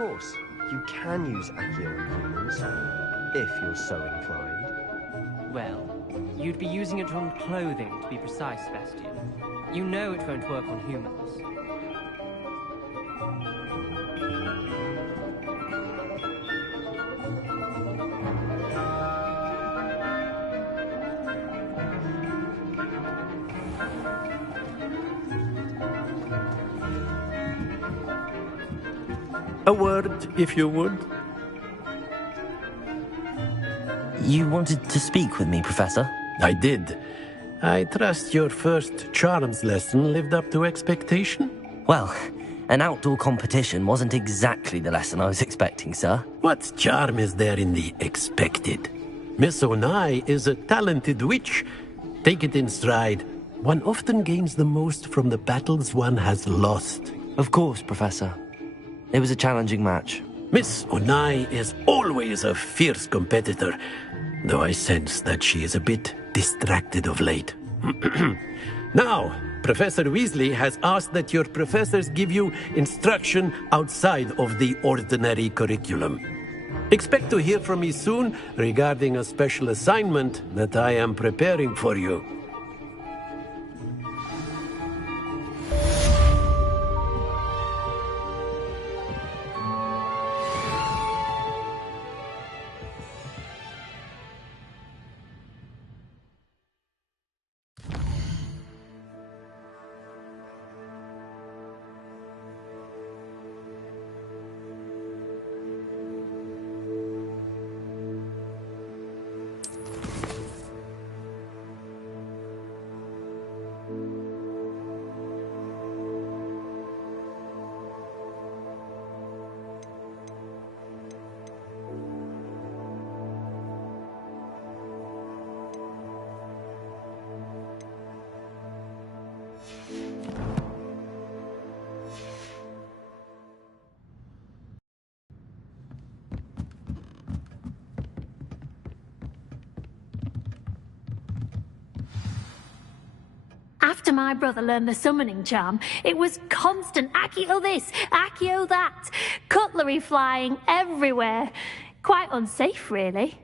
course. You can use Accio on humans, if you're so inclined. Well, you'd be using it on clothing, to be precise, Sebastian. You know it won't work on humans. A word, if you would. You wanted to speak with me, Professor? I did. I trust your first charms lesson lived up to expectation? Well, an outdoor competition wasn't exactly the lesson I was expecting, sir. What charm is there in the expected? Miss Onai is a talented witch. Take it in stride. One often gains the most from the battles one has lost. Of course, Professor. It was a challenging match. Miss Onai is always a fierce competitor, though I sense that she is a bit distracted of late. Now, Professor Weasley has asked that your professors give you instruction outside of the ordinary curriculum. Expect to hear from me soon regarding a special assignment that I am preparing for you. After my brother learned the summoning charm, it was constant Accio this, Accio that, cutlery flying everywhere. Quite unsafe, really.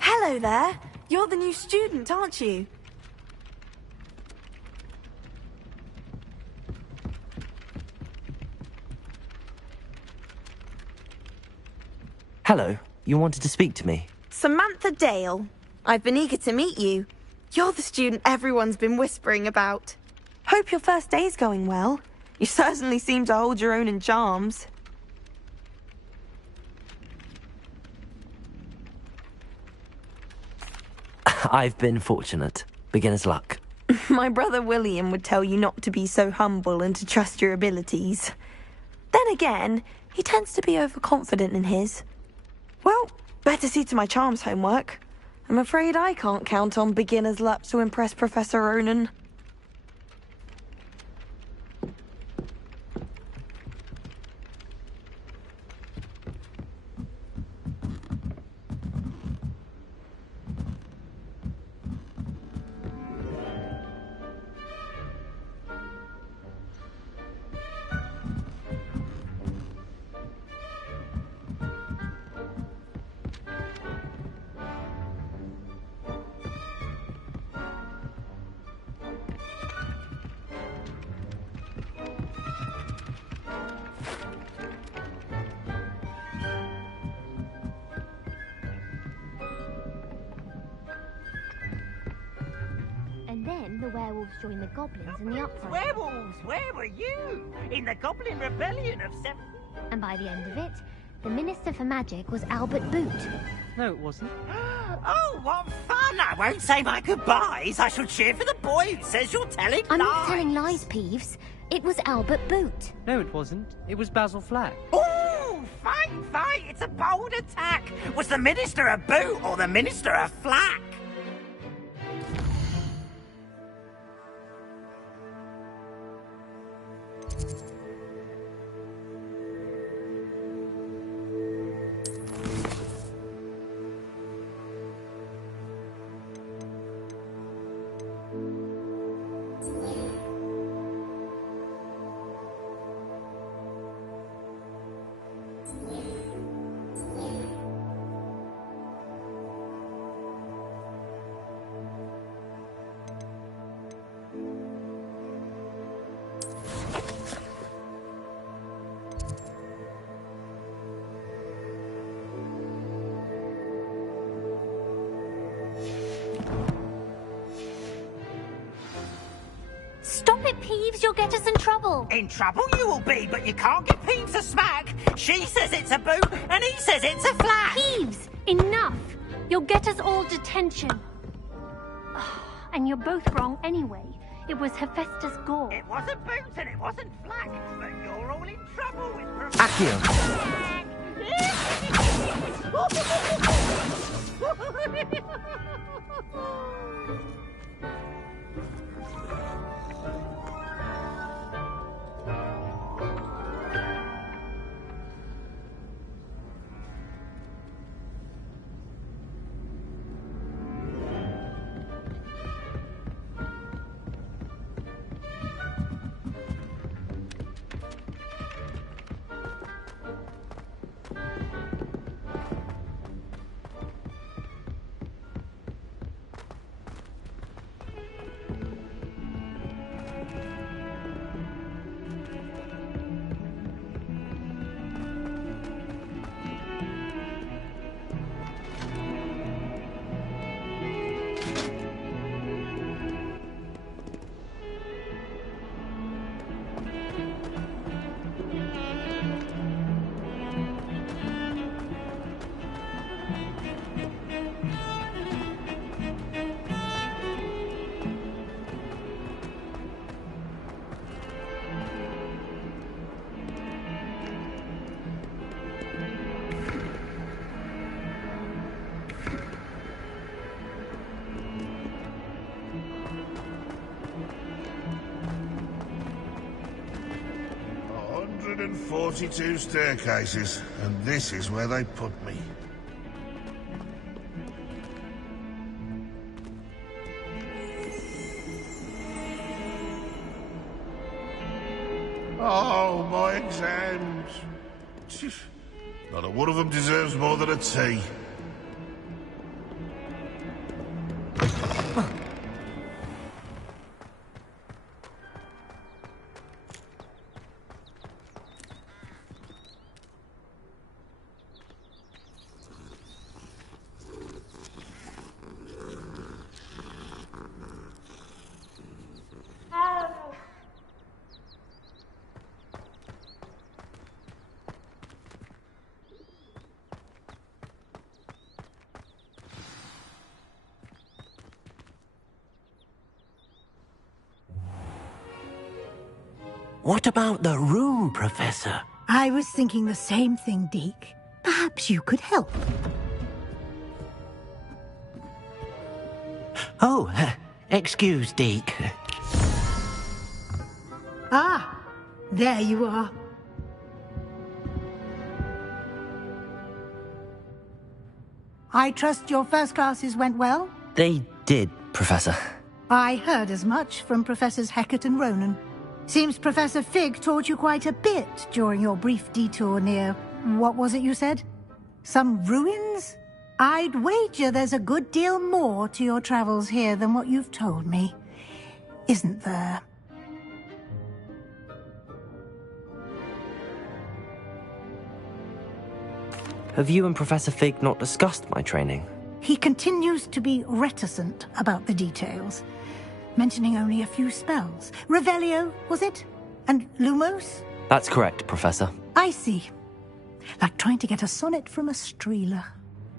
Hello there. You're the new student, aren't you? Hello, you wanted to speak to me? Samantha Dale. I've been eager to meet you. You're the student everyone's been whispering about. Hope your first day's going well. You certainly seem to hold your own in charms. I've been fortunate. Beginner's luck. My brother William would tell you not to be so humble and to trust your abilities. Then again, he tends to be overconfident in his. Well, better see to my charms homework. I'm afraid I can't count on beginner's luck to impress Professor Ronan. And then the werewolves joined the goblins in the uprising. Werewolves, where were you? In the Goblin Rebellion of 7... And by the end of it, the Minister for Magic was Albert Boot. No, it wasn't. Oh, what fun! I won't say my goodbyes. I shall cheer for the boy who says you're telling I'm lies. not telling lies, Peeves. It was Albert Boot. No, it wasn't. It was Basil Flack. Ooh, fight! It's a bold attack. Was the Minister a boot or the Minister a flack? Stop it, Peeves, you'll get us in trouble. In trouble you will be, but you can't give Peeves a smack. She says it's a boot, and he says it's a flack. Peeves, enough. You'll get us all detention. And you're both wrong anyway. It was Hephaestus Gore. It wasn't boot and it wasn't flack, but you're all in trouble with Accio. And 42 staircases, and this is where they put me. Oh, my exams. Not a one of them deserves more than a tea. What about the room, Professor? I was thinking the same thing, Deke. Perhaps you could help. Oh, excuse, Deke. Ah, there you are. I trust your first classes went well? They did, Professor. I heard as much from Professors Hecat and Ronan. Seems Professor Fig taught you quite a bit during your brief detour near... what was it you said? Some ruins? I'd wager there's a good deal more to your travels here than what you've told me. Isn't there? Have you and Professor Fig not discussed my training? He continues to be reticent about the details, mentioning only a few spells. Revelio, was it? And Lumos? That's correct, Professor. I see. Like trying to get a sonnet from a streeler.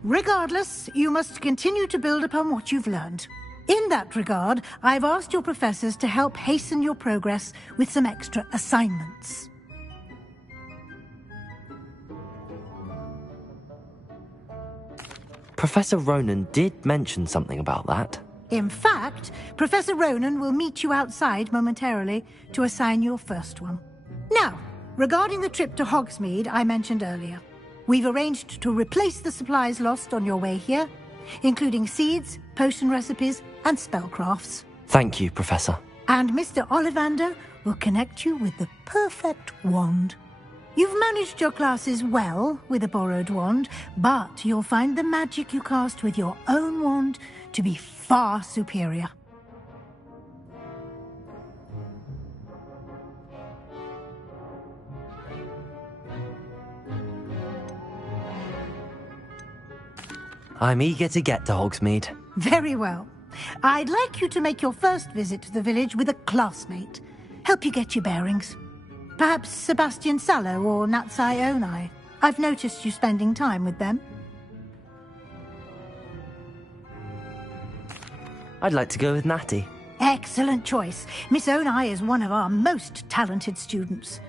Regardless, you must continue to build upon what you've learned. In that regard, I've asked your professors to help hasten your progress with some extra assignments. Professor Ronan did mention something about that. In fact, Professor Ronan will meet you outside momentarily to assign your first one. Now, regarding the trip to Hogsmeade I mentioned earlier, we've arranged to replace the supplies lost on your way here, including seeds, potion recipes, and spellcrafts. Thank you, Professor. And Mr. Ollivander will connect you with the perfect wand. You've managed your classes well with a borrowed wand, but you'll find the magic you cast with your own wand to be far superior. I'm eager to get to Hogsmeade. Very well. I'd like you to make your first visit to the village with a classmate. Help you get your bearings. Perhaps Sebastian Sallow or Natsai Onai. I've noticed you spending time with them. I'd like to go with Natty. Excellent choice. Miss Onai is one of our most talented students.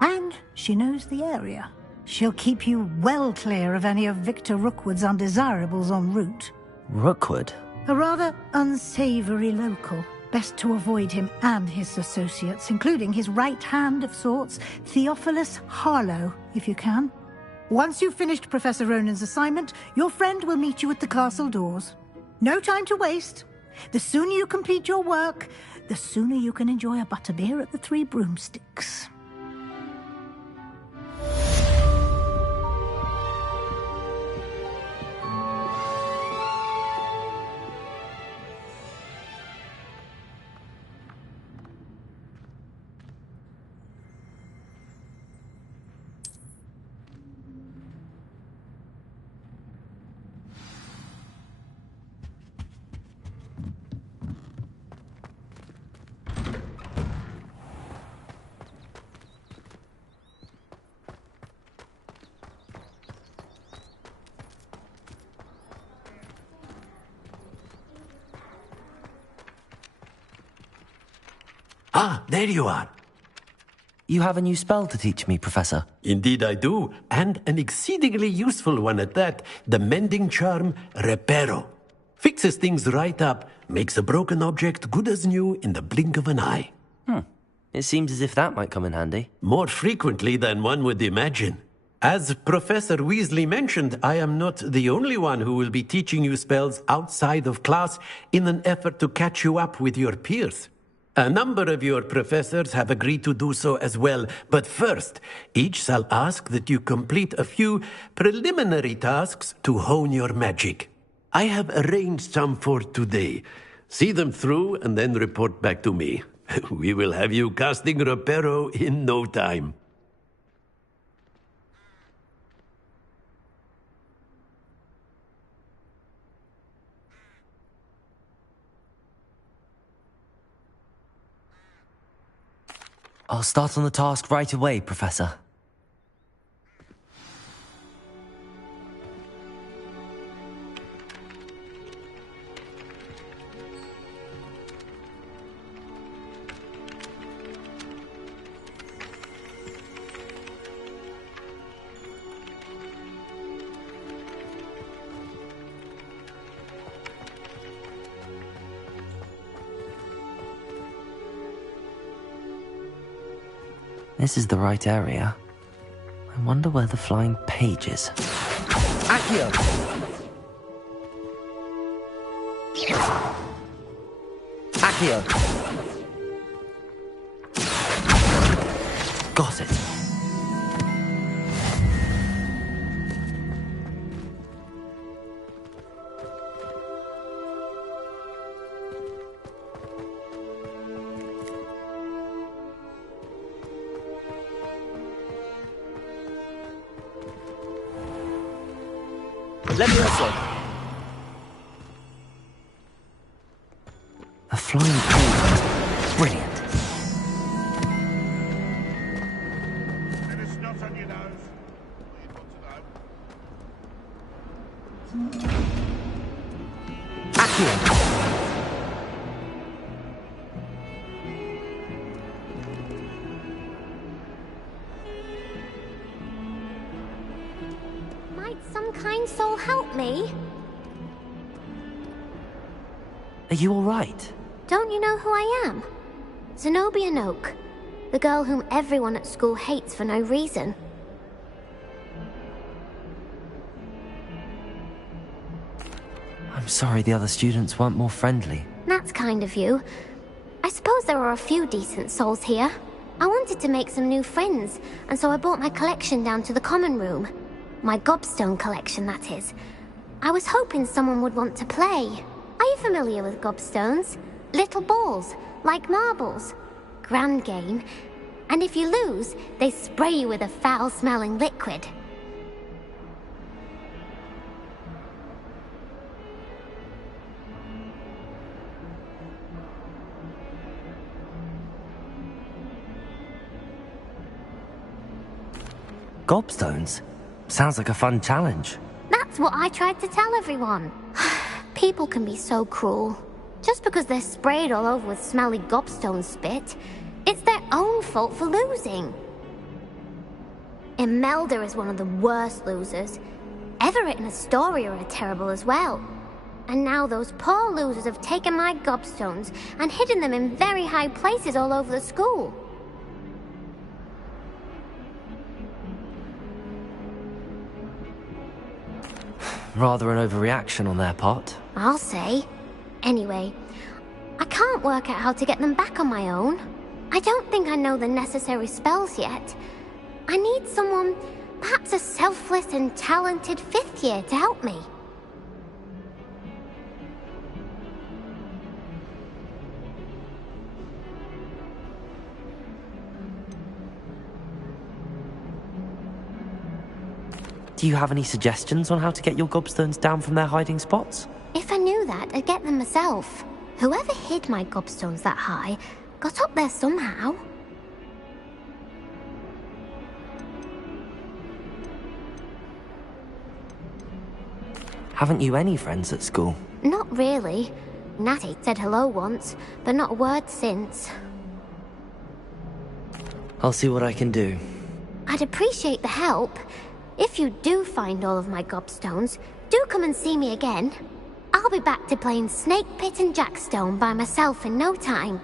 And she knows the area. She'll keep you well clear of any of Victor Rookwood's undesirables en route. Rookwood? A rather unsavoury local. Best to avoid him and his associates, including his right hand of sorts, Theophilus Harlow, if you can. Once you've finished Professor Ronan's assignment, your friend will meet you at the castle doors. No time to waste. The sooner you complete your work, the sooner you can enjoy a butterbeer at the Three Broomsticks. Ah, there you are. You have a new spell to teach me, Professor. Indeed I do, and an exceedingly useful one at that. The mending charm, Reparo. Fixes things right up, makes a broken object good as new in the blink of an eye. It seems as if that might come in handy. More frequently than one would imagine. As Professor Weasley mentioned, I am not the only one who will be teaching you spells outside of class in an effort to catch you up with your peers. A number of your professors have agreed to do so as well, but first, each shall ask that you complete a few preliminary tasks to hone your magic. I have arranged some for today. See them through and then report back to me. We will have you casting Reparo in no time. I'll start on the task right away, Professor. This is the right area. I wonder where the flying page is. Accio! Accio! Got it. Let me wrestle. A flying page. Brilliant. And it's not on your nose. You've got to know. Accio! kind soul help me? Are you alright? Don't you know who I am? Zenobia Noak, the girl whom everyone at school hates for no reason. I'm sorry the other students weren't more friendly. That's kind of you. I suppose there are a few decent souls here. I wanted to make some new friends, and so I brought my collection down to the common room. My gobstone collection, that is. I was hoping someone would want to play. Are you familiar with gobstones? Little balls, like marbles. Grand game. And if you lose, they spray you with a foul-smelling liquid. Gobstones? Sounds like a fun challenge. That's what I tried to tell everyone. People can be so cruel. Just because they're sprayed all over with smelly gobstone spit, it's their own fault for losing. Imelda is one of the worst losers. Everett and Astoria are terrible as well. And now those poor losers have taken my gobstones and hidden them in very high places all over the school. Rather an overreaction on their part. I'll say. Anyway, I can't work out how to get them back on my own. I don't think I know the necessary spells yet. I need someone, perhaps a selfless and talented 5th year to help me. Do you have any suggestions on how to get your gobstones down from their hiding spots? If I knew that, I'd get them myself. Whoever hid my gobstones that high got up there somehow. Haven't you any friends at school? Not really. Natty said hello once, but not a word since. I'll see what I can do. I'd appreciate the help. If you do find all of my gobstones, do come and see me again. I'll be back to playing Snake Pit and Jackstone by myself in no time.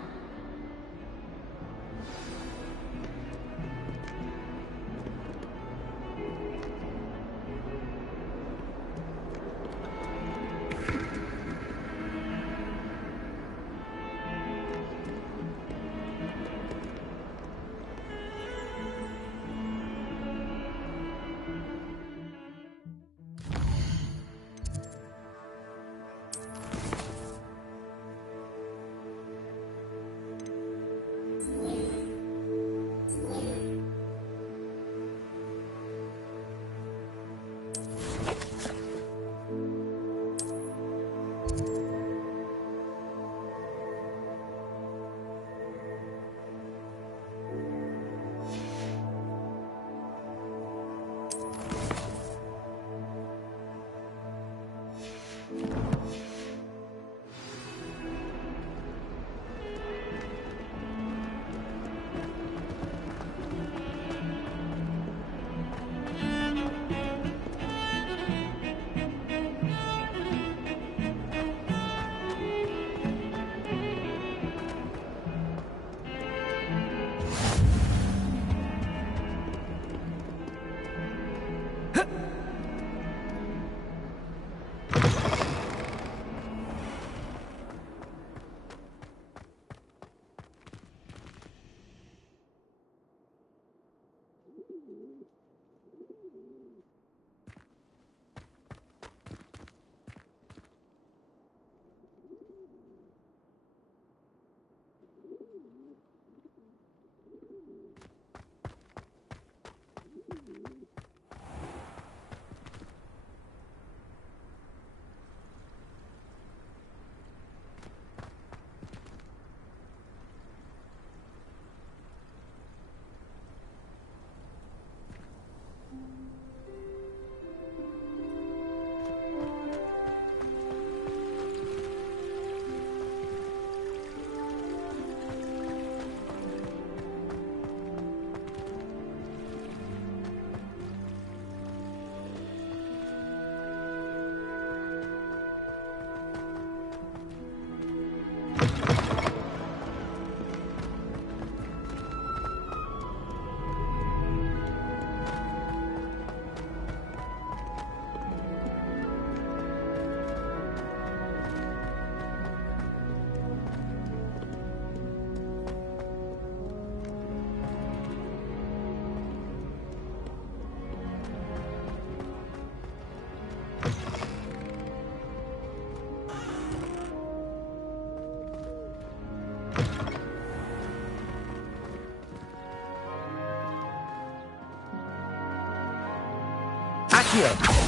Accio!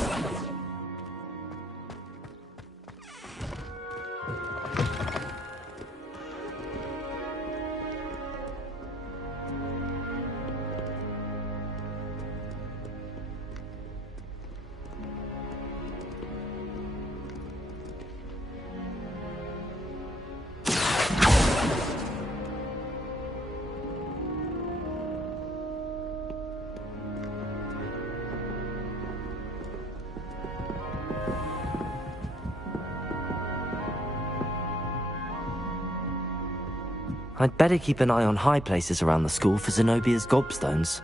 I'd better keep an eye on high places around the school for Zenobia's gobstones.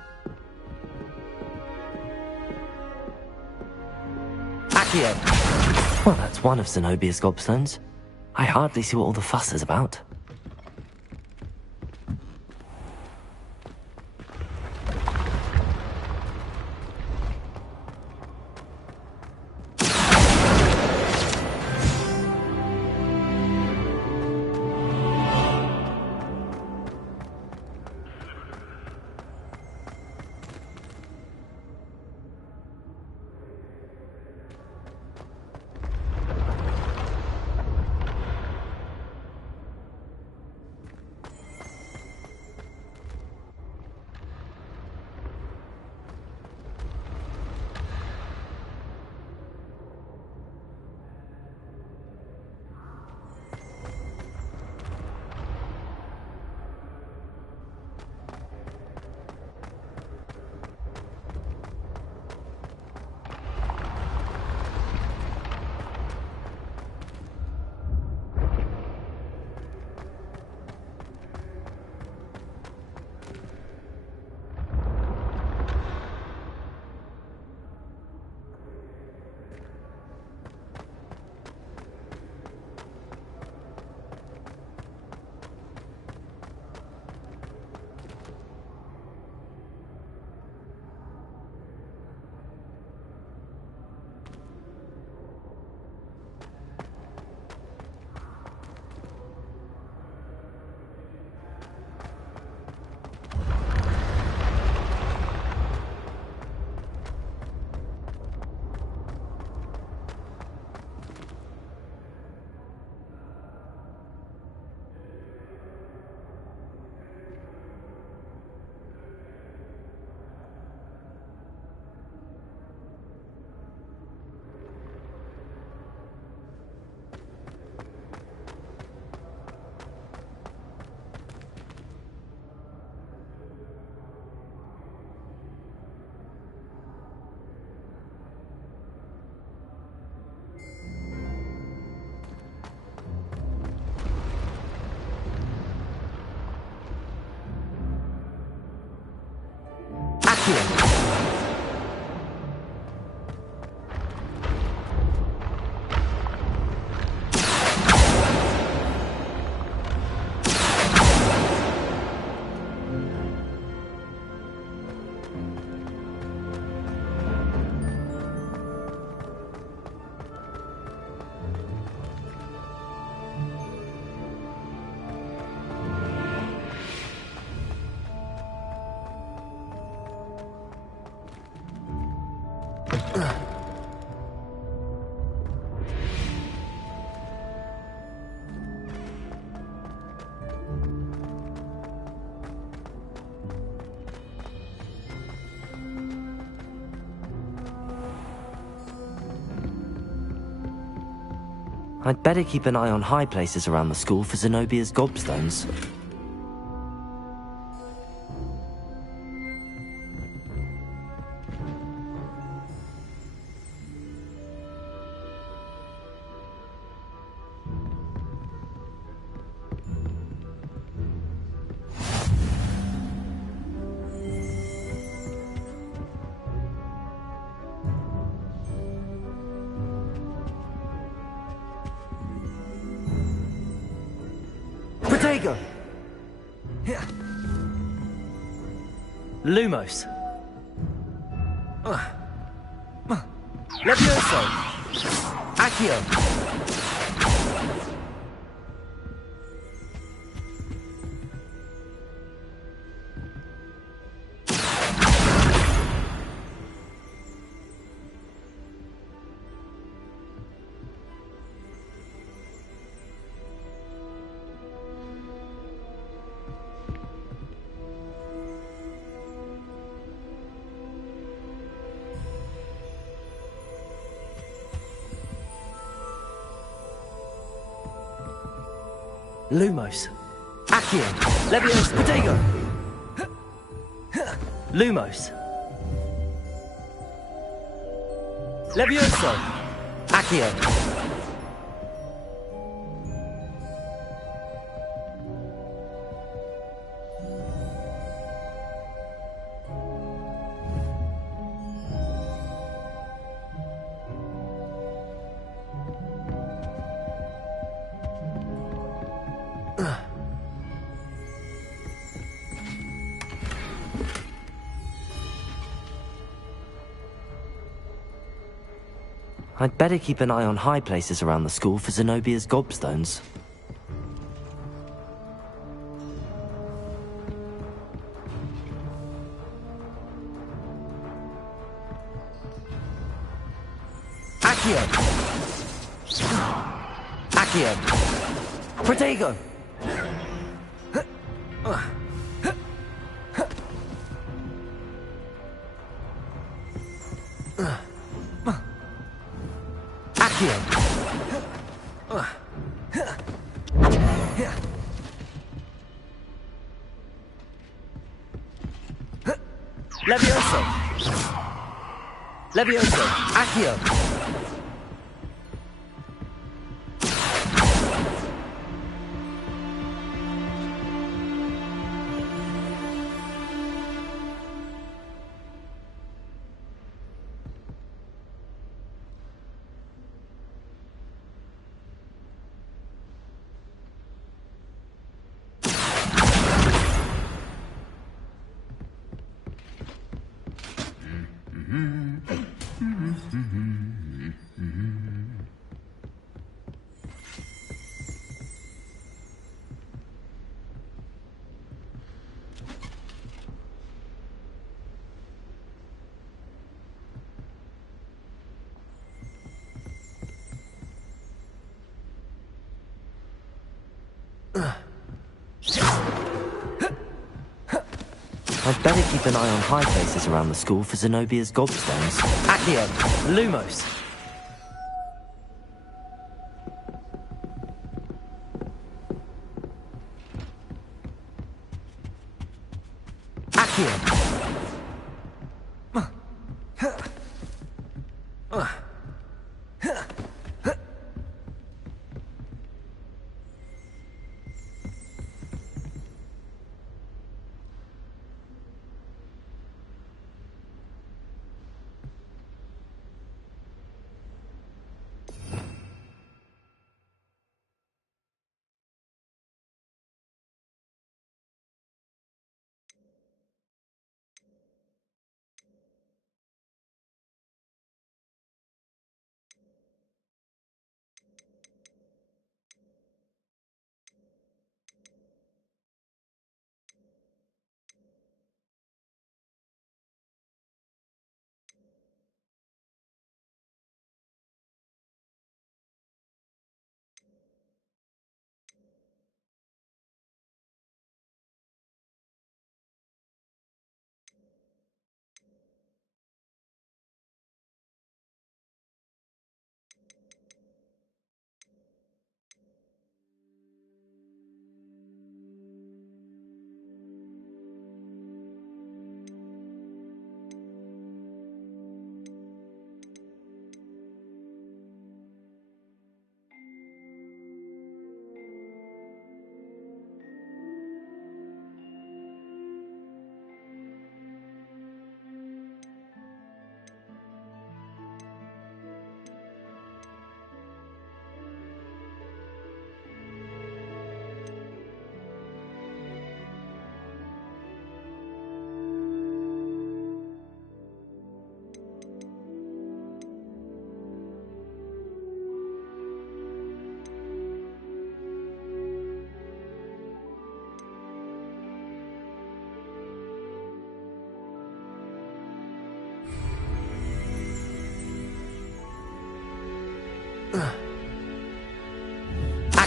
Accio! Well, that's one of Zenobia's gobstones. I hardly see what all the fuss is about. I'd better keep an eye on high places around the school for Zenobia's gobstones. Lumos. Levioso. Accio. Lumos. Accio. Leviosa. Protego. Lumos. Leviosa. Accio. I'd better keep an eye on high places around the school for Zenobia's gobstones. Accio. Accio. Protego. Accio. Leviosa. Leviosa. Accio. I'd better keep an eye on high places around the school for Zenobia's gobstones. Accio. Lumos. Accio.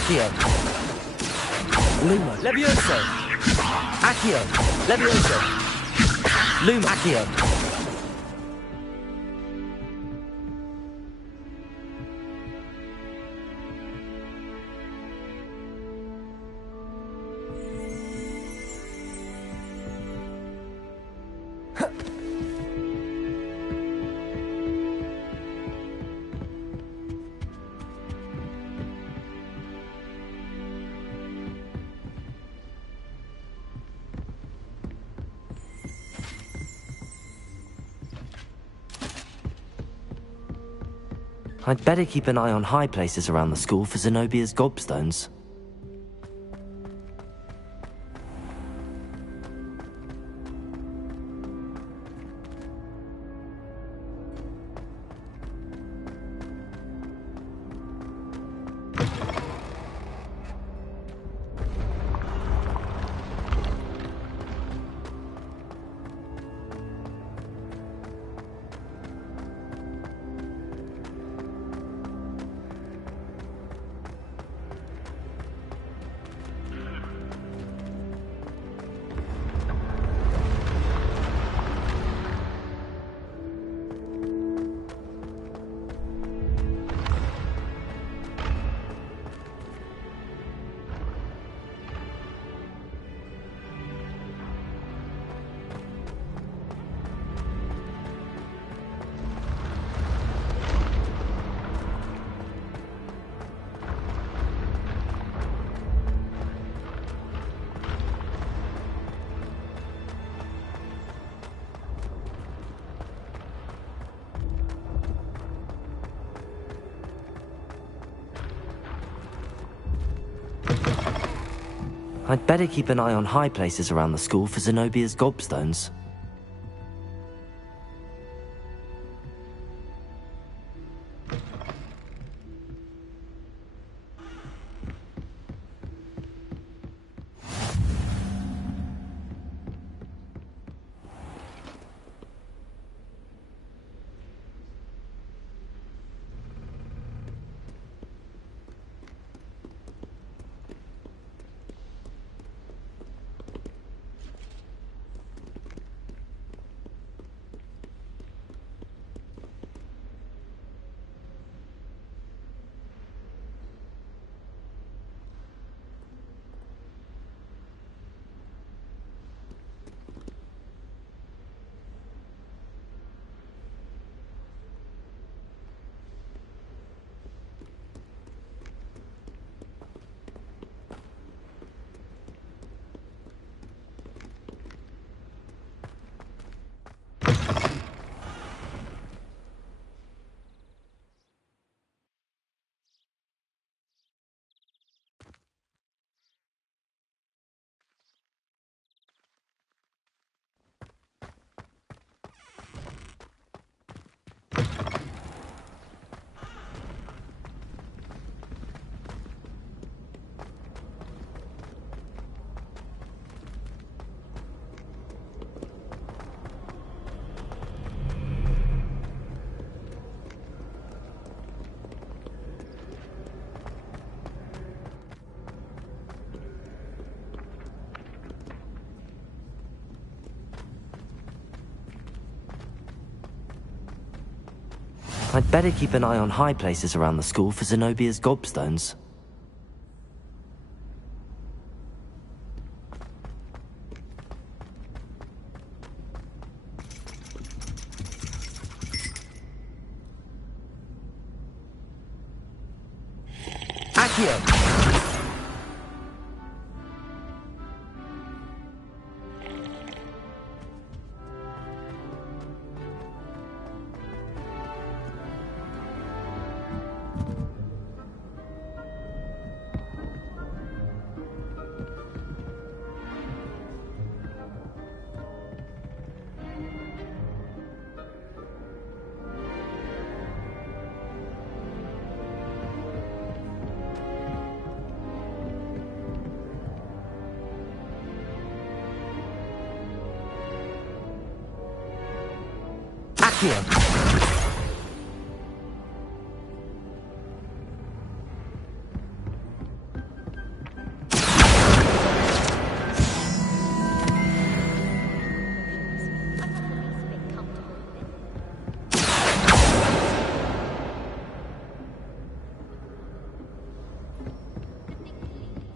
Accio. Luma. Levioso. Accio. Levioso. Luma. Accio. I'd better keep an eye on high places around the school for Zenobia's gobstones. I'd better keep an eye on high places around the school for Zenobia's gobstones. I'd better keep an eye on high places around the school for Zenobia's gobstones. Accio! Accio!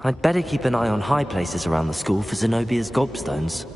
I'd better keep an eye on high places around the school for Zenobia's gobstones.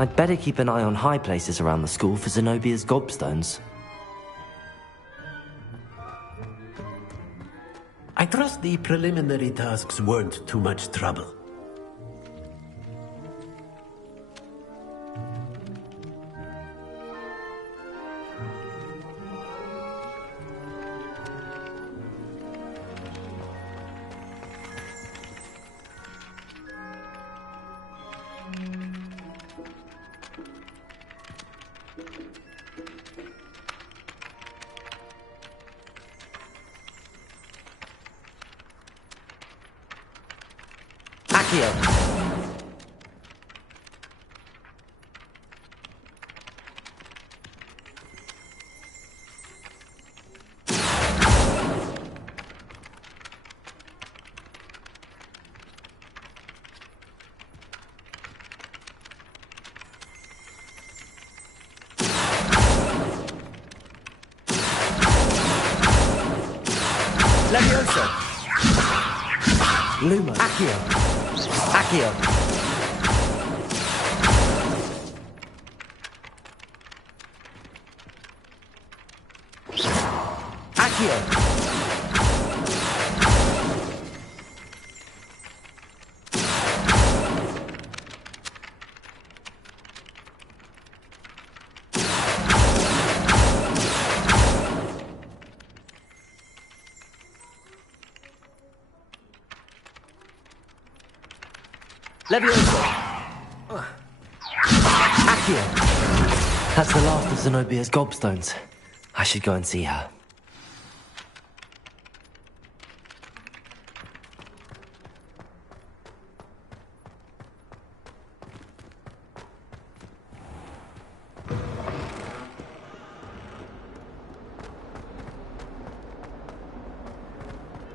I'd better keep an eye on high places around the school for Zenobia's gobstones. I trust the preliminary tasks weren't too much trouble. Accio! Levioso! Luma! Accio! Accio! Accio! Levioso! Accio! That's the last of Zenobia's gobstones. I should go and see her.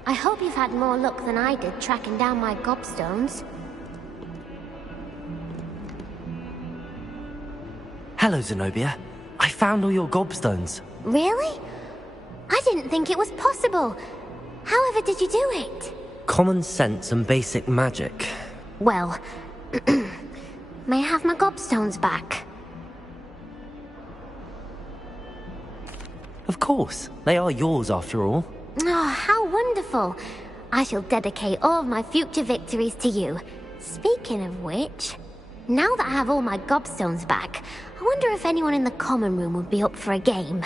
I hope you've had more luck than I did tracking down my gobstones. Hello, Zenobia. I found all your gobstones. Really? I didn't think it was possible. However did you do it? Common sense and basic magic. Well, may I have my gobstones back? Of course. They are yours after all. Oh, how wonderful. I shall dedicate all of my future victories to you. Speaking of which, now that I have all my gobstones back, I wonder if anyone in the common room would be up for a game.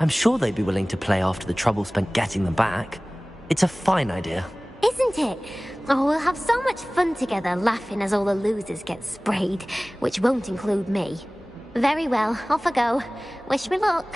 I'm sure they'd be willing to play after the trouble spent getting them back. It's a fine idea. Isn't it? Oh, we'll have so much fun together laughing as all the losers get sprayed, which won't include me. Very well, off I go. Wish me luck.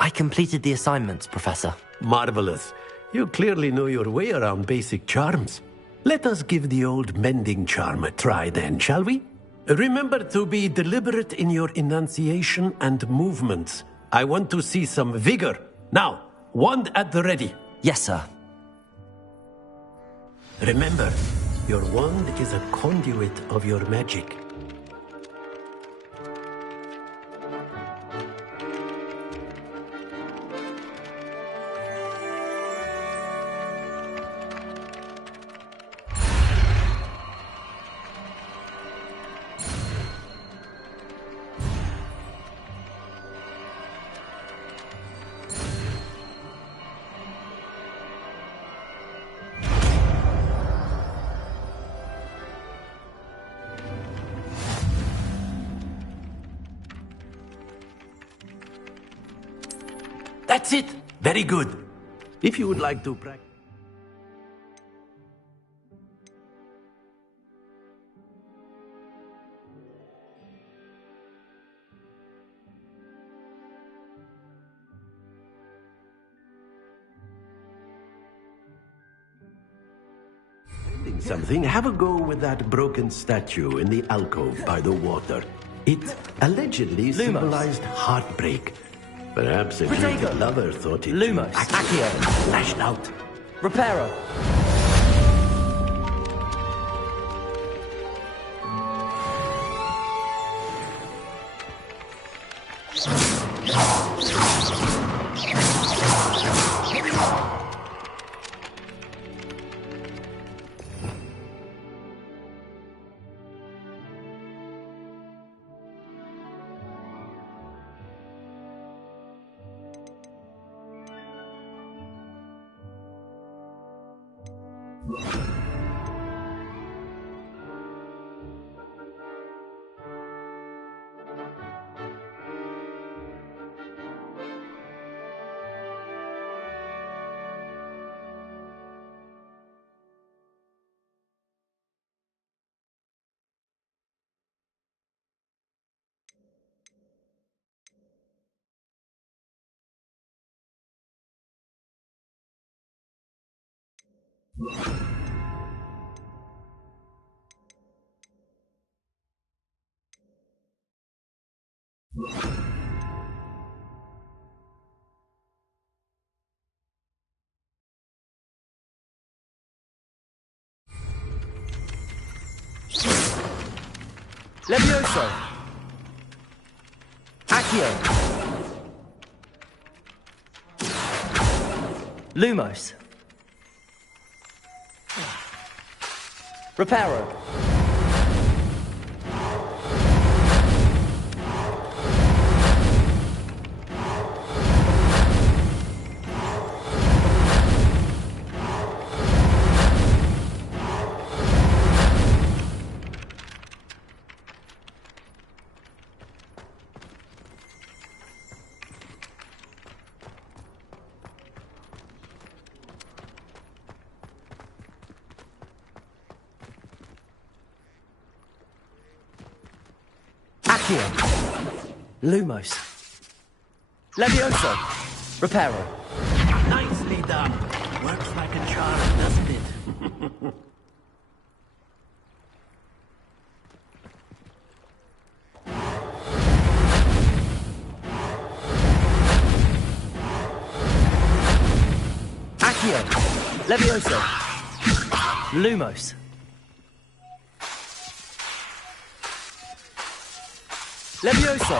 I completed the assignments, Professor. Marvelous. You clearly know your way around basic charms. Let us give the old mending charm a try then, shall we? Remember to be deliberate in your enunciation and movements. I want to see some vigor. Now, wand at the ready. Yes, sir. Remember, your wand is a conduit of your magic. That's it. Very good. If you would like to practice... something, have a go with that broken statue in the alcove by the water. It allegedly symbolized heartbreak. Perhaps a Protego. lover thought it... Lumos. Accio. Lashed out. Reparo. Levioso. Accio. Lumos. Reparo. Lumos. Levioso. Reparo. Nicely done. Works like a charm, doesn't it? Accio. Levioso. Lumos. Levioso.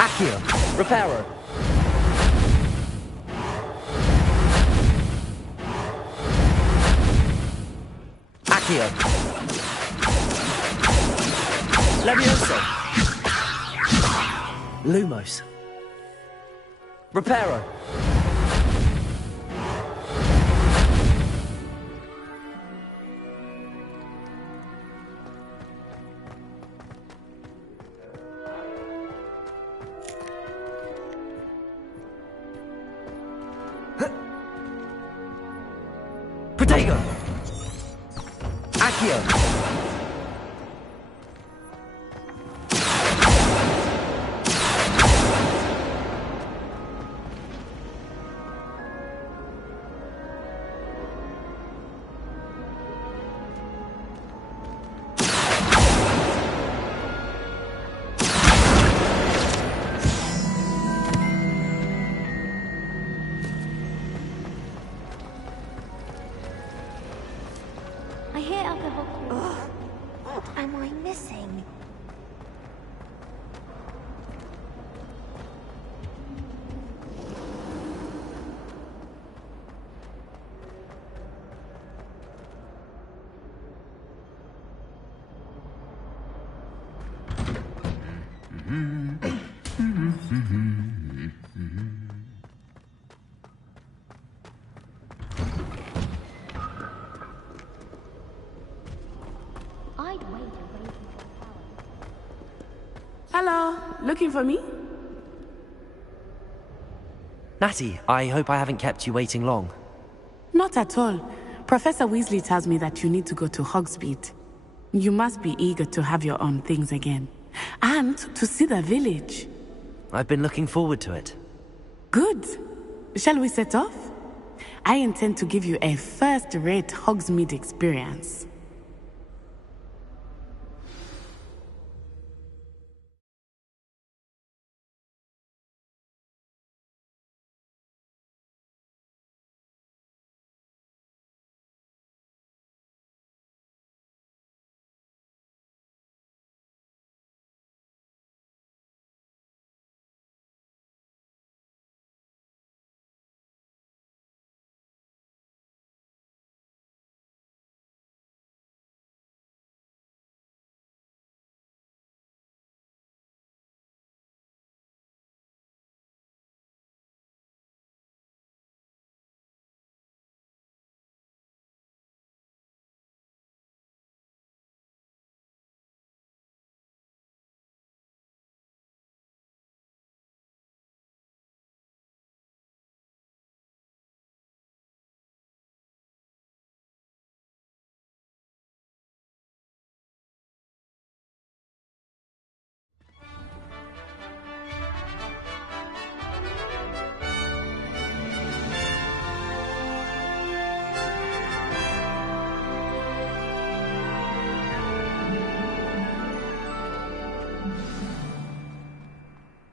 Accio. Reparo. Accio. Levioso. Lumos. Reparo. Protego. Accio. I hear other Hogwarts. What am I missing? I'd wait and wait until power. Hello, looking for me? Natty, I hope I haven't kept you waiting long. Not at all. Professor Weasley tells me that you need to go to Hogsmeade. You must be eager to have your own things again. And to see the village. I've been looking forward to it. Good. Shall we set off? I intend to give you a first-rate Hogsmeade experience.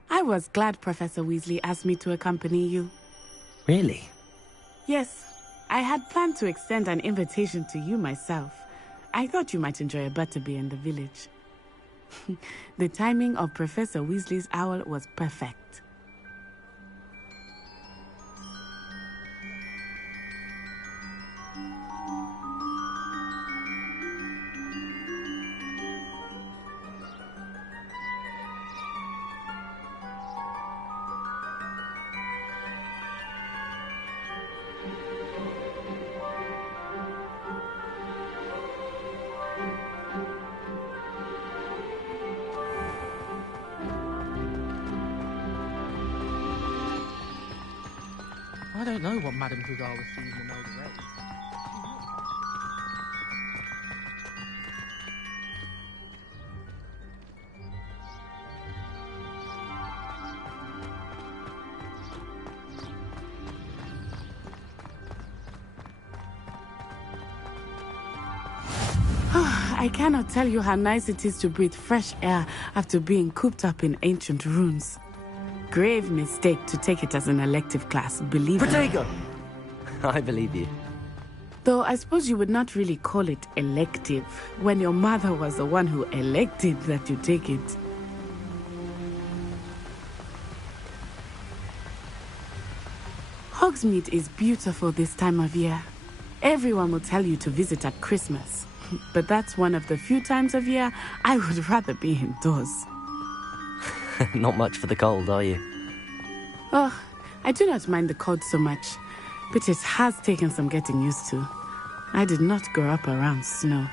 I was glad Professor Weasley asked me to accompany you. Really? Yes, I had planned to extend an invitation to you myself. I thought you might enjoy a butterbeer in the village. The timing of Professor Weasley's owl was perfect. I don't know what Madame Krugar was seeing in those rays. I cannot tell you how nice it is to breathe fresh air after being cooped up in ancient ruins. Grave mistake to take it as an elective class, believe me. Protego! I believe you. Though I suppose you would not really call it elective when your mother was the one who elected that you take it. Hogsmeade is beautiful this time of year. Everyone will tell you to visit at Christmas. But that's one of the few times of year I would rather be indoors. Not much for the cold, are you? Oh, I do not mind the cold so much, but it has taken some getting used to. I did not grow up around snow.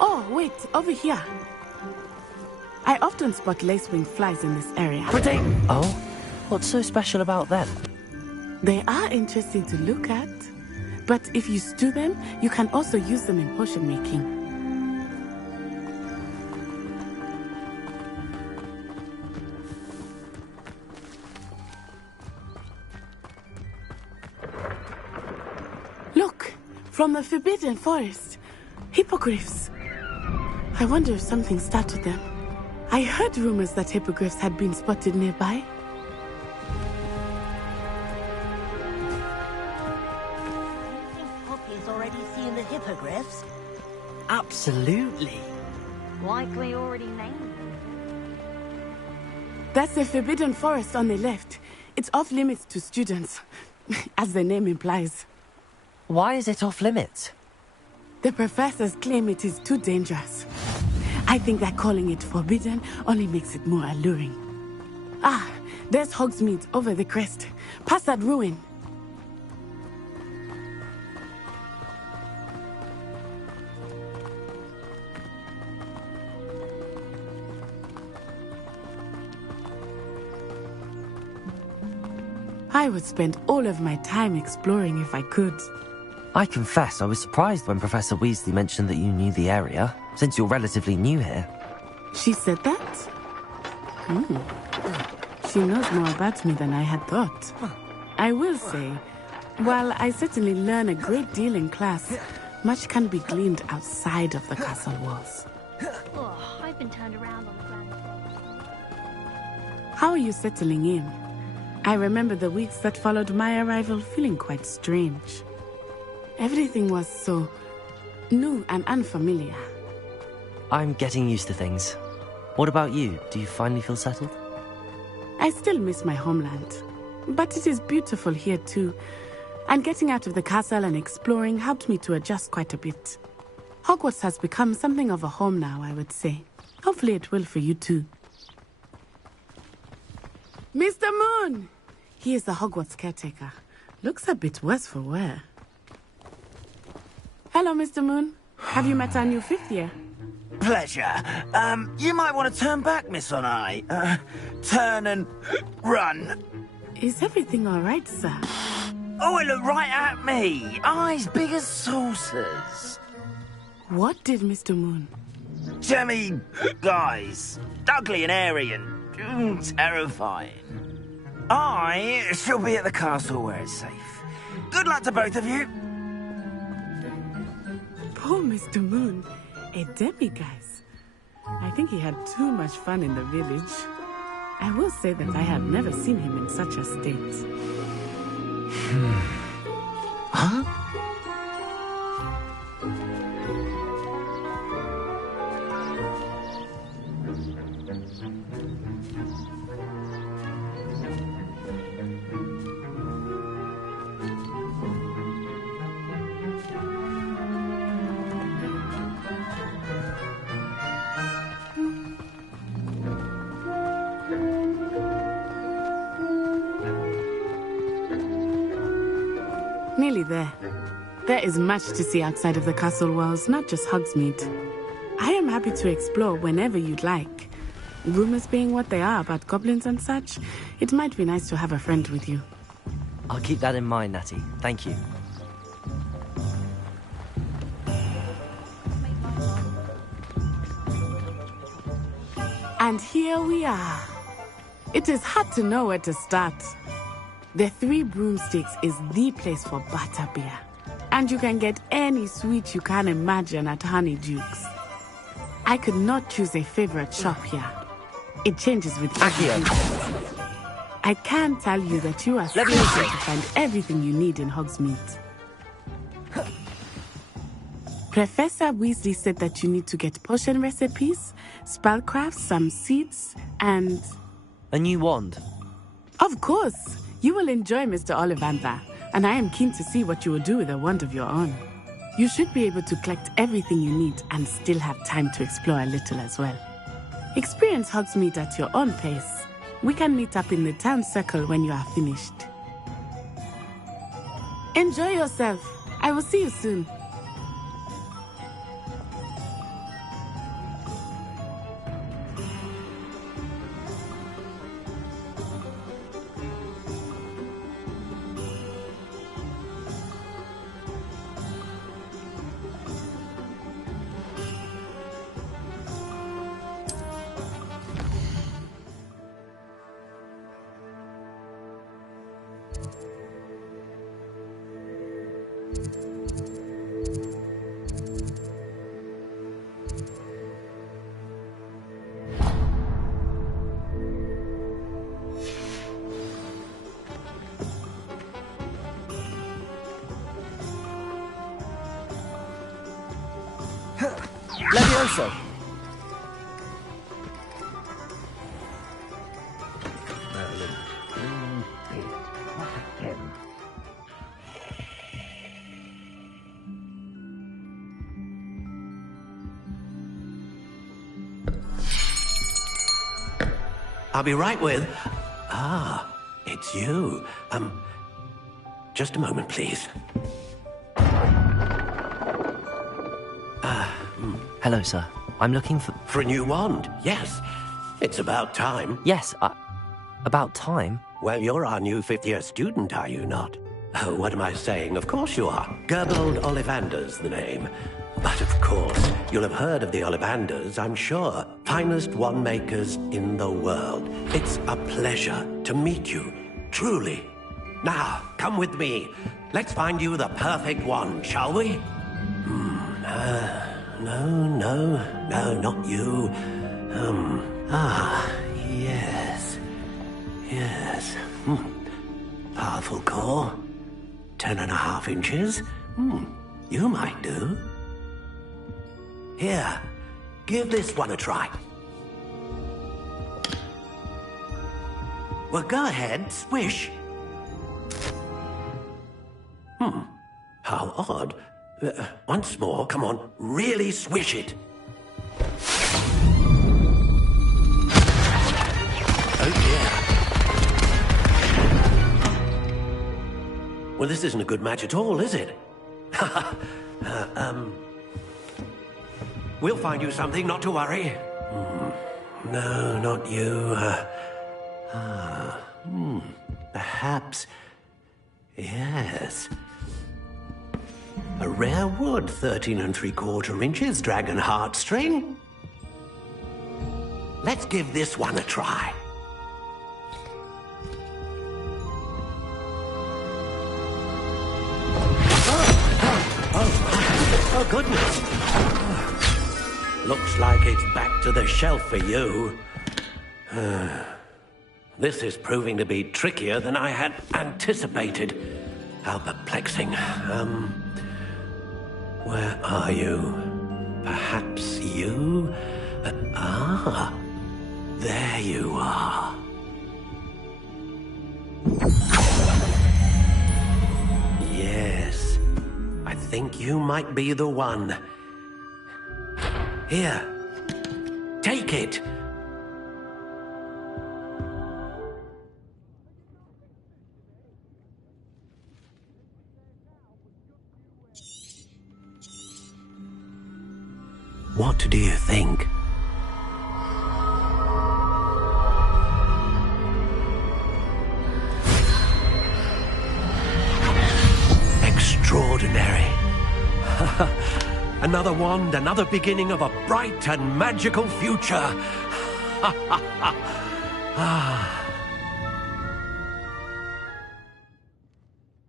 Oh, wait, over here. I often spot lacewing flies in this area. Oh? What's so special about them? They are interesting to look at, but if you stew them, you can also use them in potion making. Look, from the Forbidden Forest, hippogriffs. I wonder if something startled them. I heard rumors that hippogriffs had been spotted nearby. Hippogriffs? Absolutely. Likely already named. That's the Forbidden Forest on the left. It's off limits to students, as the name implies. Why is it off limits? The professors claim it is too dangerous. I think that calling it forbidden only makes it more alluring. Ah, there's Hogsmeade over the crest. Past that ruin. I would spend all of my time exploring if I could. I confess I was surprised when Professor Weasley mentioned that you knew the area, since you're relatively new here. She said that? She knows more about me than I had thought. I will say, while I certainly learn a great deal in class, much can be gleaned outside of the castle walls. Oh, I've been turned around on the ground. How are you settling in? I remember the weeks that followed my arrival feeling quite strange. Everything was so new and unfamiliar. I'm getting used to things. What about you? Do you finally feel settled? I still miss my homeland, but it is beautiful here too. And getting out of the castle and exploring helped me to adjust quite a bit. Hogwarts has become something of a home now, I would say. Hopefully it will for you too. Mr. Moon! He is the Hogwarts caretaker. Looks a bit worse for wear. Hello, Mr. Moon. Have you met our new fifth year? Pleasure. You might want to turn back, Miss Onai. Turn and run. Is everything all right, sir? Oh, it looked right at me. Eyes big as saucers. What did Mr. Moon? Jemmy guys. Ugly and airy and terrifying. I shall be at the castle where it's safe. Good luck to both of you. Poor Mr. Moon. A demiguise. I think he had too much fun in the village. I will say that I have never seen him in such a state. Huh? Nearly there. There is much to see outside of the castle walls, not just Hogsmeade. I am happy to explore whenever you'd like. Rumors being what they are about goblins and such, it might be nice to have a friend with you. I'll keep that in mind, Natty. Thank you. And here we are. It is hard to know where to start. The Three Broomsticks is the place for butterbeer. And you can get any sweet you can imagine at Honeydukes. I could not choose a favorite shop here. It changes with every visit. I can tell you that you are certain to find everything you need in Hogsmeade. Professor Weasley said that you need to get potion recipes, spellcrafts, some seeds, and... a new wand? Of course! You will enjoy Mr. Ollivander, and I am keen to see what you will do with a wand of your own. You should be able to collect everything you need and still have time to explore a little as well. Experience Hogsmeade at your own pace. We can meet up in the town circle when you are finished. Enjoy yourself. I will see you soon. Levioso! I'll be right with... Ah, it's you. Just a moment, please. Hello, sir. I'm looking for... For a new wand, yes. It's about time. Yes, About time. Well, you're our new fifth-year student, are you not? Oh, what am I saying? Of course you are. Gerbold Ollivander's the name. But of course, you'll have heard of the Ollivanders, I'm sure. Finest wand makers in the world. It's a pleasure to meet you, truly. Now, come with me. Let's find you the perfect wand, shall we? No, not you. Yes. Powerful core. 10.5 inches. You might do. Here, give this one a try. Well, go ahead, swish. How odd. Once more, come on, really swish it. Oh dear. Well, this isn't a good match at all, is it? We'll find you something, not to worry. No, not you. Perhaps... Yes. A rare wood, 13 3/4 inches, dragon heartstring. Let's give this one a try. Oh, goodness. Looks like it's back to the shelf for you. This is proving to be trickier than I had anticipated. How perplexing. Where are you? Perhaps you? There you are. Yes. I think you might be the one. Here. Take it. What do you think? Extraordinary. Another wand, another beginning of a bright and magical future.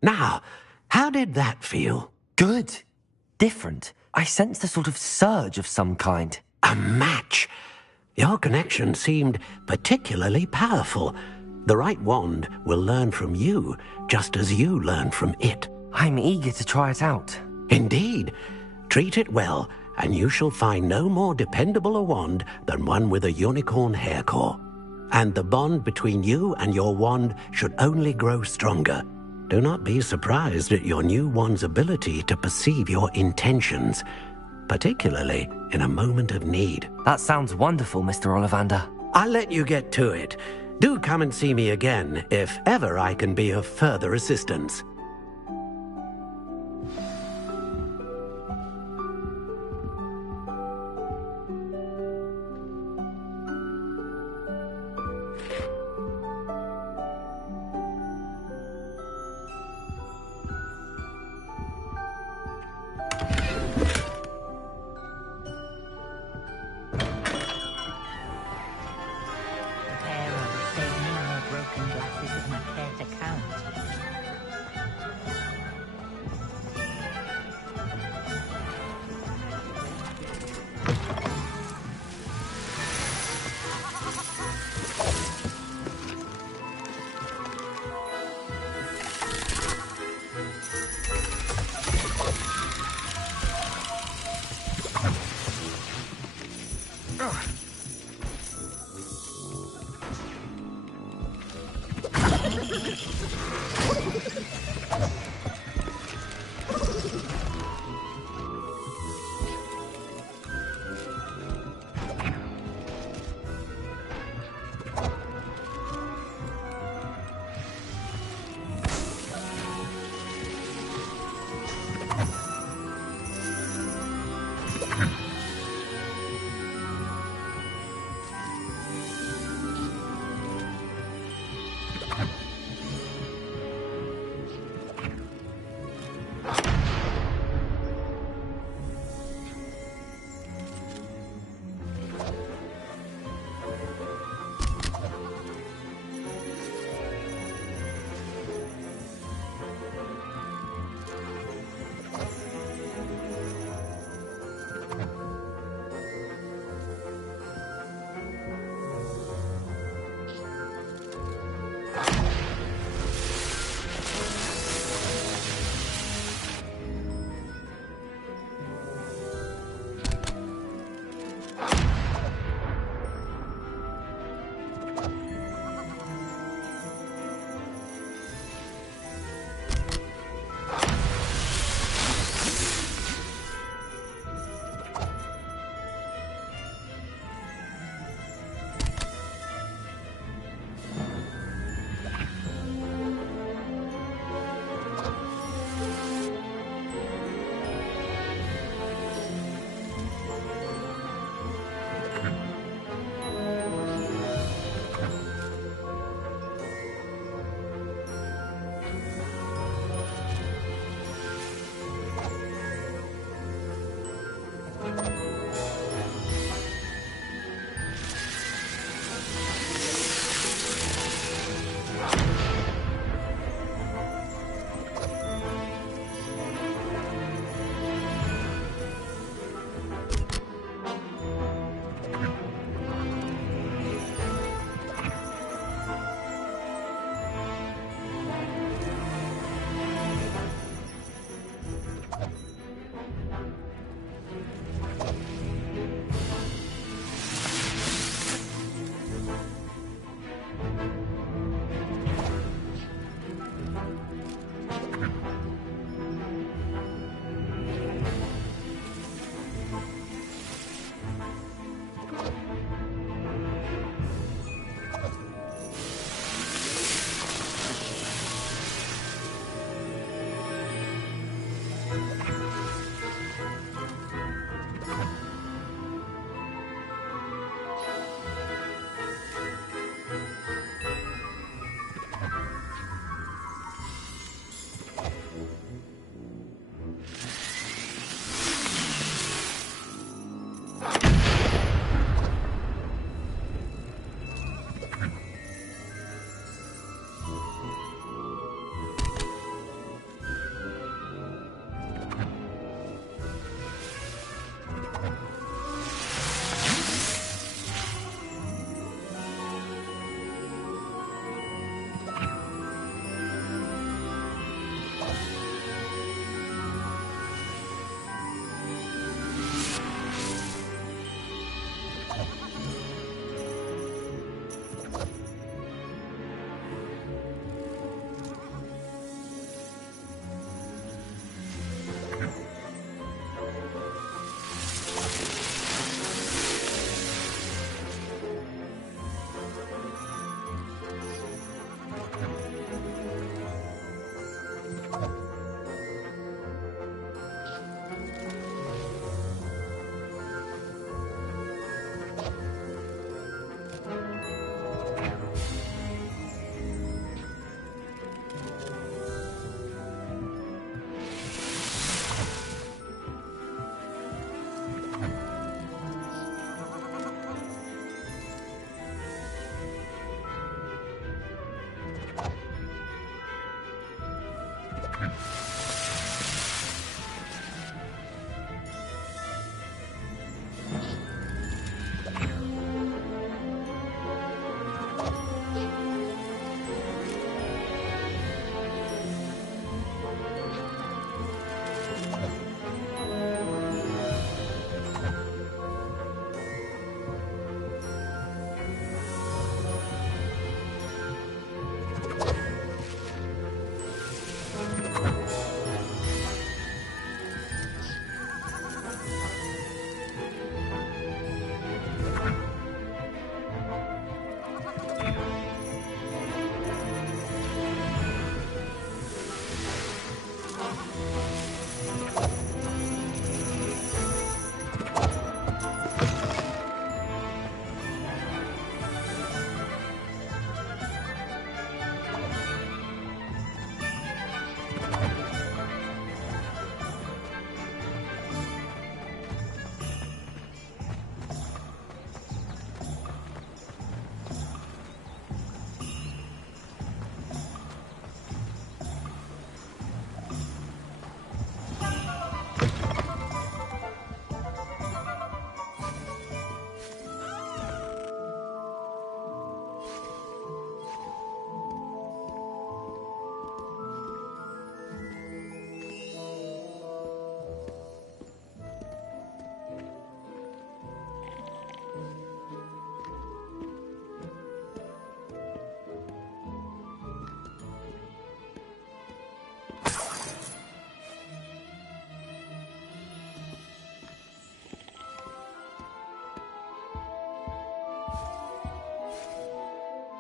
Now, how did that feel? Good. Different. I sensed a sort of surge of some kind. A match. Your connection seemed particularly powerful. The right wand will learn from you, just as you learn from it. I'm eager to try it out. Indeed. Treat it well, and you shall find no more dependable a wand than one with a unicorn hair core. And the bond between you and your wand should only grow stronger. Do not be surprised at your new wand's ability to perceive your intentions, particularly in a moment of need. That sounds wonderful, Mr. Ollivander. I'll let you get to it. Do come and see me again if ever I can be of further assistance.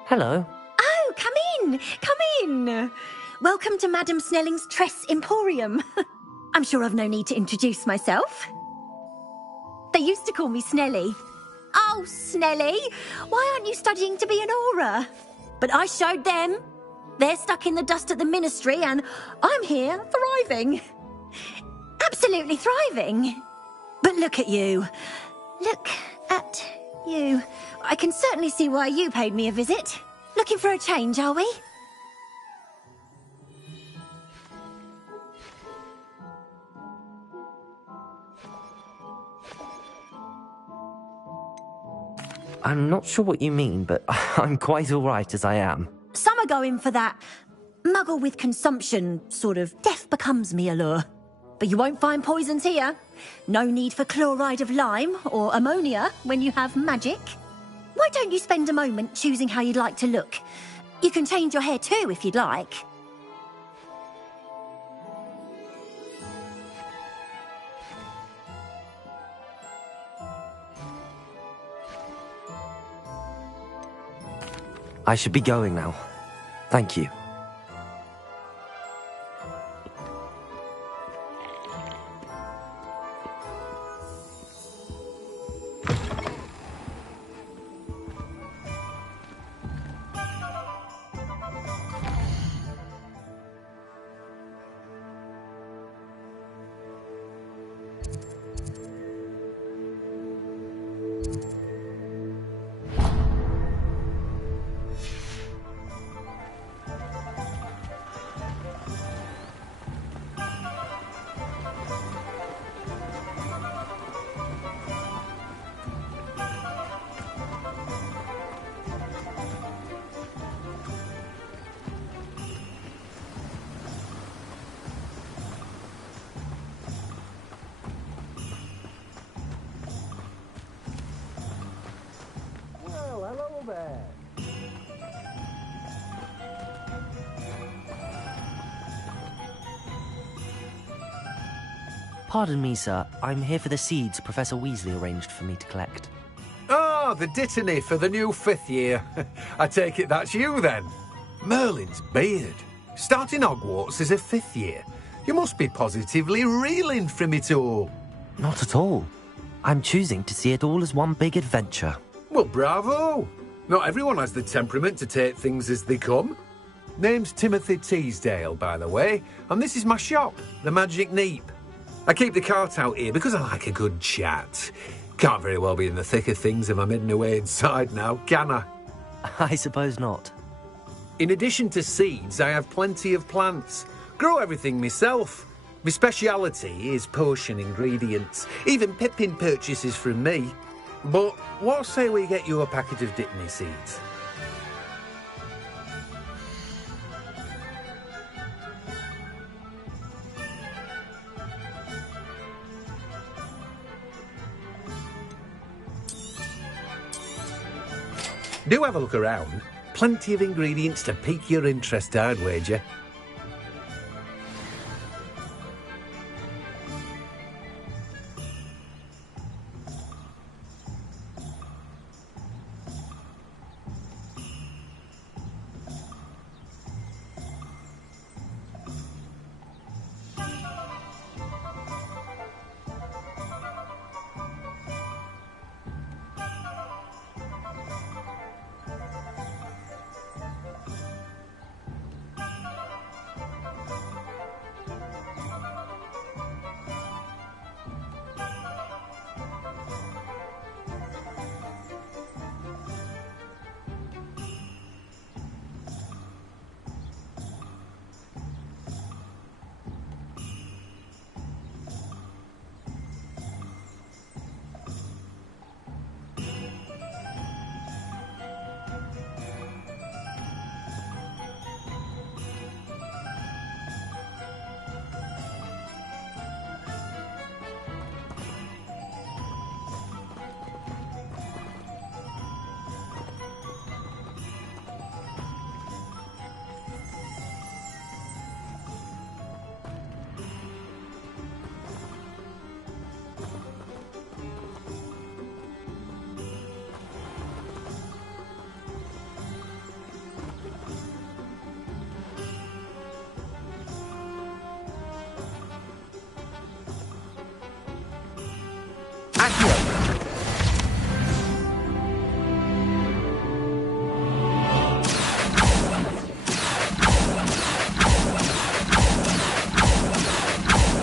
Hello. Oh, come in! Come in! Welcome to Madame Snelling's Tress Emporium. I'm sure I've no need to introduce myself. They used to call me Snelly. Oh, Snelly, why aren't you studying to be an aura? But I showed them. They're stuck in the dust at the ministry, and I'm here thriving. Absolutely thriving. But look at you. Look at you. I can certainly see why you paid me a visit. Looking for a change, are we? I'm not sure what you mean, but I'm quite all right as I am. Some are going for that muggle with consumption, sort of death becomes me allure. But you won't find poisons here. No need for chloride of lime or ammonia when you have magic. Why don't you spend a moment choosing how you'd like to look? You can change your hair too if you'd like. I should be going now. Thank you. Pardon me, sir. I'm here for the seeds Professor Weasley arranged for me to collect. Ah, the dittany for the new 5th year. I take it that's you, then. Merlin's beard. Starting Hogwarts as a 5th year. You must be positively reeling from it all. Not at all. I'm choosing to see it all as one big adventure. Well, bravo. Not everyone has the temperament to take things as they come. Name's Timothy Teasdale, by the way, and this is my shop, the Magic Neep. I keep the cart out here because I like a good chat. Can't very well be in the thick of things if I'm hidden away inside now, can I? I suppose not. In addition to seeds, I have plenty of plants. Grow everything myself. My speciality is potion ingredients. Even Pippin purchases from me. But what say we get you a packet of dittany seeds? Do have a look around. Plenty of ingredients to pique your interest, I'd wager.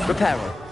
Reparo.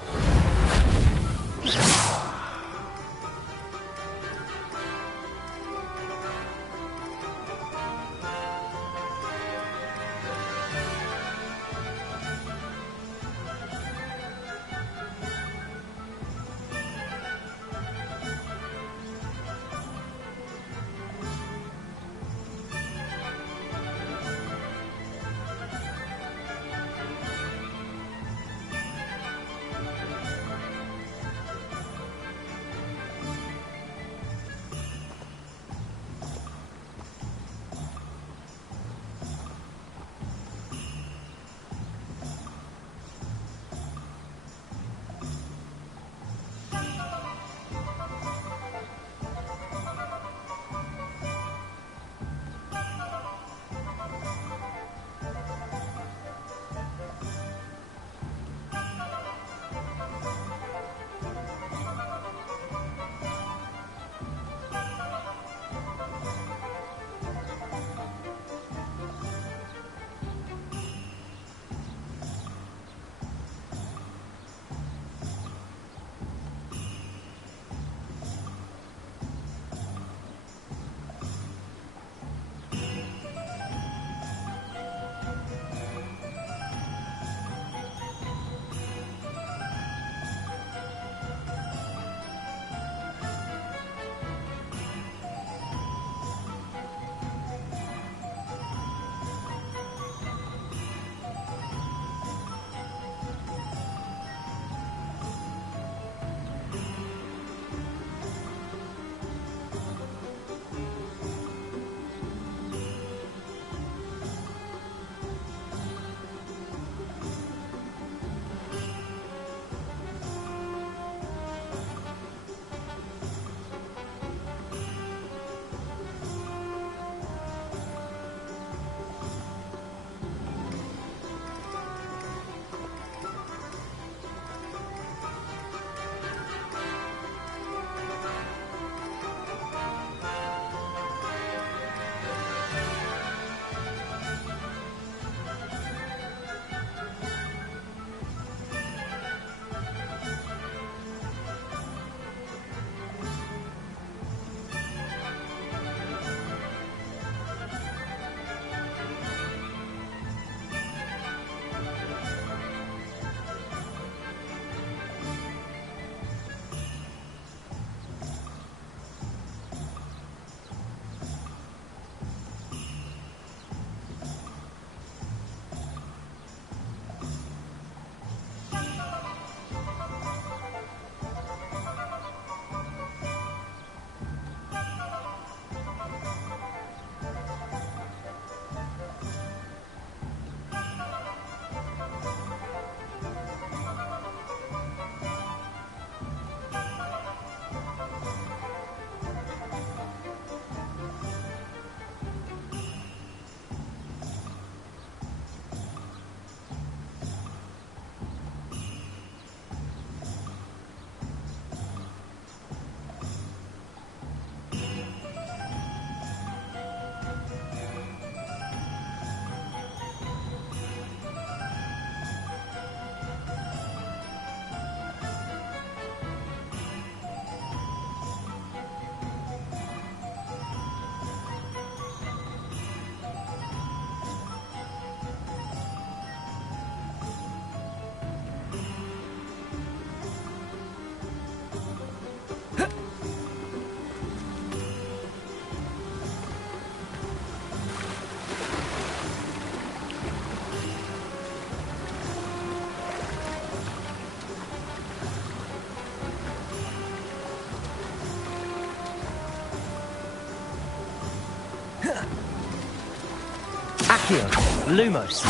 Accio. Lumos.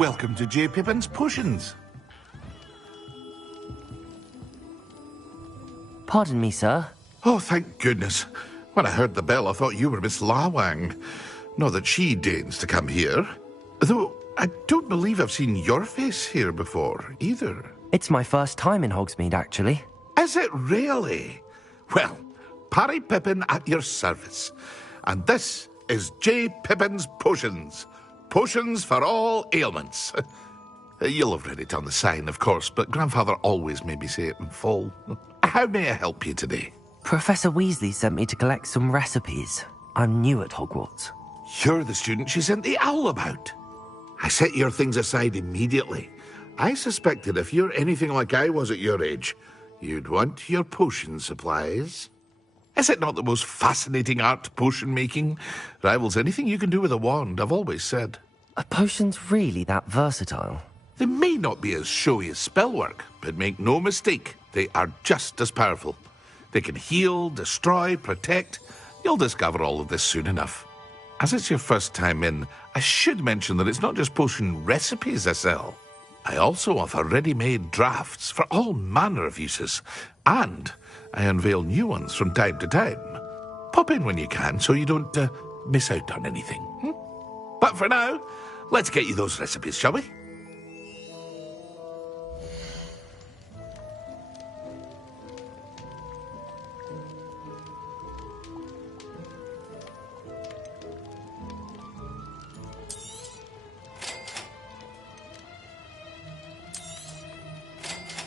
Welcome to J. Pippin's Potions. Pardon me, sir. Oh, thank goodness. When I heard the bell, I thought you were Miss Lawang. Not that she deigns to come here. Though, I don't believe I've seen your face here before, either. It's my first time in Hogsmeade, actually. Is it really? Well, Parry Pippin at your service. And this is J. Pippin's Potions. Potions for all ailments. You'll have read it on the sign, of course, but Grandfather always made me say it in full. How may I help you today? Professor Weasley sent me to collect some recipes. I'm new at Hogwarts. You're the student she sent the owl about. I set your things aside immediately. I suspected if you're anything like I was at your age, you'd want your potion supplies. Is it not the most fascinating art, potion making? Rivals anything you can do with a wand, I've always said. Are potions really that versatile? They may not be as showy as spellwork, but make no mistake, they are just as powerful. They can heal, destroy, protect. You'll discover all of this soon enough. As it's your first time in, I should mention that it's not just potion recipes I sell. I also offer ready-made drafts for all manner of uses, and I unveil new ones from time to time. Pop in when you can so you don't miss out on anything. But for now, let's get you those recipes, shall we?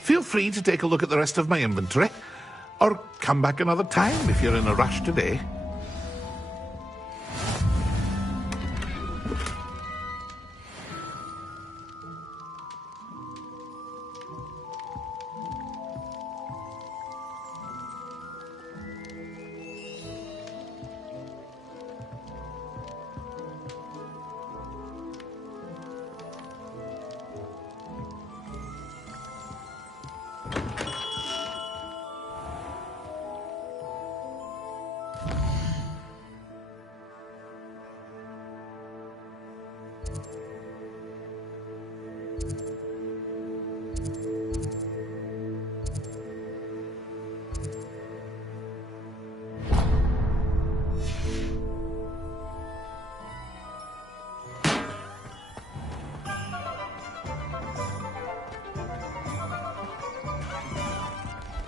Feel free to take a look at the rest of my inventory, or come back another time if you're in a rush today.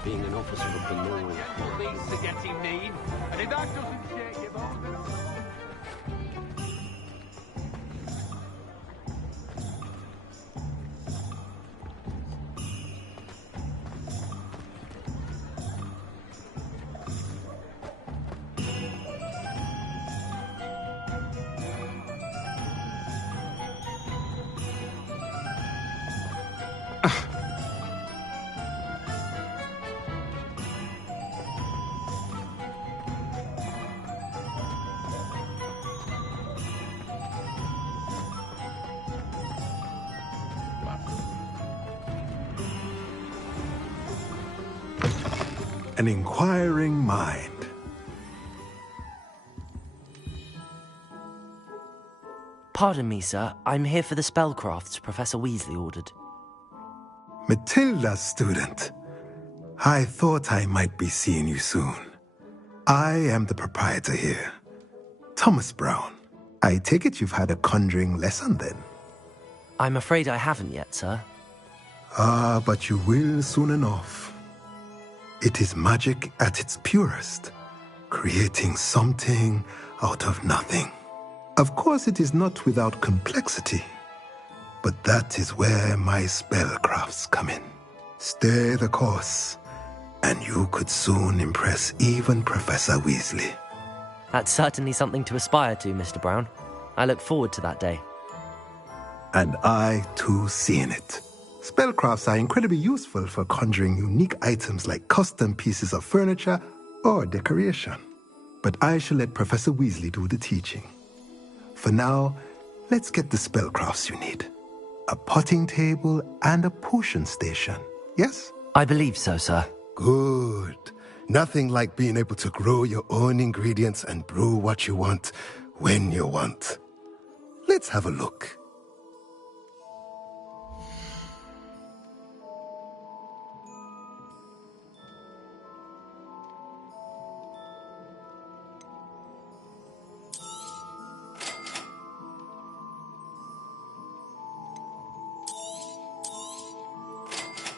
Being an officer of the law. What these forgetting mean? And if that doesn't shake your bones... An inquiring mind. Pardon me, sir. I'm here for the spellcrafts Professor Weasley ordered. Matilda's student. I thought I might be seeing you soon. I am the proprietor here, Thomas Brown. I take it you've had a conjuring lesson then? I'm afraid I haven't yet, sir. Ah, but you will soon enough. It is magic at its purest, creating something out of nothing. Of course, it is not without complexity, but that is where my spellcrafts come in. Stay the course, and you could soon impress even Professor Weasley. That's certainly something to aspire to, Mr. Brown. I look forward to that day. And I, too, seeing it. Spellcrafts are incredibly useful for conjuring unique items like custom pieces of furniture or decoration. But I shall let Professor Weasley do the teaching. For now, let's get the spellcrafts you need. A potting table and a potion station, yes? I believe so, sir. Good. Nothing like being able to grow your own ingredients and brew what you want when you want. Let's have a look.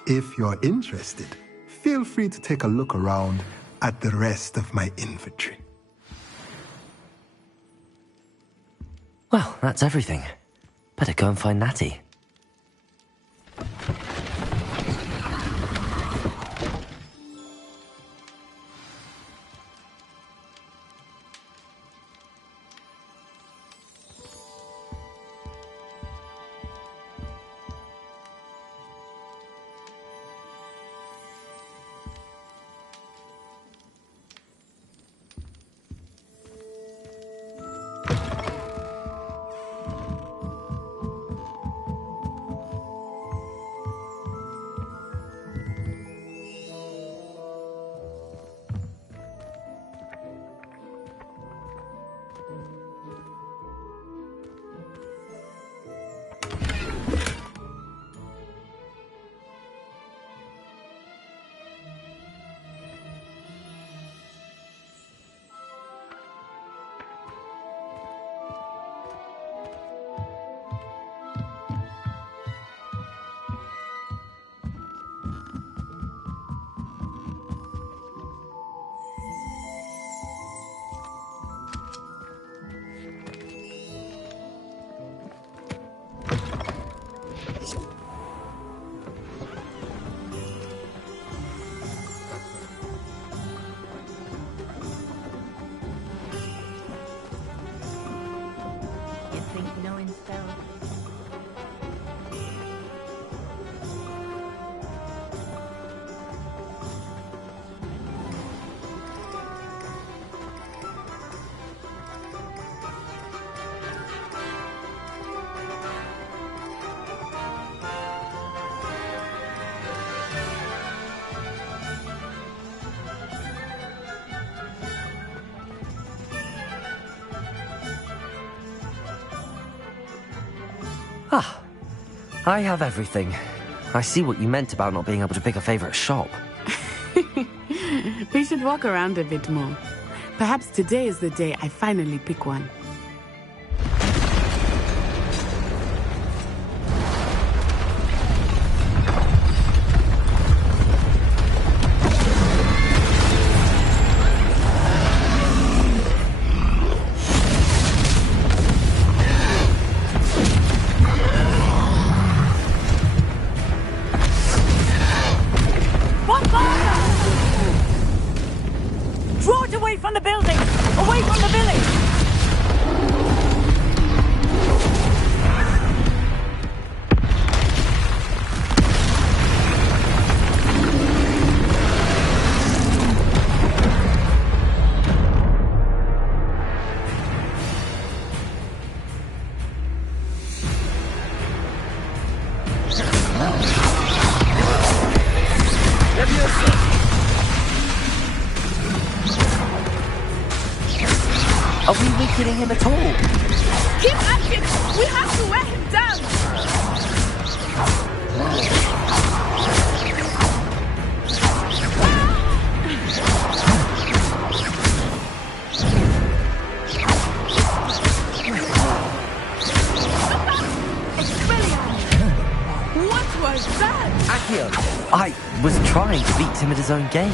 If you're interested, feel free to take a look around at the rest of my inventory. Well, that's everything. Better go and find Natty. Ah, I have everything. I see what you meant about not being able to pick a favourite shop. We should walk around a bit more. Perhaps today is the day I finally pick one. Are we weakening him at all? Keep at it! We have to wear him down! What was that? Accio, I was trying to beat him at his own game.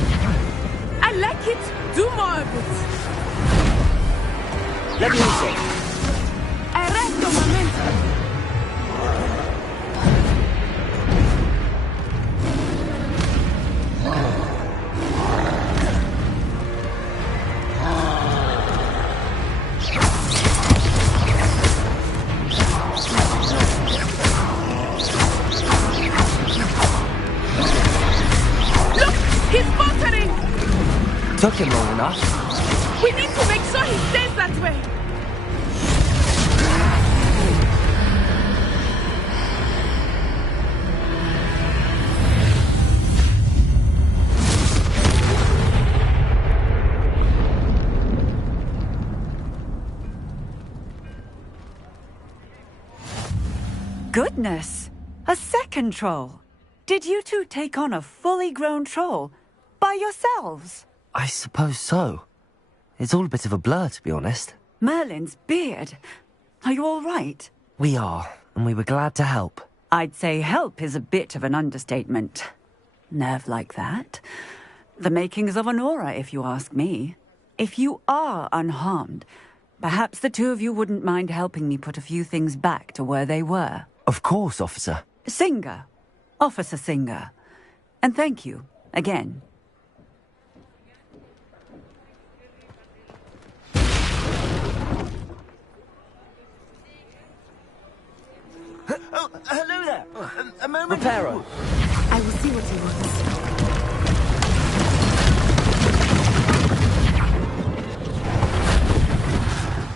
I like it. Do more of it. Let me see. Arresto momento. Look, he's faltering. Took him long enough. We need to make sure he stays that way. Goodness! A second troll! Did you two take on a fully grown troll? By yourselves? I suppose so. It's all a bit of a blur, to be honest. Merlin's beard. Are you all right? We are, and we were glad to help. I'd say help is a bit of an understatement. nerve like that. The makings of an aura, if you ask me. If you are unharmed, perhaps the two of you wouldn't mind helping me put a few things back to where they were. Of course, officer. Singer. Officer Singer. And thank you, again. Oh, hello there. A moment. Reparo. I will see what he wants.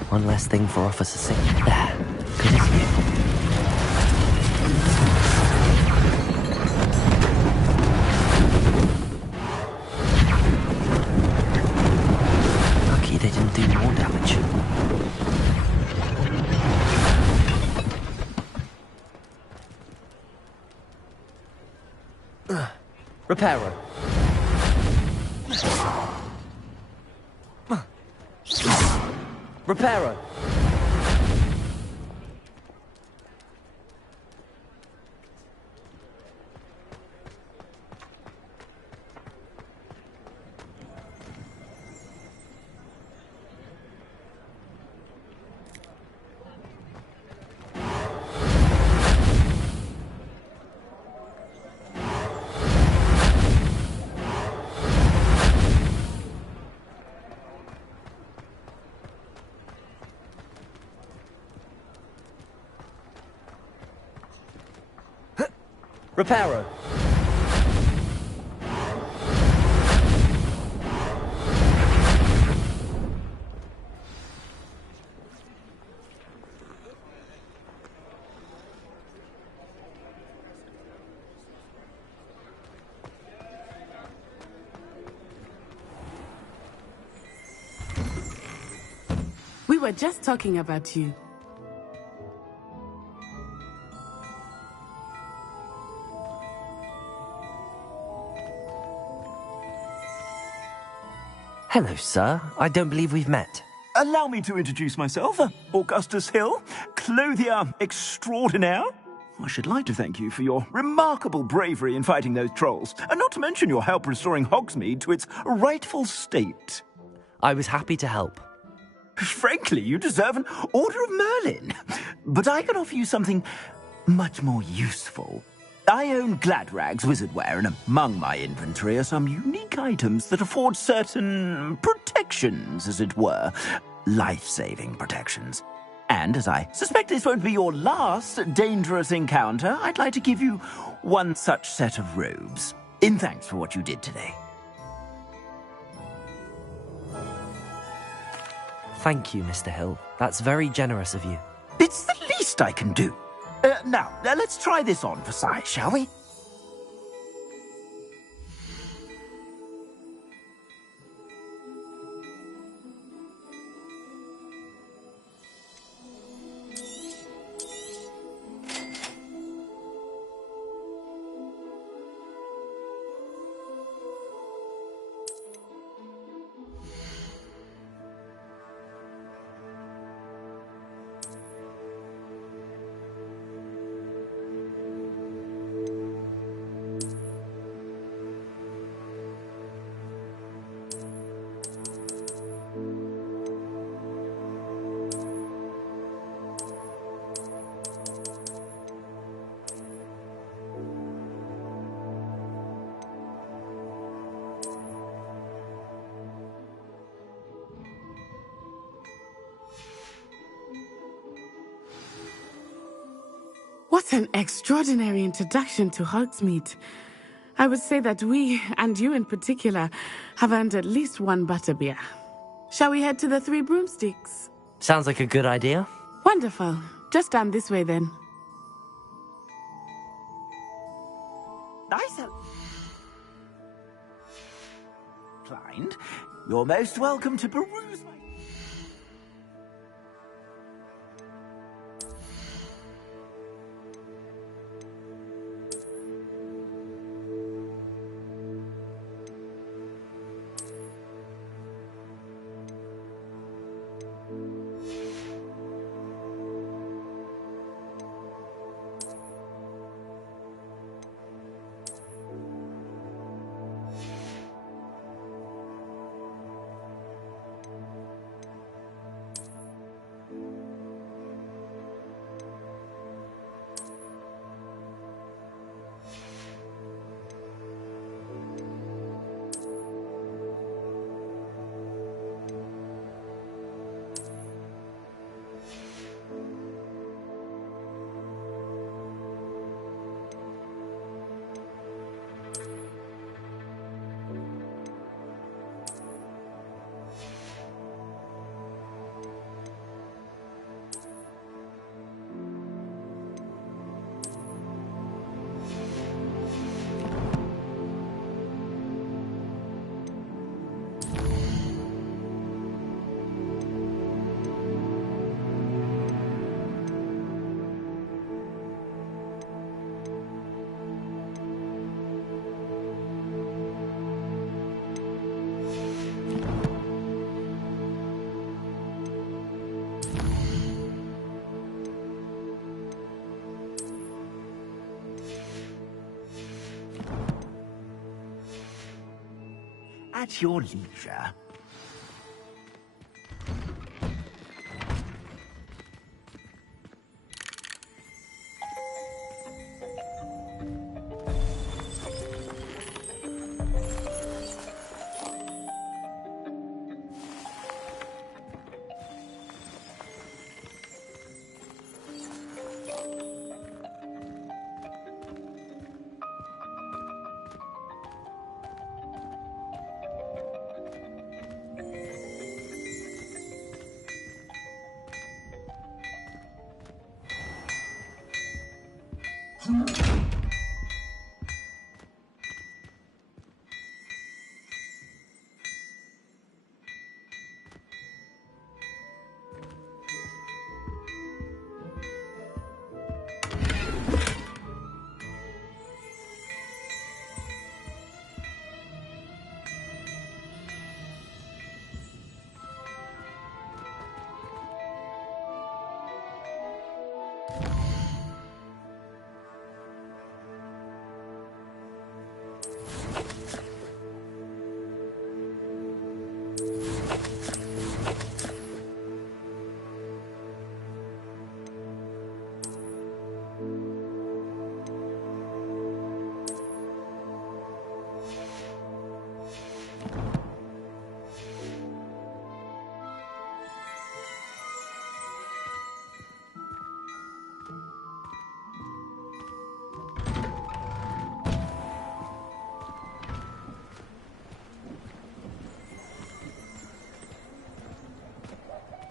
One less thing for Officer Singer. There. Good as new. Lucky they didn't do more damage. Reparo. Reparo. Reparo. We were just talking about you. Hello, sir. I don't believe we've met. Allow me to introduce myself. Augustus Hill, clothier extraordinaire. I should like to thank you for your remarkable bravery in fighting those trolls, and not to mention your help restoring Hogsmeade to its rightful state. I was happy to help. Frankly, you deserve an Order of Merlin. But I can offer you something much more useful. I own Gladrag's wizardware, and among my inventory are some unique items that afford certain protections, as it were. Life-saving protections. And as I suspect this won't be your last dangerous encounter, I'd like to give you one such set of robes, in thanks for what you did today. Thank you, Mr. Hill. That's very generous of you. It's the least I can do. Now, let's try this on for size, shall we? What an extraordinary introduction to Hogsmeade. I would say that we, and you in particular, have earned at least one butterbeer. Shall we head to the Three Broomsticks? Sounds like a good idea. Wonderful. Just down this way then. Nice. Inclined. You're most welcome to peruse my... at your leisure.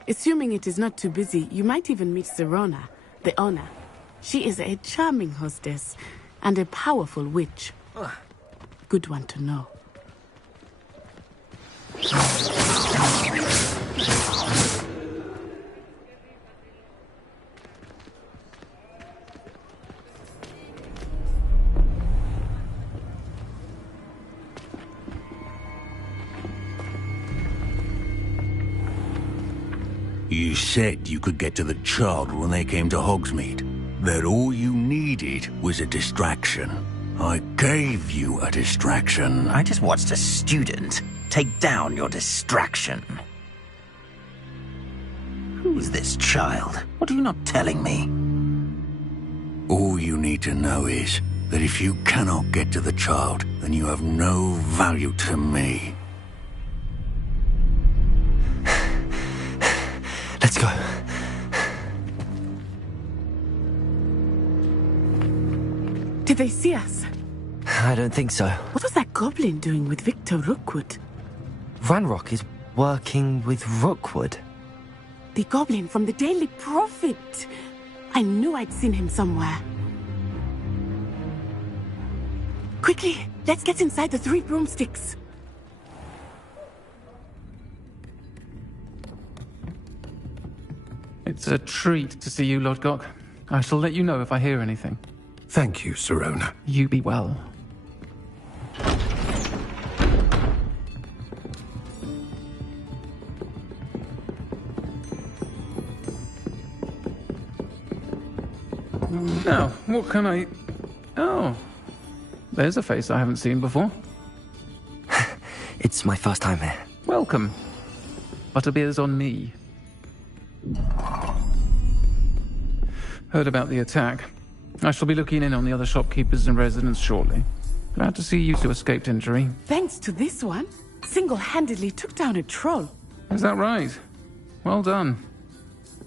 Assuming it is not too busy, you might even meet Serona, the owner. She is a charming hostess and a powerful witch. Good one to know. You said you could get to the child when they came to Hogsmeade. That all you needed was a distraction. I gave you a distraction. I just watched a student take down your distraction. Who is this child? What are you not telling me? All you need to know is that if you cannot get to the child, then you have no value to me. Let's go. Did they see us? I don't think so. What was that goblin doing with Victor Rookwood? Ranrock is working with Rookwood. The goblin from the Daily Prophet. I knew I'd seen him somewhere. Quickly, let's get inside the 3 broomsticks. It's a treat to see you, Lodgok. I shall let you know if I hear anything. Thank you, Serona. You be well. Now, what can I... Oh, there's a face I haven't seen before. It's my first time here. Welcome. Butterbeer's on me. Heard about the attack. I shall be looking in on the other shopkeepers and residents shortly. Glad to see you two escaped injury. Thanks to this one, single-handedly took down a troll. Is that right? Well done.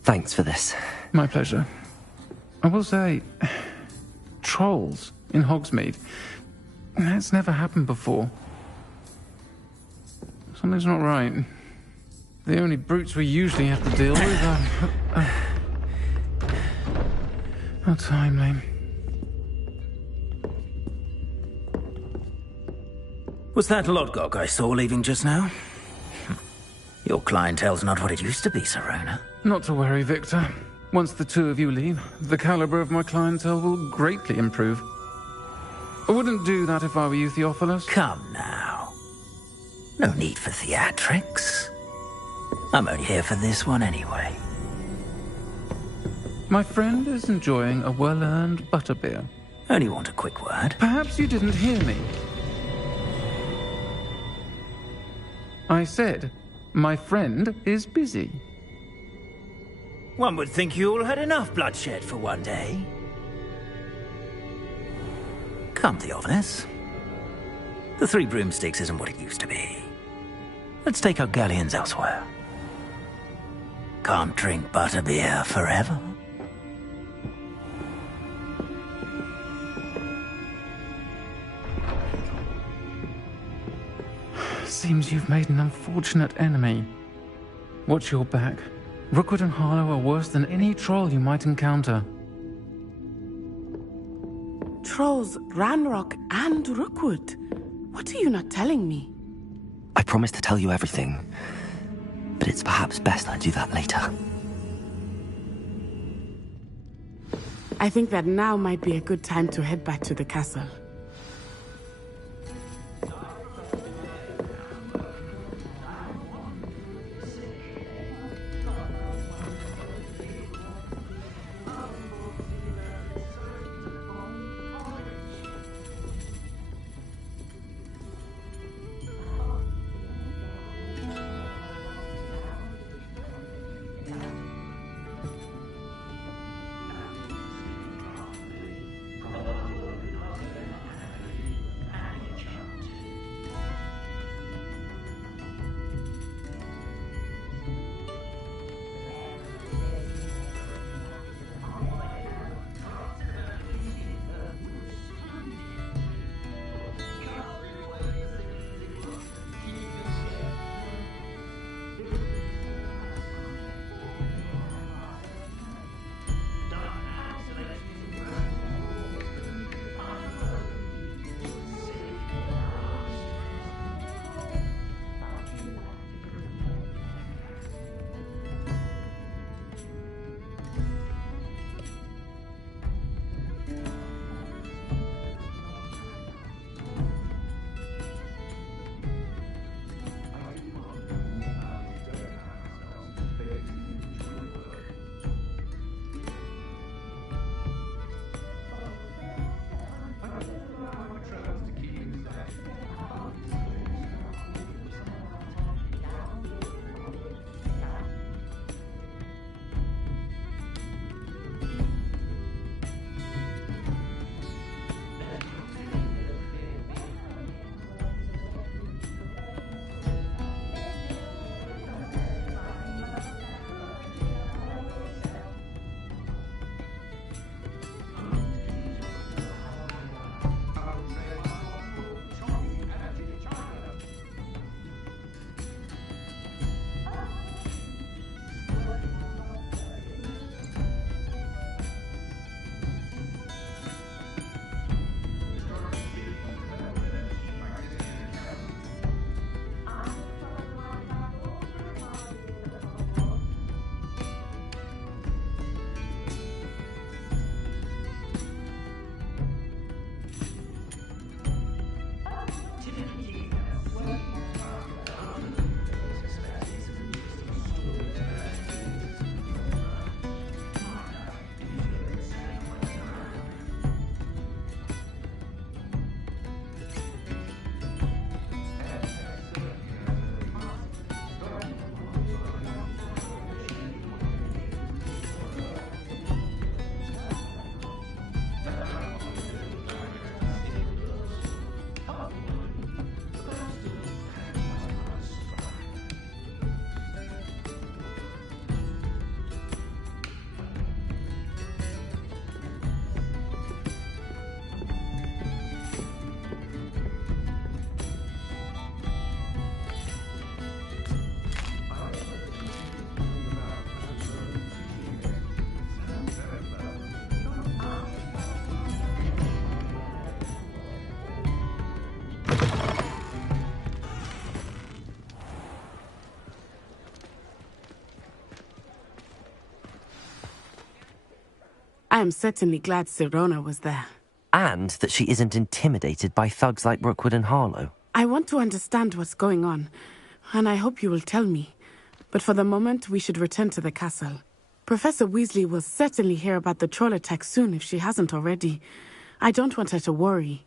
Thanks for this. My pleasure. I will say, trolls in Hogsmeade. That's never happened before. Something's not right. The only brutes we usually have to deal with are... How timely. Was that Lodgok I saw leaving just now? Your clientele's not what it used to be, Serona. Not to worry, Victor. Once the two of you leave, the caliber of my clientele will greatly improve. I wouldn't do that if I were you, Theophilus. Come now. No need for theatrics. I'm only here for this one anyway. My friend is enjoying a well-earned butterbeer. Only want a quick word. Perhaps you didn't hear me. I said, my friend is busy. One would think you all had enough bloodshed for one day. Come the honest. The Three Broomsticks isn't what it used to be. Let's take our galleons elsewhere. Can't drink butterbeer forever. Seems you've made an unfortunate enemy. Watch your back. Rookwood and Harlow are worse than any troll you might encounter. Trolls, Ranrock, and Rookwood. What are you not telling me? I promised to tell you everything, but it's perhaps best I do that later. I think that now might be a good time to head back to the castle. I am certainly glad Sirona was there. And that she isn't intimidated by thugs like Rookwood and Harlow. I want to understand what's going on, and I hope you will tell me. But for the moment, we should return to the castle. Professor Weasley will certainly hear about the troll attack soon if she hasn't already. I don't want her to worry.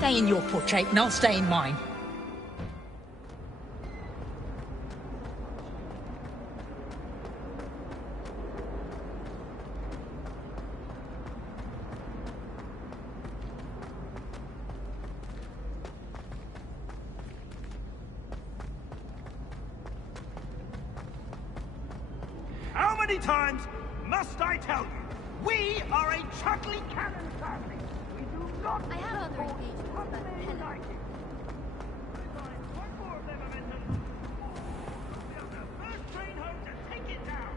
stay in your portrait and I'll stay in mine. How many times must I tell you? We are a chuckly cannon family. We do not. I had other engagements, but hello. Like it. One more of them have entered. We are the first train home to take it down.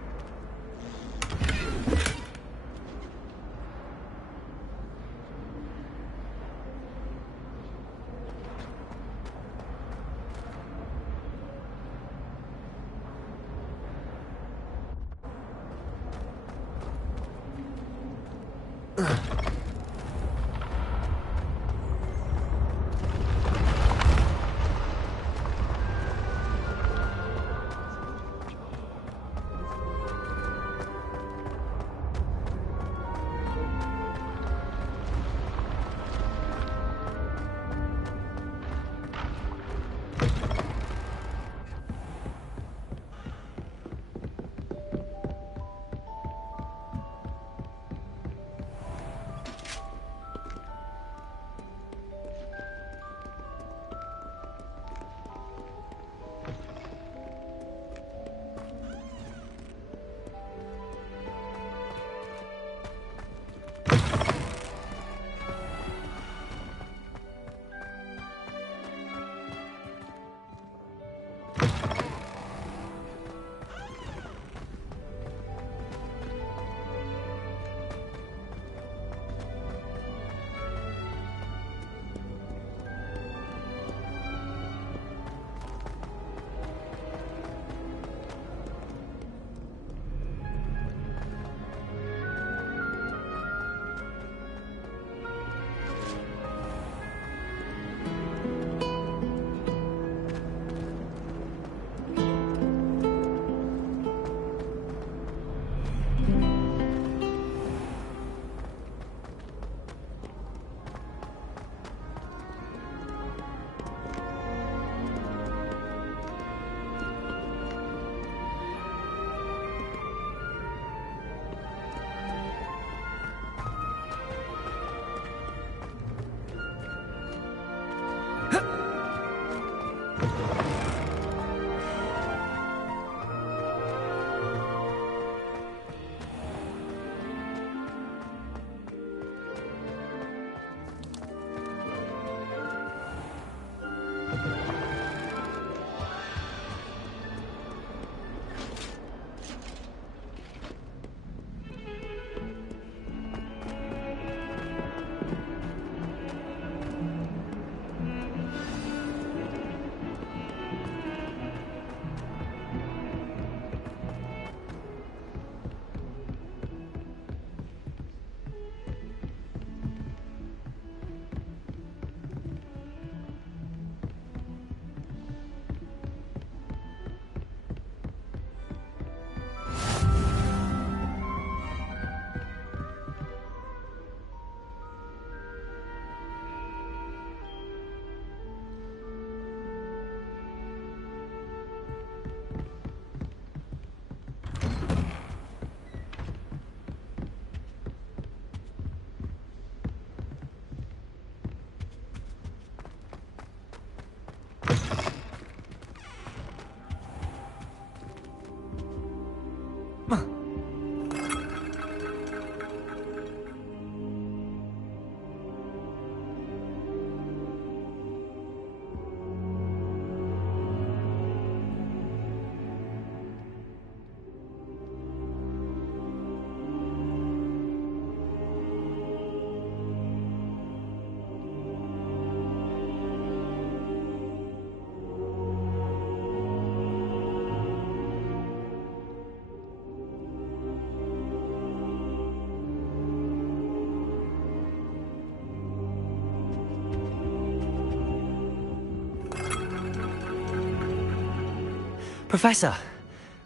Professor,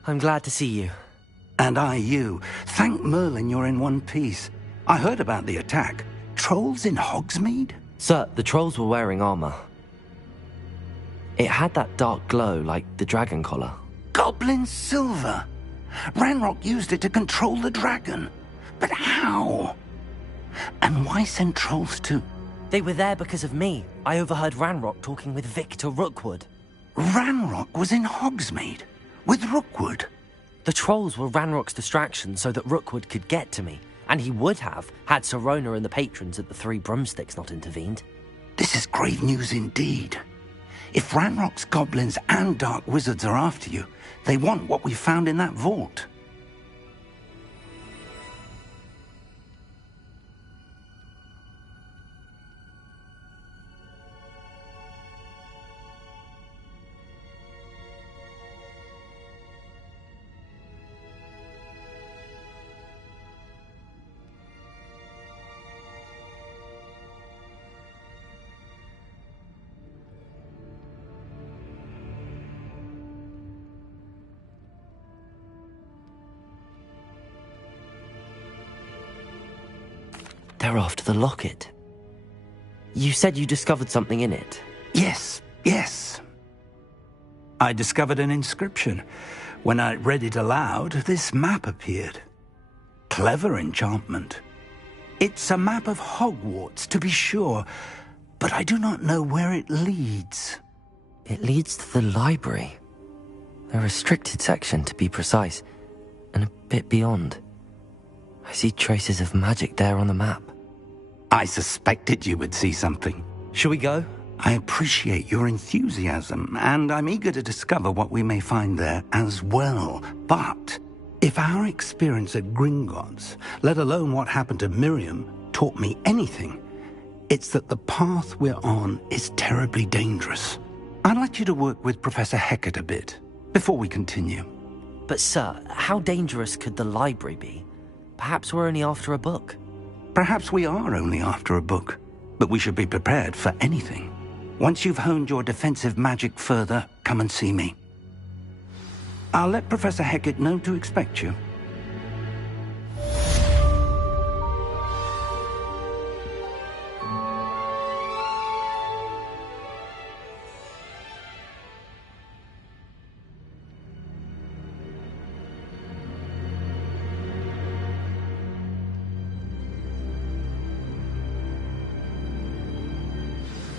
I'm glad to see you. And I you. Thank Merlin you're in one piece. I heard about the attack. Trolls in Hogsmeade? Sir, the trolls were wearing armor. It had that dark glow like the dragon collar. Goblin silver! Ranrock used it to control the dragon. But how? And why send trolls too? They were there because of me. I overheard Ranrock talking with Victor Rookwood. Ranrock was in Hogsmeade with Rookwood. The trolls were Ranrock's distraction so that Rookwood could get to me. And he would have, had Sirona and the patrons at the Three Broomsticks not intervened. This is grave news indeed. If Ranrock's goblins and dark wizards are after you, they want what we found in that vault. They're after the locket. You said you discovered something in it. Yes. I discovered an inscription. When I read it aloud, this map appeared. Clever enchantment. It's a map of Hogwarts, to be sure, but I do not know where it leads. It leads to the library. The restricted section, to be precise, and a bit beyond. I see traces of magic there on the map. I suspected you would see something. Shall we go? I appreciate your enthusiasm, and I'm eager to discover what we may find there as well. But if our experience at Gringotts, let alone what happened to Miriam, taught me anything, it's that the path we're on is terribly dangerous. I'd like you to work with Professor Hecat a bit before we continue. But sir, how dangerous could the library be? Perhaps we're only after a book. Perhaps we are only after a book, but we should be prepared for anything. Once you've honed your defensive magic further, come and see me. I'll let Professor Hecat know to expect you.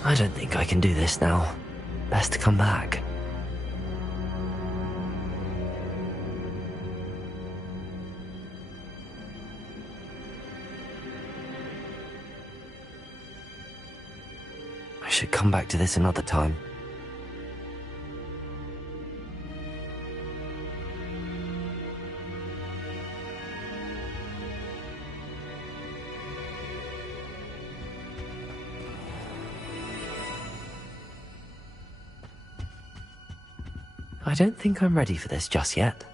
I don't think I can do this now. Best to come back. I should come back to this another time. I don't think I'm ready for this just yet.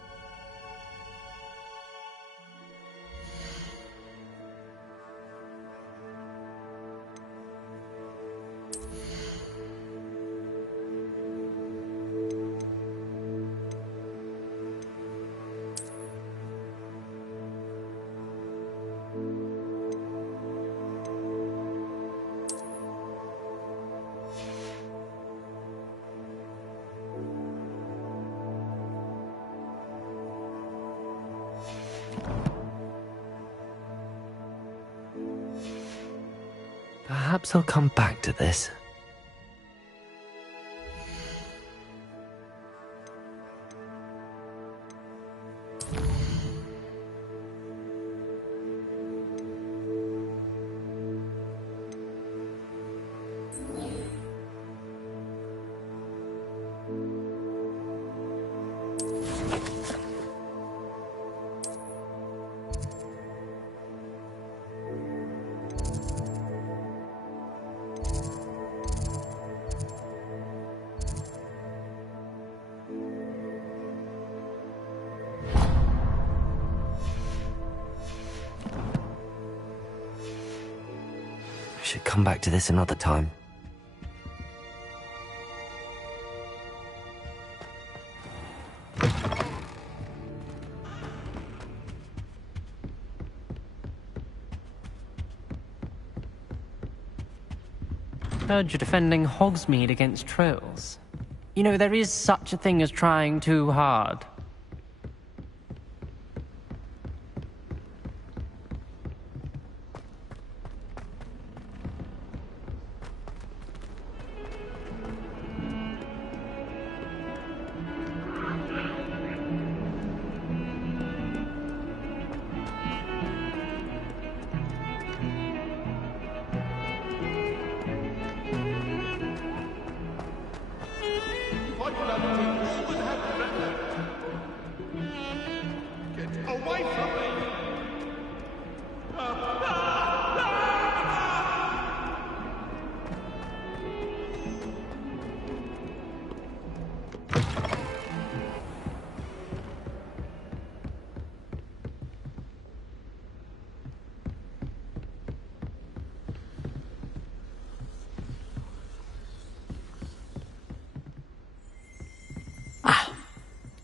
Perhaps I'll come back to this. Should come back to this another time. Heard you're defending Hogsmeade against trolls. You know, there is such a thing as trying too hard.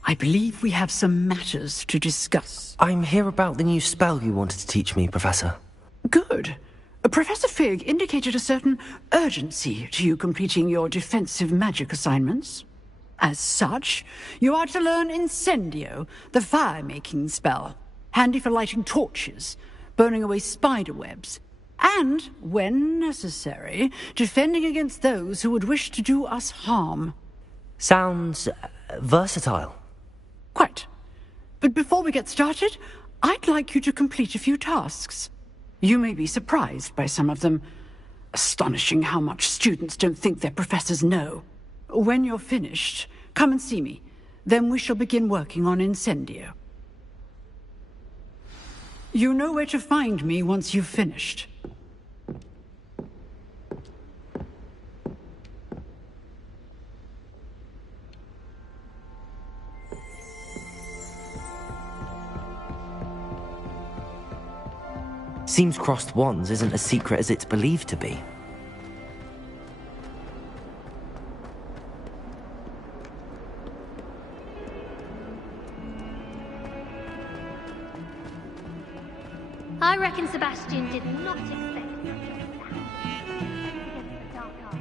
I believe we have some matters to discuss. I'm here about the new spell you wanted to teach me, Professor. Good. Professor Fig indicated a certain urgency to you completing your defensive magic assignments. As such, you are to learn Incendio, the fire-making spell, handy for lighting torches, burning away spider webs, and, when necessary, defending against those who would wish to do us harm. Sounds versatile. Quite. But before we get started, I'd like you to complete a few tasks. You may be surprised by some of them. Astonishing how much students don't think their professors know. When you're finished, come and see me. Then we shall begin working on Incendio. You know where to find me once you've finished. Seems crossed wands isn't as secret as it's believed to be. I reckon Sebastian did not expect just that. Against the dark arts.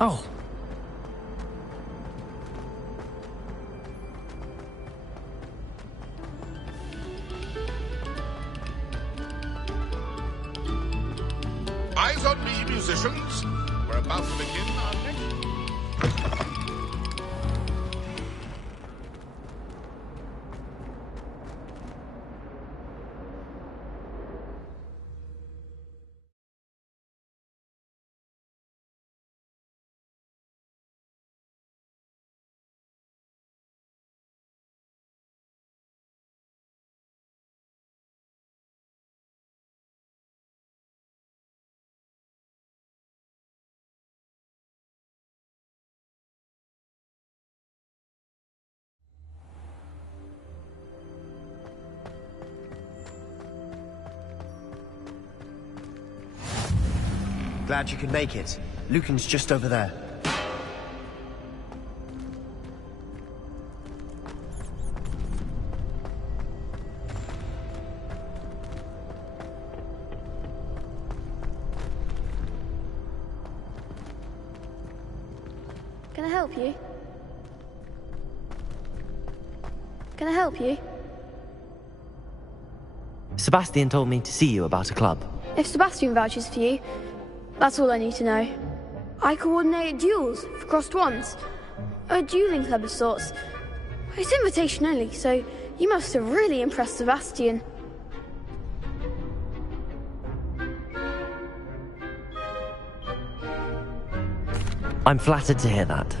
Oh. Eyes on me, musicians. We're about to begin our next... Glad you could make it. Lucan's just over there. Can I help you? Can I help you? Sebastian told me to see you about a club. If Sebastian vouches for you, that's all I need to know. I coordinate duels for crossed wands. A dueling club of sorts. It's invitation only, so you must have really impressed Sebastian. I'm flattered to hear that.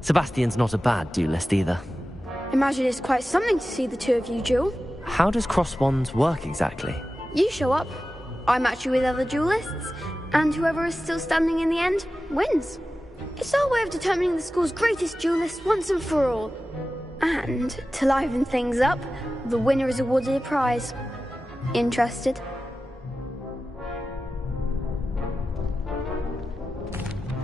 Sebastian's not a bad duelist either. Imagine it's quite something to see the two of you duel. How does cross wands work exactly? You show up, I match you with other duelists, and whoever is still standing in the end wins. It's our way of determining the school's greatest duelist once and for all. And to liven things up, the winner is awarded a prize. Interested?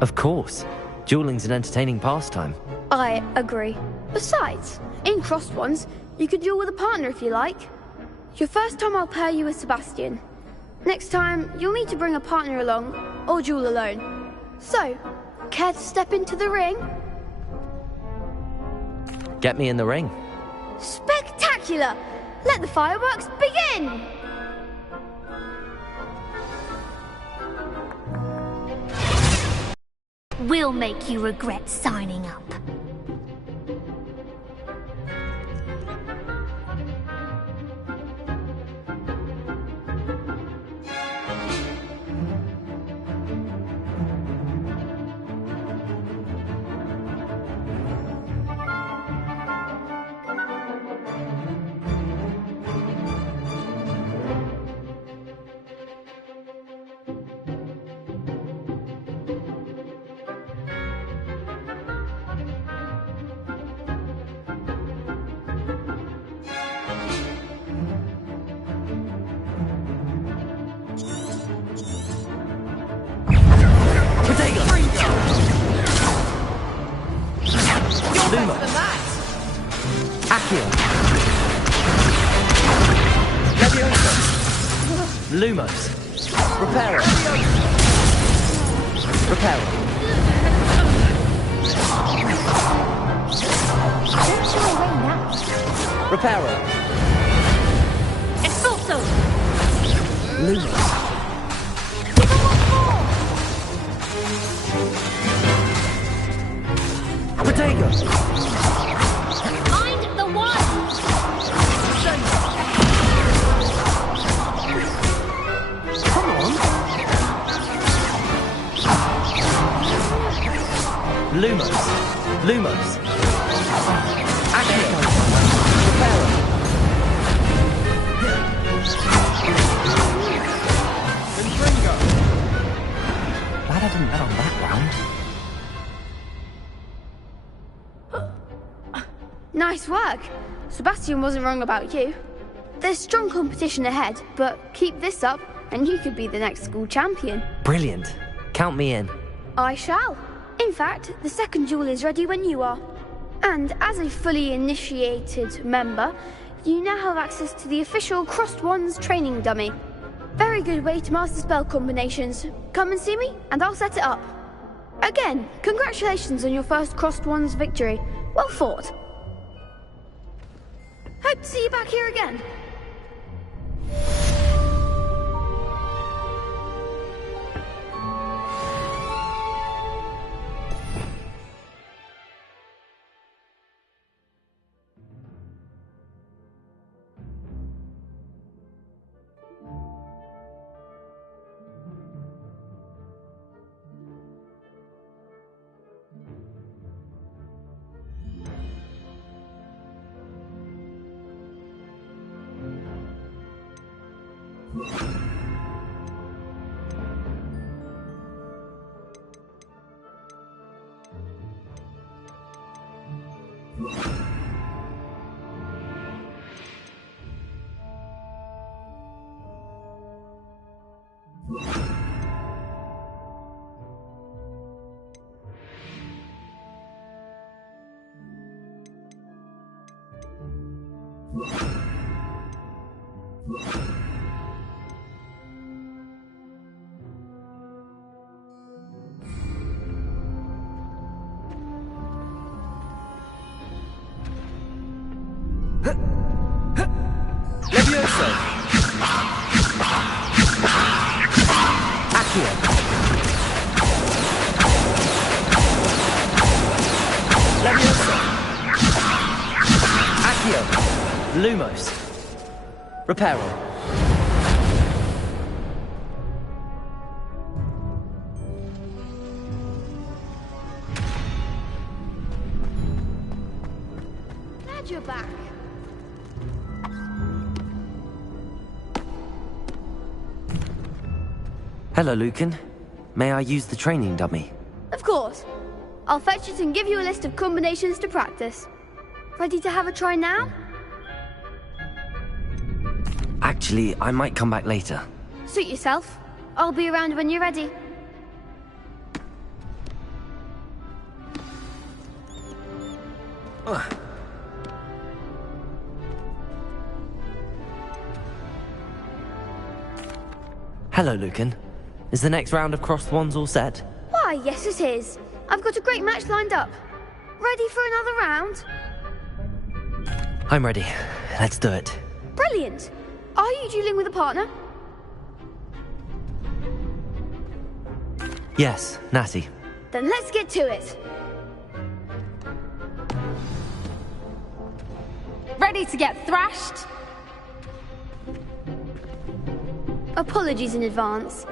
Of course. Dueling's an entertaining pastime. I agree. Besides, in crossed ones, you could duel with a partner if you like. Your first time I'll pair you with Sebastian. Next time, you'll need to bring a partner along, or duel alone. So, care to step into the ring? Get me in the ring. Spectacular! Let the fireworks begin! We'll make you regret signing up. Lumos. Reparo. Reparo. Reparo. Expulso. Lumos. Protego. Find the one. Come on. Lumos. Lumos. Accio. Reparo. Glad I didn't bet on that round. Nice work. Sebastian wasn't wrong about you. There's strong competition ahead, but keep this up and you could be the next school champion. Brilliant. Count me in. I shall. In fact, the second duel is ready when you are. And as a fully initiated member, you now have access to the official Crossed Wands training dummy. Very good way to master spell combinations. Come and see me, and I'll set it up. Again, congratulations on your first Crossed Wands victory. Well fought. Hope to see you back here again. Levioso! Accio! Levioso! Accio! Lumos! Reparo! Glad you're back. Hello, Lucan. May I use the training dummy? Of course. I'll fetch it and give you a list of combinations to practice. Ready to have a try now? Actually, I might come back later. Suit yourself. I'll be around when you're ready. Hello, Lucan. Is the next round of crossed wands all set? Why, yes it is. I've got a great match lined up. Ready for another round? I'm ready. Let's do it. Brilliant. Are you dueling with a partner? Yes, Natty. Then let's get to it. Ready to get thrashed? Apologies in advance.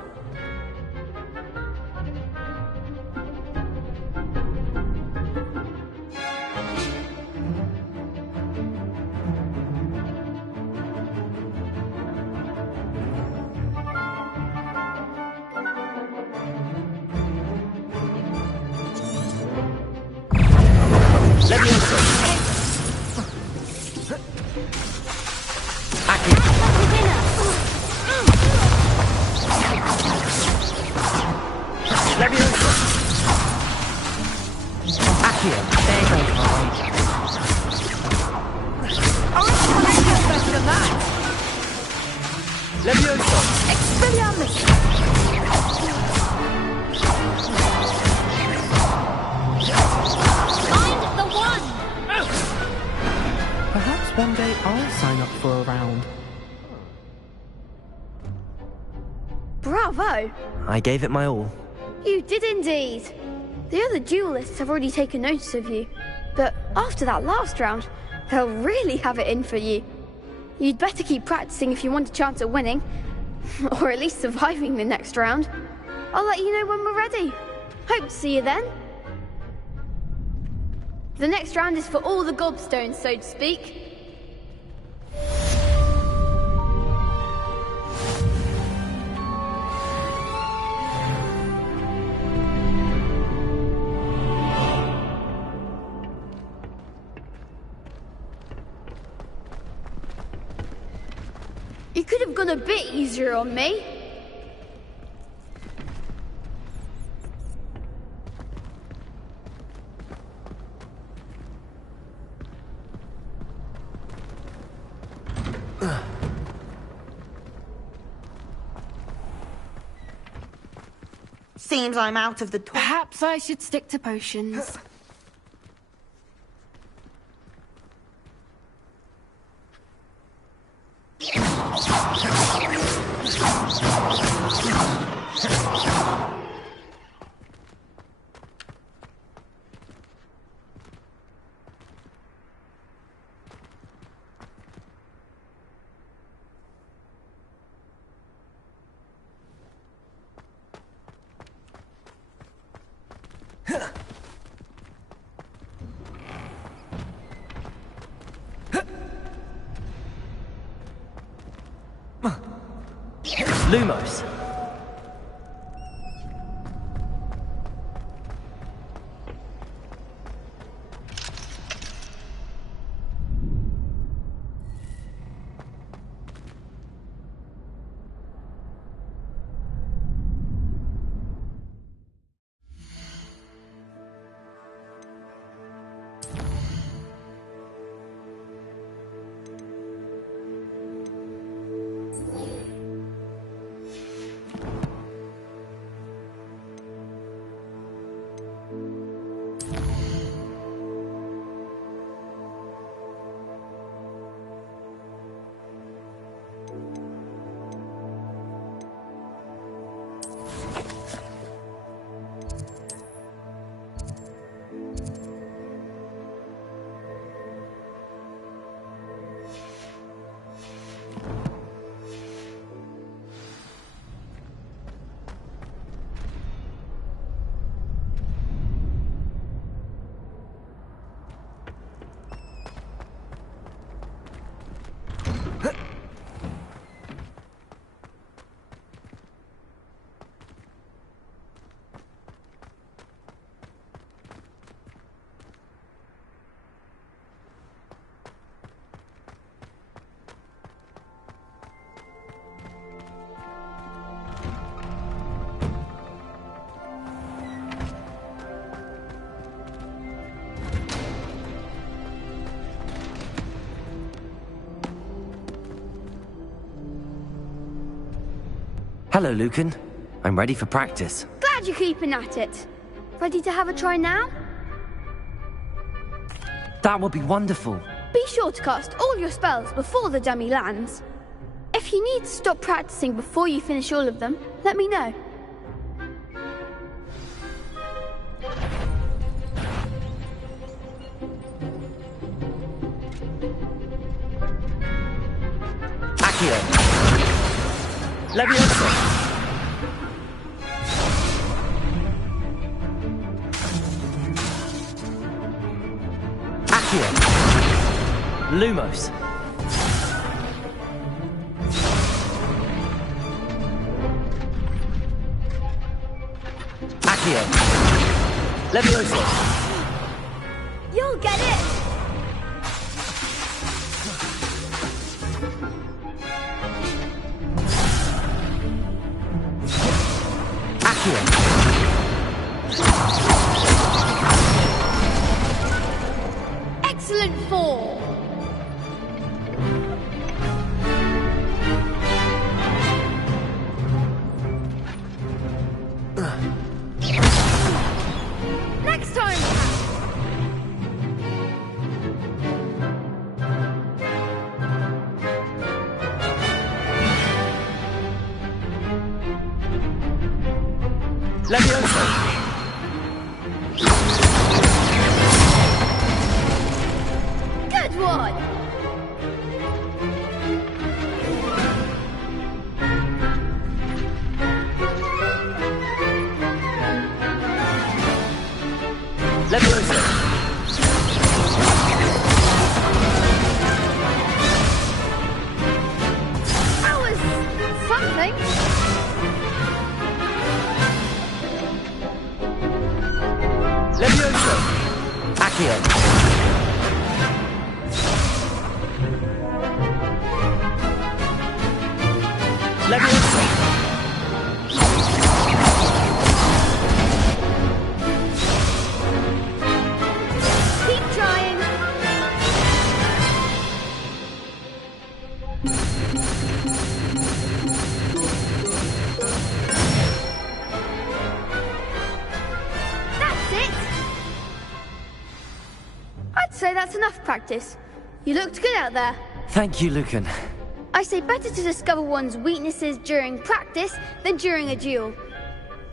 Perhaps one day I'll sign up for a round. Bravo! I gave it my all. You did indeed. The other duelists have already taken notice of you, but after that last round, they'll really have it in for you. You'd better keep practicing if you want a chance at winning, or at least surviving the next round. I'll let you know when we're ready. Hope to see you then. The next round is for all the gobstones, so to speak. You could have gone a bit easier on me. Seems I'm out of the... Perhaps I should stick to potions. Lumos. Hello, Lucan. I'm ready for practice. Glad you're keeping at it. Ready to have a try now? That would be wonderful. Be sure to cast all your spells before the dummy lands. If you need to stop practicing before you finish all of them, let me know. Accio. Leviosa. Accio. Lumos. Accio. Leviosa. You'll get it! Excellent fall! Next time! Leviosa. Good one! Leviosa. That was something. Leviosa. Accio. Leviosa. Keep trying. That's it. I'd say that's enough practice. You looked good out there. Thank you, Lucan. I say better to discover one's weaknesses during practice than during a duel.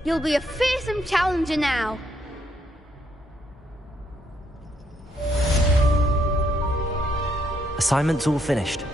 You'll be a fearsome challenger now. Assignment's all finished.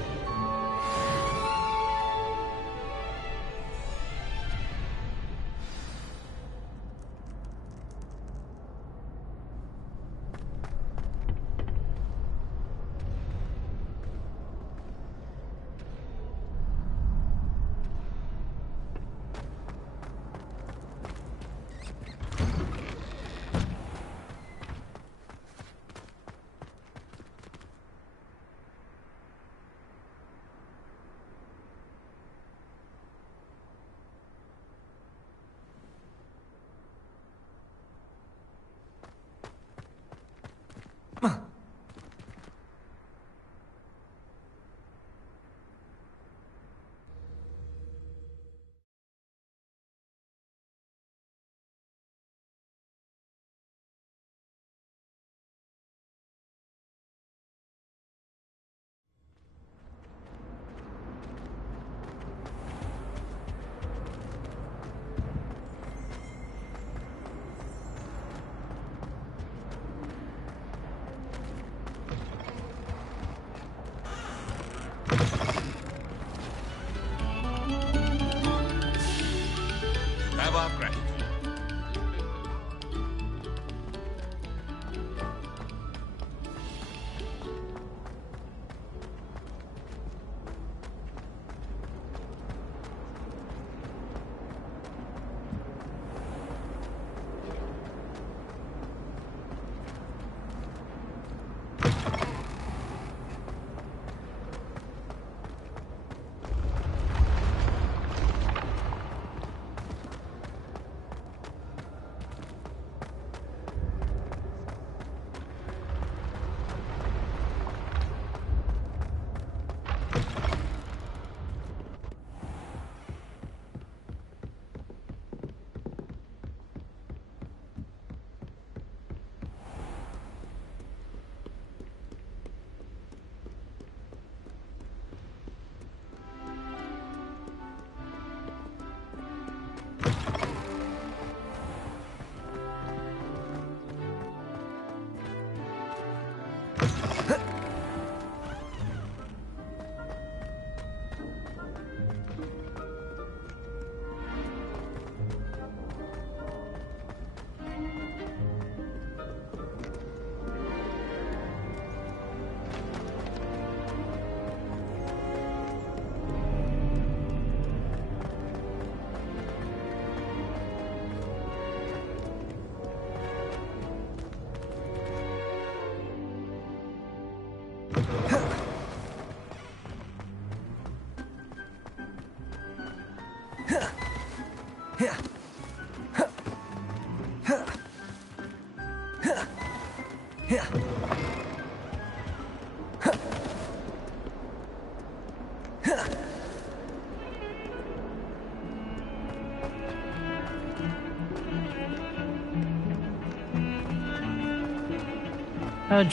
Heard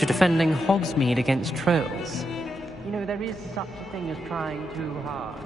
you're defending Hogsmeade against trolls. You know, there is such a thing as trying too hard.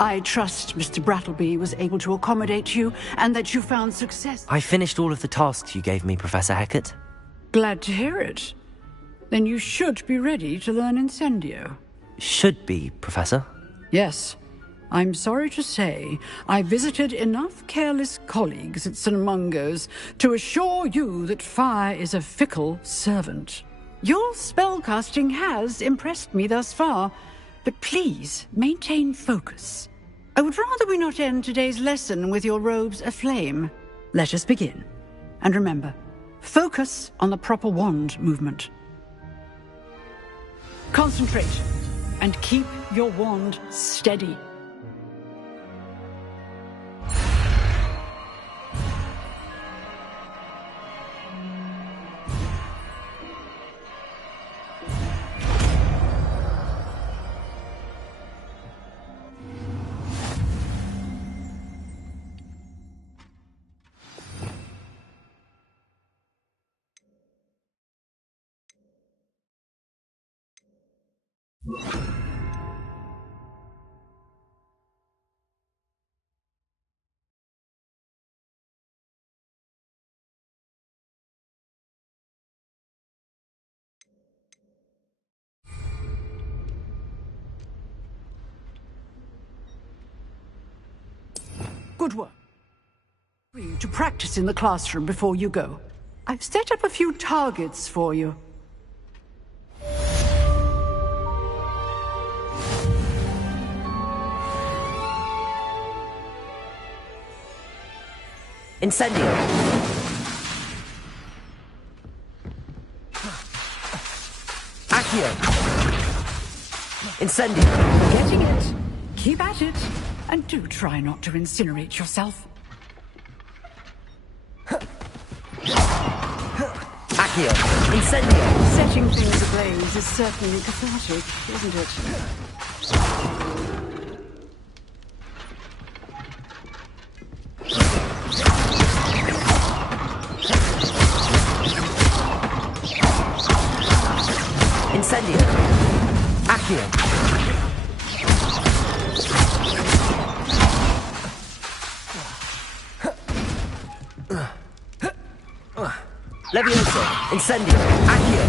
I trust Mr. Brattleby was able to accommodate you and that you found success. I finished all of the tasks you gave me, Professor Hecat. Glad to hear it. Then you should be ready to learn Incendio. Should be, Professor. Yes. I'm sorry to say, I visited enough careless colleagues at St. Mungo's to assure you that fire is a fickle servant. Your spellcasting has impressed me thus far, but please maintain focus. I would rather we not end today's lesson with your robes aflame. Let us begin. And remember, focus on the proper wand movement. Concentrate, and keep your wand steady. Good work. To practice in the classroom before you go. I've set up a few targets for you. Incendio! Accio! Incendio! Getting it. Keep at it. And do try not to incinerate yourself. Accio! Incendio! Setting things ablaze is certainly cathartic, isn't it? Incendio! Accio! Levioso! Incendio! Accio!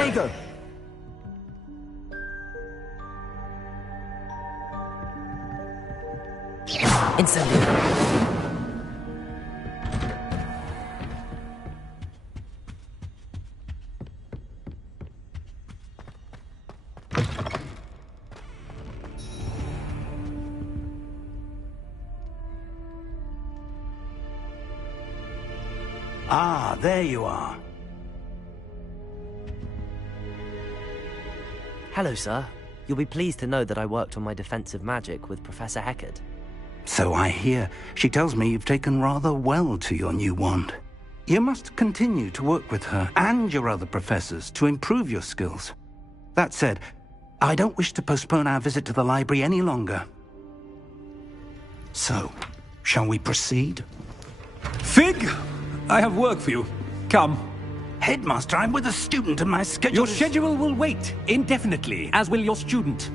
Protego! Incendio. Ah, there you are. Hello, sir. You'll be pleased to know that I worked on my defensive magic with Professor Heckard. So I hear. She tells me you've taken rather well to your new wand. You must continue to work with her and your other professors to improve your skills. That said, I don't wish to postpone our visit to the library any longer. So, shall we proceed? Fig! I have work for you. Come. Headmaster, I'm with a student and my schedule Your schedule will wait indefinitely, as will your student.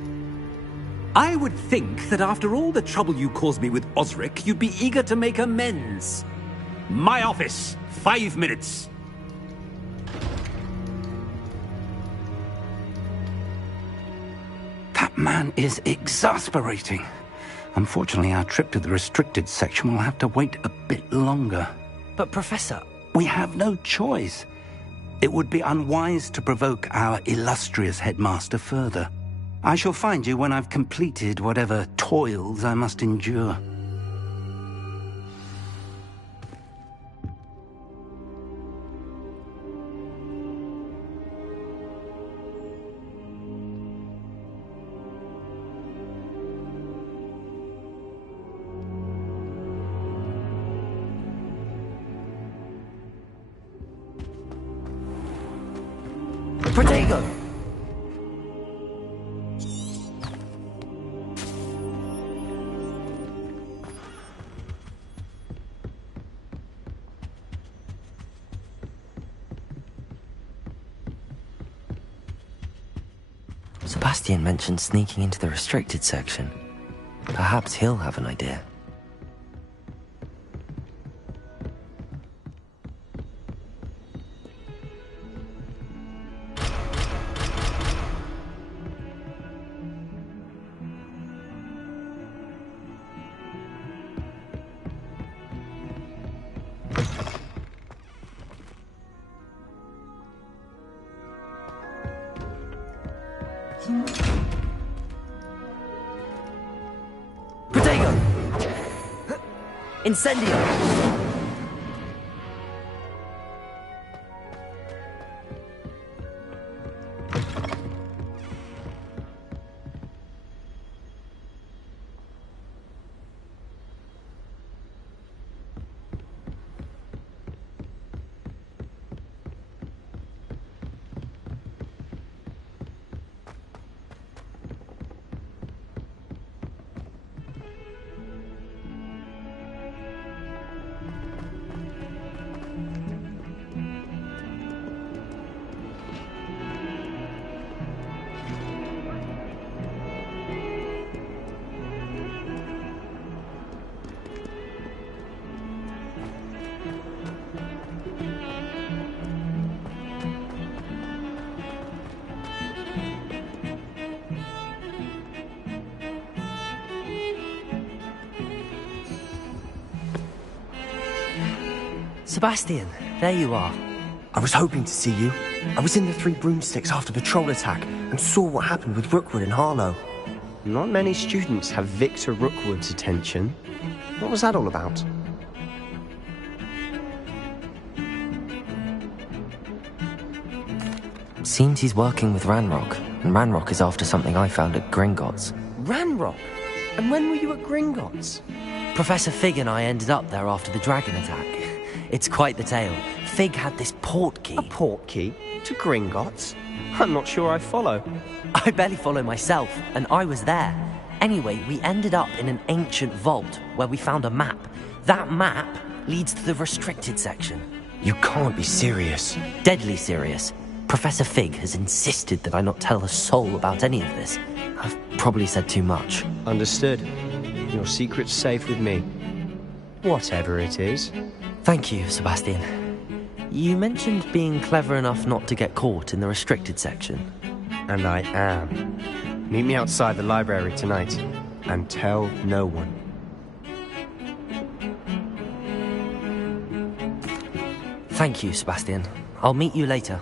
I would think that after all the trouble you caused me with Osric, you'd be eager to make amends. My office, 5 minutes. That man is exasperating. Unfortunately, our trip to the restricted section will have to wait a bit longer. But, Professor... We have no choice. It would be unwise to provoke our illustrious headmaster further. I shall find you when I've completed whatever toils I must endure. Protego! Sebastian mentioned sneaking into the restricted section. Perhaps he'll have an idea. Protego! Incendio! Sebastian, there you are. I was hoping to see you. I was in the Three Broomsticks after the troll attack and saw what happened with Rookwood and Harlow. Not many students have Victor Rookwood's attention. What was that all about? Seems he's working with Ranrock, and Ranrock is after something I found at Gringotts. Ranrock? And when were you at Gringotts? Professor Fig and I ended up there after the dragon attack. It's quite the tale. Fig had this port key. A port key? To Gringotts? I'm not sure I follow. I barely follow myself, and I was there. Anyway, we ended up in an ancient vault where we found a map. That map leads to the restricted section. You can't be serious. Deadly serious. Professor Fig has insisted that I not tell a soul about any of this. I've probably said too much. Understood. Your secret's safe with me. Whatever it is. Thank you, Sebastian. You mentioned being clever enough not to get caught in the restricted section. And I am. Meet me outside the library tonight, and tell no one. Thank you, Sebastian. I'll meet you later.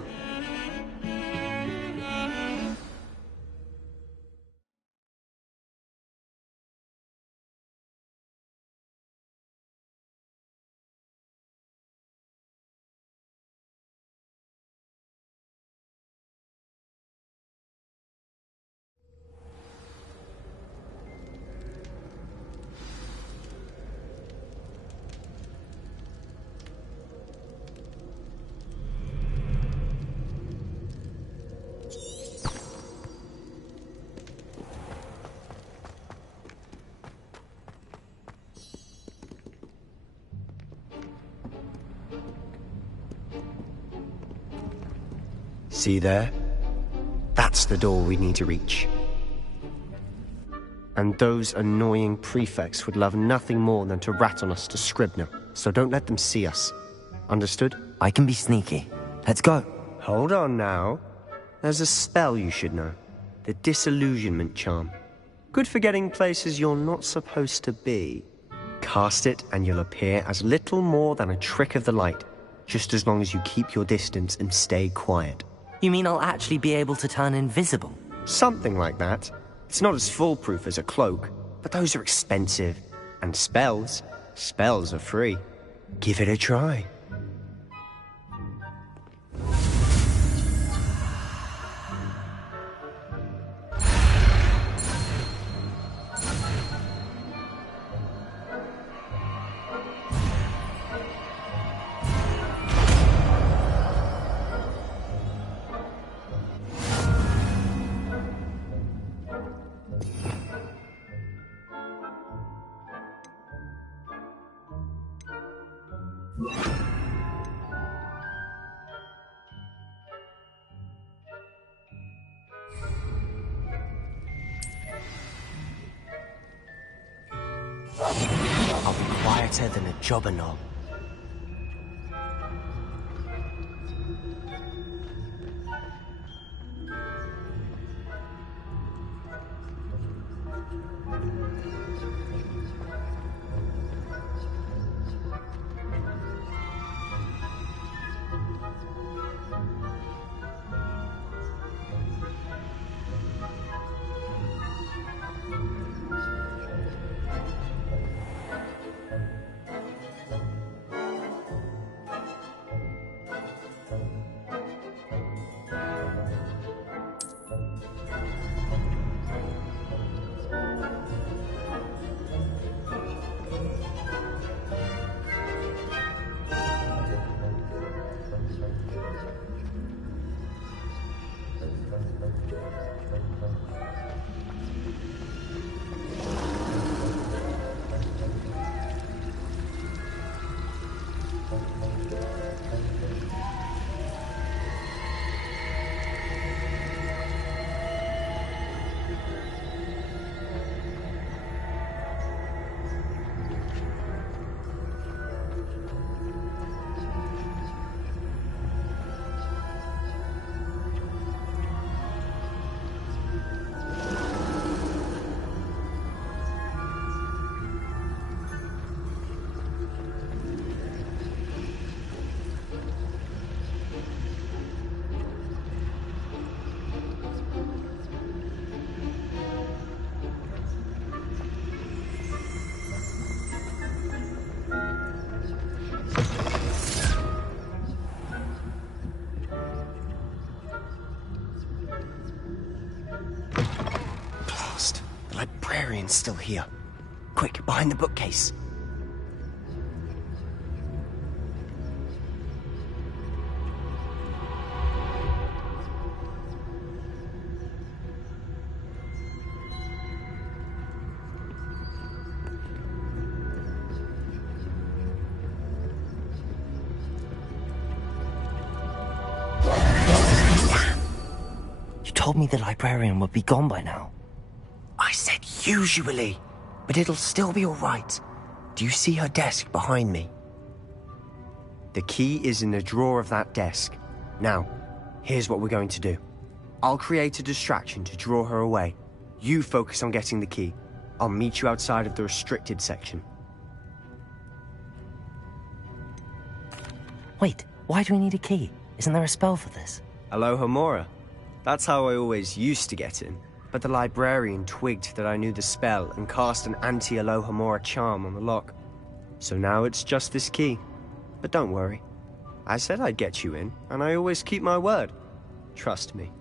See there? That's the door we need to reach. And those annoying prefects would love nothing more than to rat on us to Scribner, so don't let them see us. Understood? I can be sneaky. Let's go. Hold on now. There's a spell you should know. The Disillusionment Charm. Good for getting places you're not supposed to be. Cast it and you'll appear as little more than a trick of the light, just as long as you keep your distance and stay quiet. You mean I'll actually be able to turn invisible? Something like that. It's not as foolproof as a cloak, but those are expensive. And spells are free. Give it a try. I'll be quieter than a jobberknoll. Librarian's still here. Quick, behind the bookcase. You told me the librarian would be gone by now. I said usually, but it'll still be all right. Do you see her desk behind me? The key is in the drawer of that desk. Now, here's what we're going to do. I'll create a distraction to draw her away. You focus on getting the key. I'll meet you outside of the restricted section. Wait, why do we need a key? Isn't there a spell for this? Alohomora. That's how I always used to get in. But the librarian twigged that I knew the spell and cast an anti-Alohomora charm on the lock. So now it's just this key. But don't worry. I said I'd get you in, and I always keep my word. Trust me.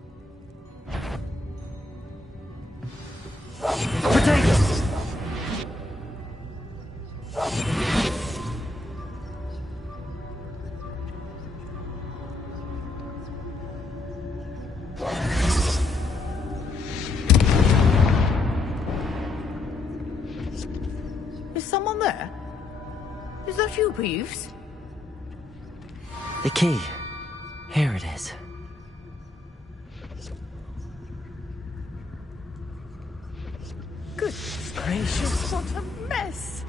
Potatoes! Is someone there? Is that you, Peeves? The key. Here it is. Goodness gracious, what a mess!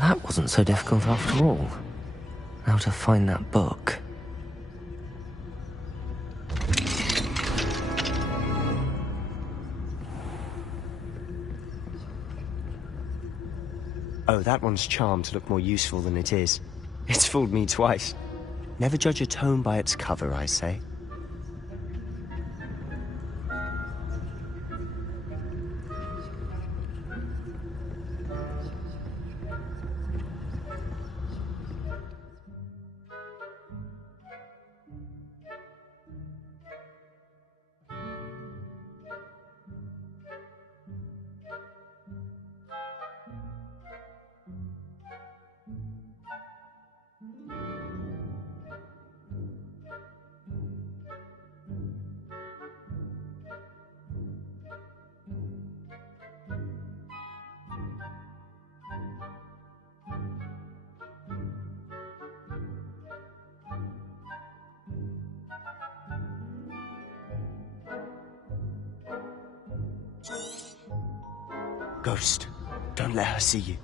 That wasn't so difficult after all. Now to find that book. Oh, that one's charmed to look more useful than it is. It's fooled me twice. Never judge a tome by its cover, I say. Ghost, don't let her see you.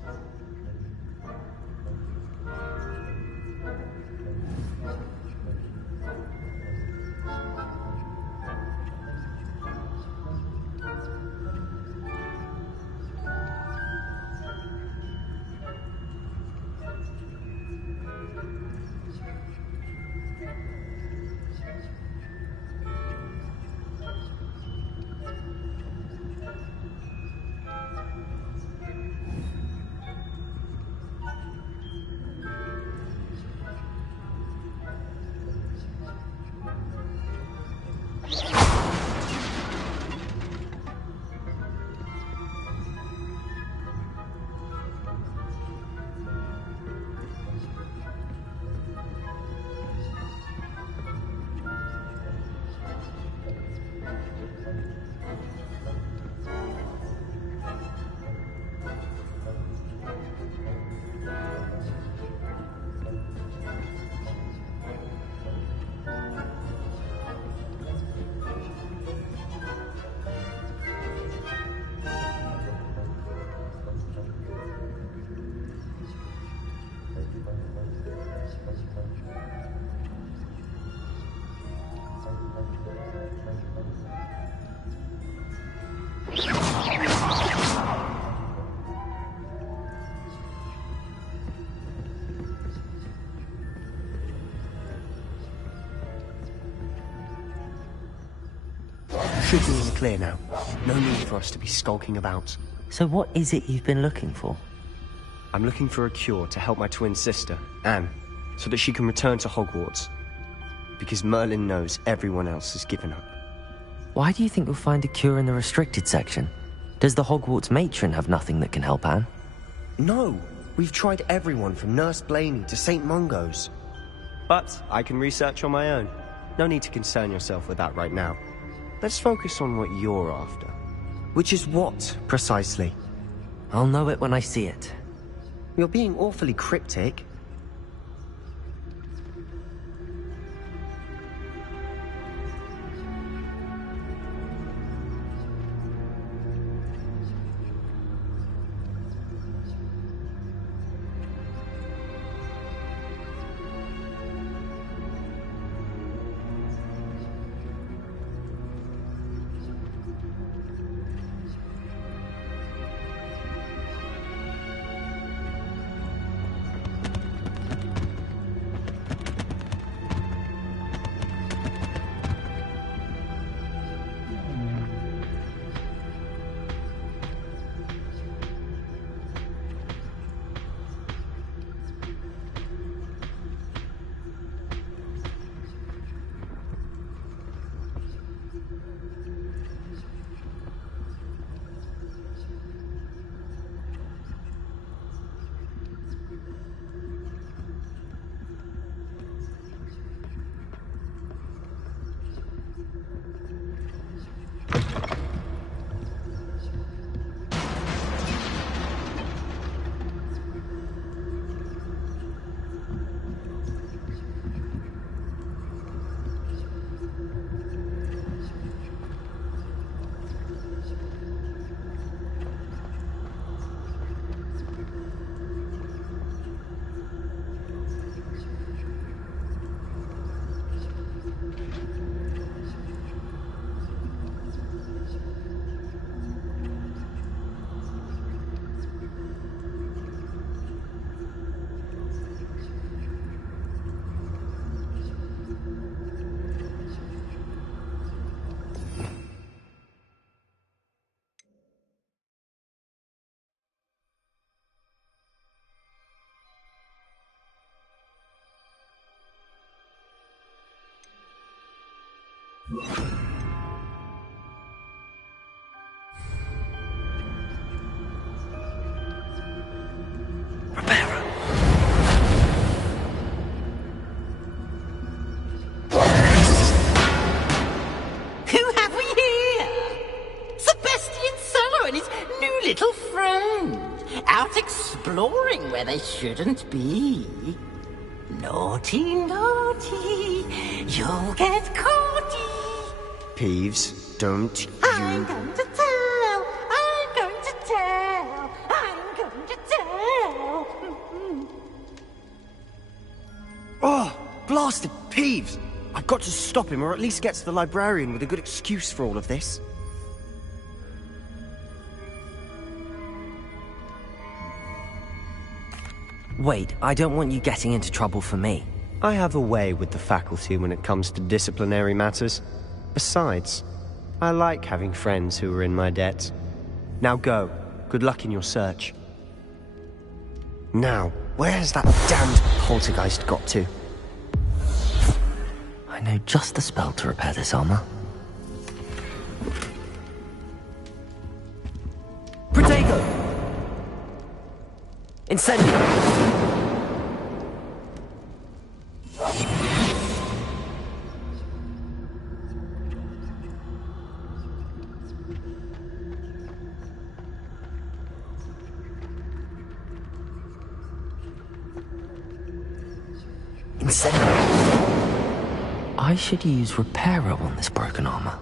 Should be in the clear now. No need for us to be skulking about. So what is it you've been looking for? I'm looking for a cure to help my twin sister, Anne, so that she can return to Hogwarts. because Merlin knows everyone else has given up. Why do you think you'll find a cure in the restricted section? Does the Hogwarts matron have nothing that can help Anne? No, we've tried everyone from Nurse Blaney to St. Mungo's. But I can research on my own. No need to concern yourself with that right now. Let's focus on what you're after. Which is what, precisely? I'll know it when I see it. You're being awfully cryptic. Exploring where they shouldn't be. Naughty, naughty, you'll get caughty. Peeves, don't you... I'm going to tell, I'm going to tell, I'm going to tell. Oh, blasted Peeves! I've got to stop him, or at least get to the librarian with a good excuse for all of this. Wait, I don't want you getting into trouble for me. I have a way with the faculty when it comes to disciplinary matters. Besides, I like having friends who are in my debt. Now go. Good luck in your search. Now, where has that damned poltergeist got to? I know just the spell to repair this armor. Protego! Incendio! I should use Reparo on this broken armor.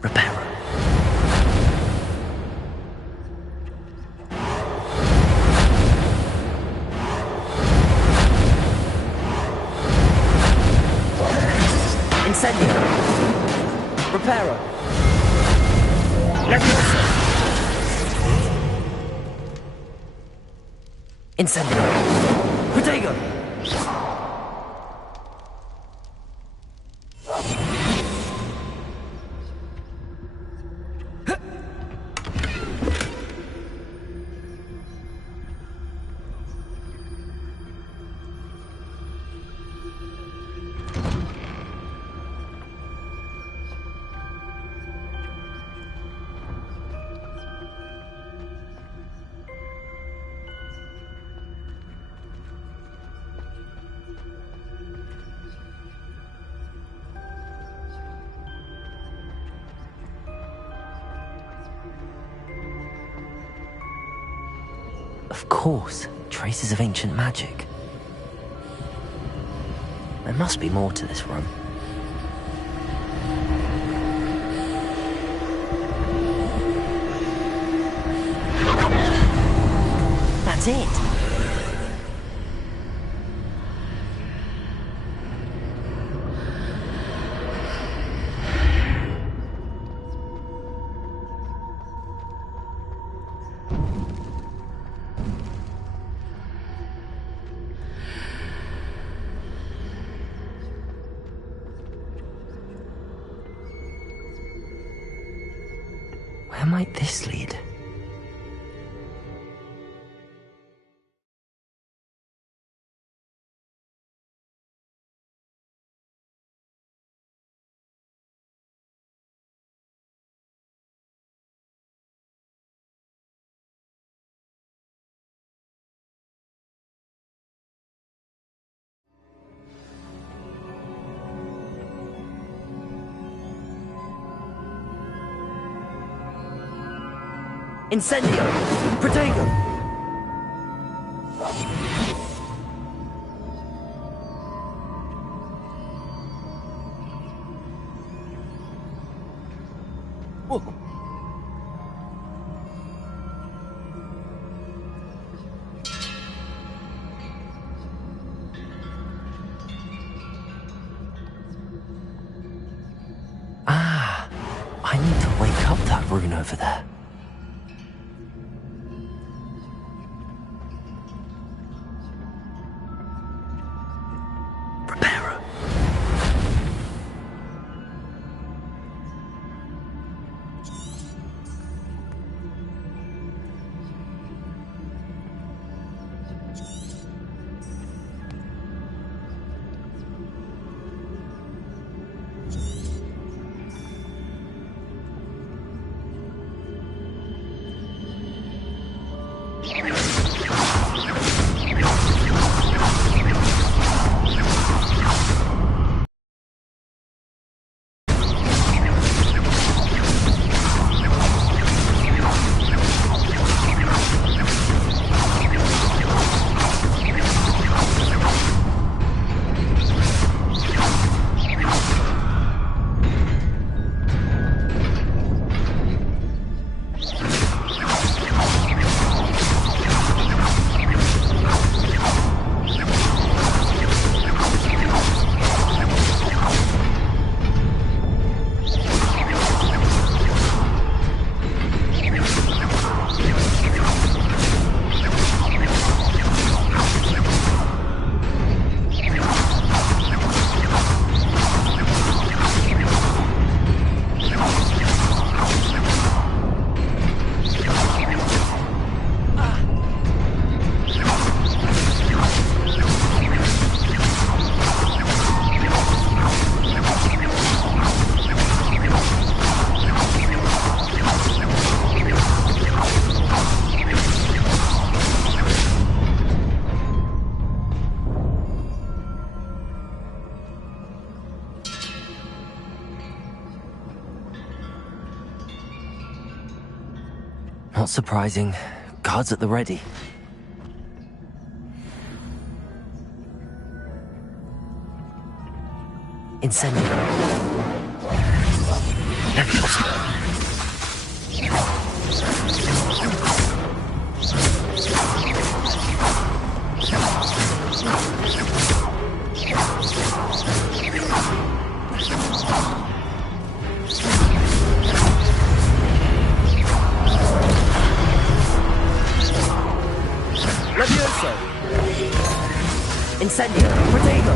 Reparo. Incendio. Reparo. Incendio. Protego. Of course, traces of ancient magic. There must be more to this room. That's it! Where might this lead? Incendio! Protego! Ah, I need to wake up that rune over there. Not surprising. Guards at the ready. Incendio. Levioso! Incendio! Protego!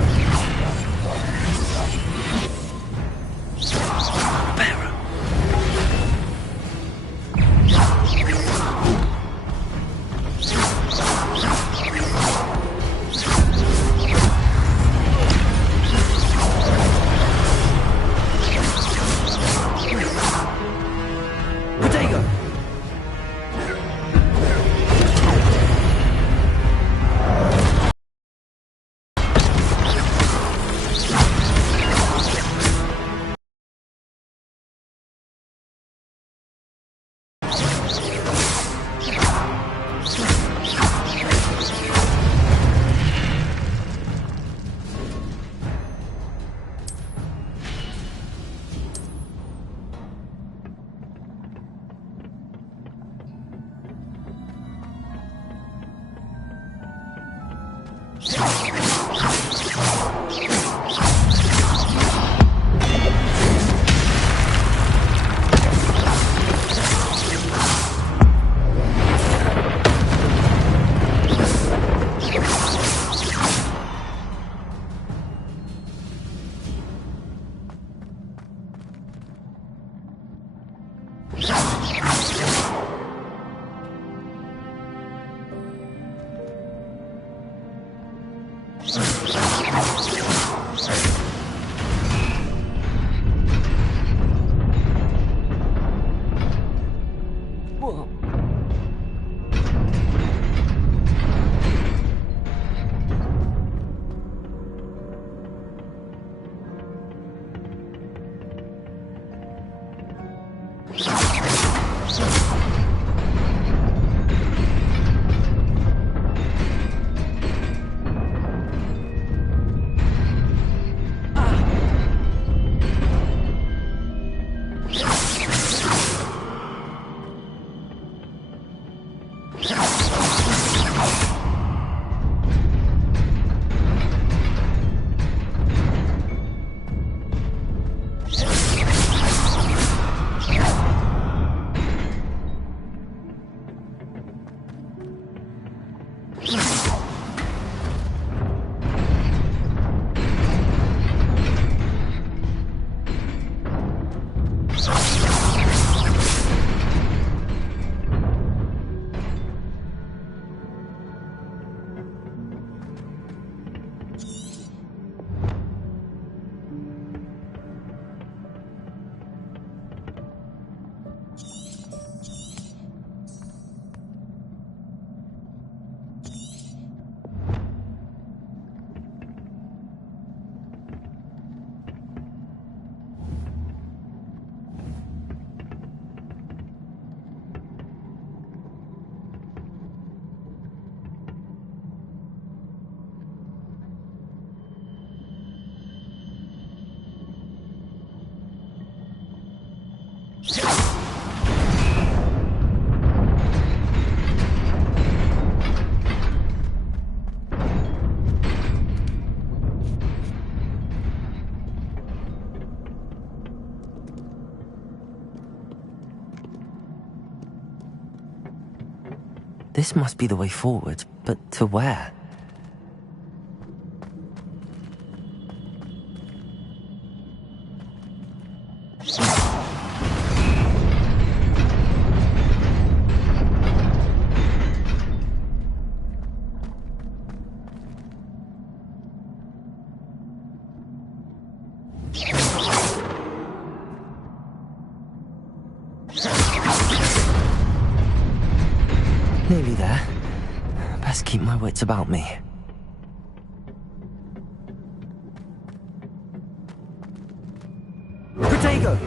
This must be the way forward, but to where? Nearly there. Best keep my wits about me. Protego!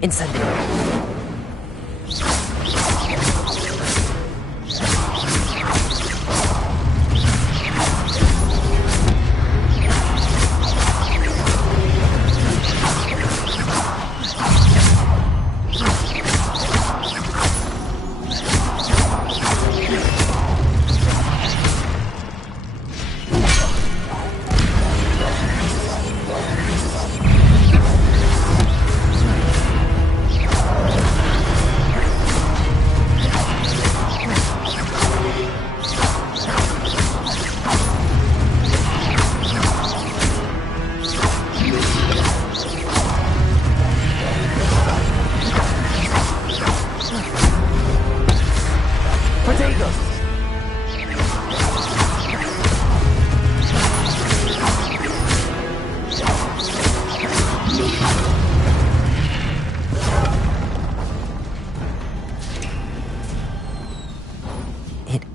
Incendio!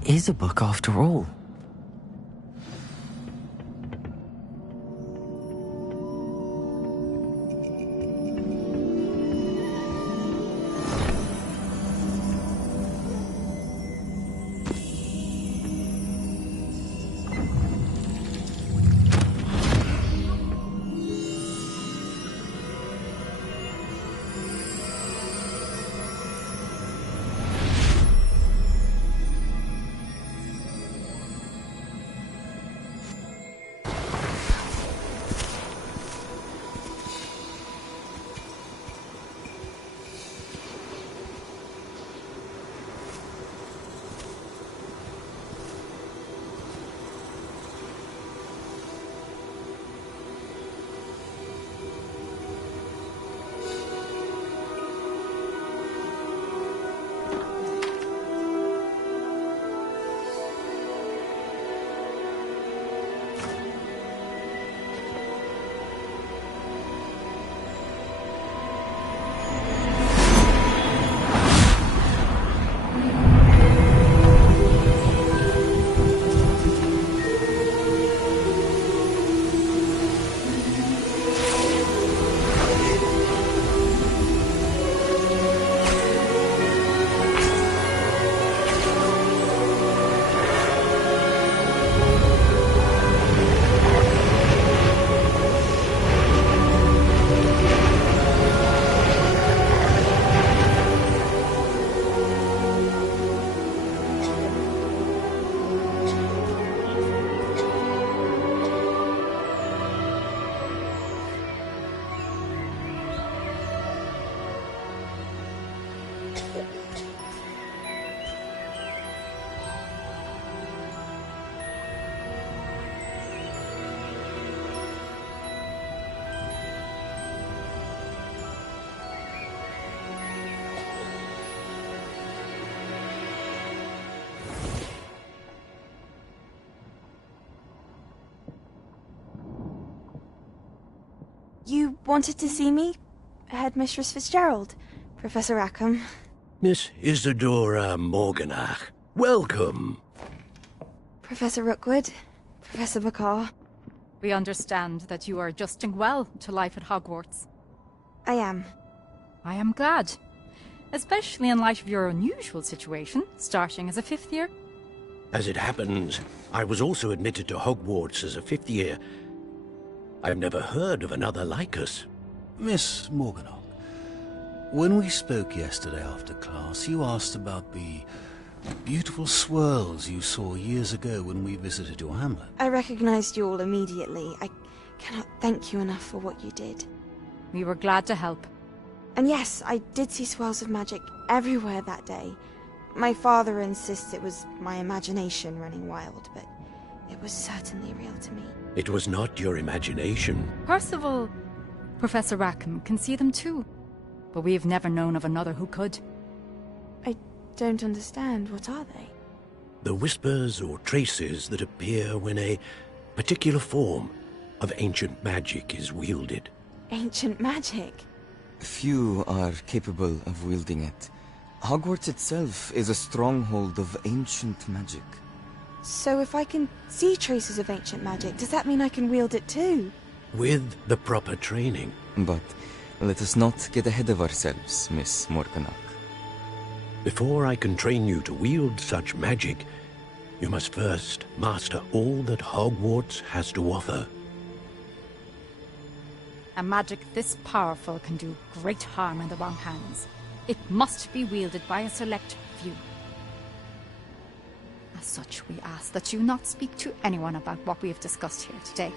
Is a book after all. You wanted to see me? Headmistress Fitzgerald, Professor Rackham. Miss Isadora Morganach, welcome. Professor Rookwood, Professor Bakar. We understand that you are adjusting well to life at Hogwarts. I am. I am glad. Especially in light of your unusual situation, starting as a 5th year. As it happens, I was also admitted to Hogwarts as a 5th year. I've never heard of another like us. Miss Morganach, when we spoke yesterday after class, you asked about the beautiful swirls you saw years ago when we visited your hamlet. I recognized you all immediately. I cannot thank you enough for what you did. We were glad to help. And yes, I did see swirls of magic everywhere that day. My father insists it was my imagination running wild, but it was certainly real to me. It was not your imagination. Percival, Professor Rackham can see them too. But we have never known of another who could. I don't understand. What are they? The whispers or traces that appear when a particular form of ancient magic is wielded. Ancient magic? Few are capable of wielding it. Hogwarts itself is a stronghold of ancient magic. So if I can see traces of ancient magic, does that mean I can wield it too? With the proper training. But let us not get ahead of ourselves, Miss Morganach. Before I can train you to wield such magic, you must first master all that Hogwarts has to offer. A magic this powerful can do great harm in the wrong hands. It must be wielded by a select few. As such, we ask that you not speak to anyone about what we have discussed here today.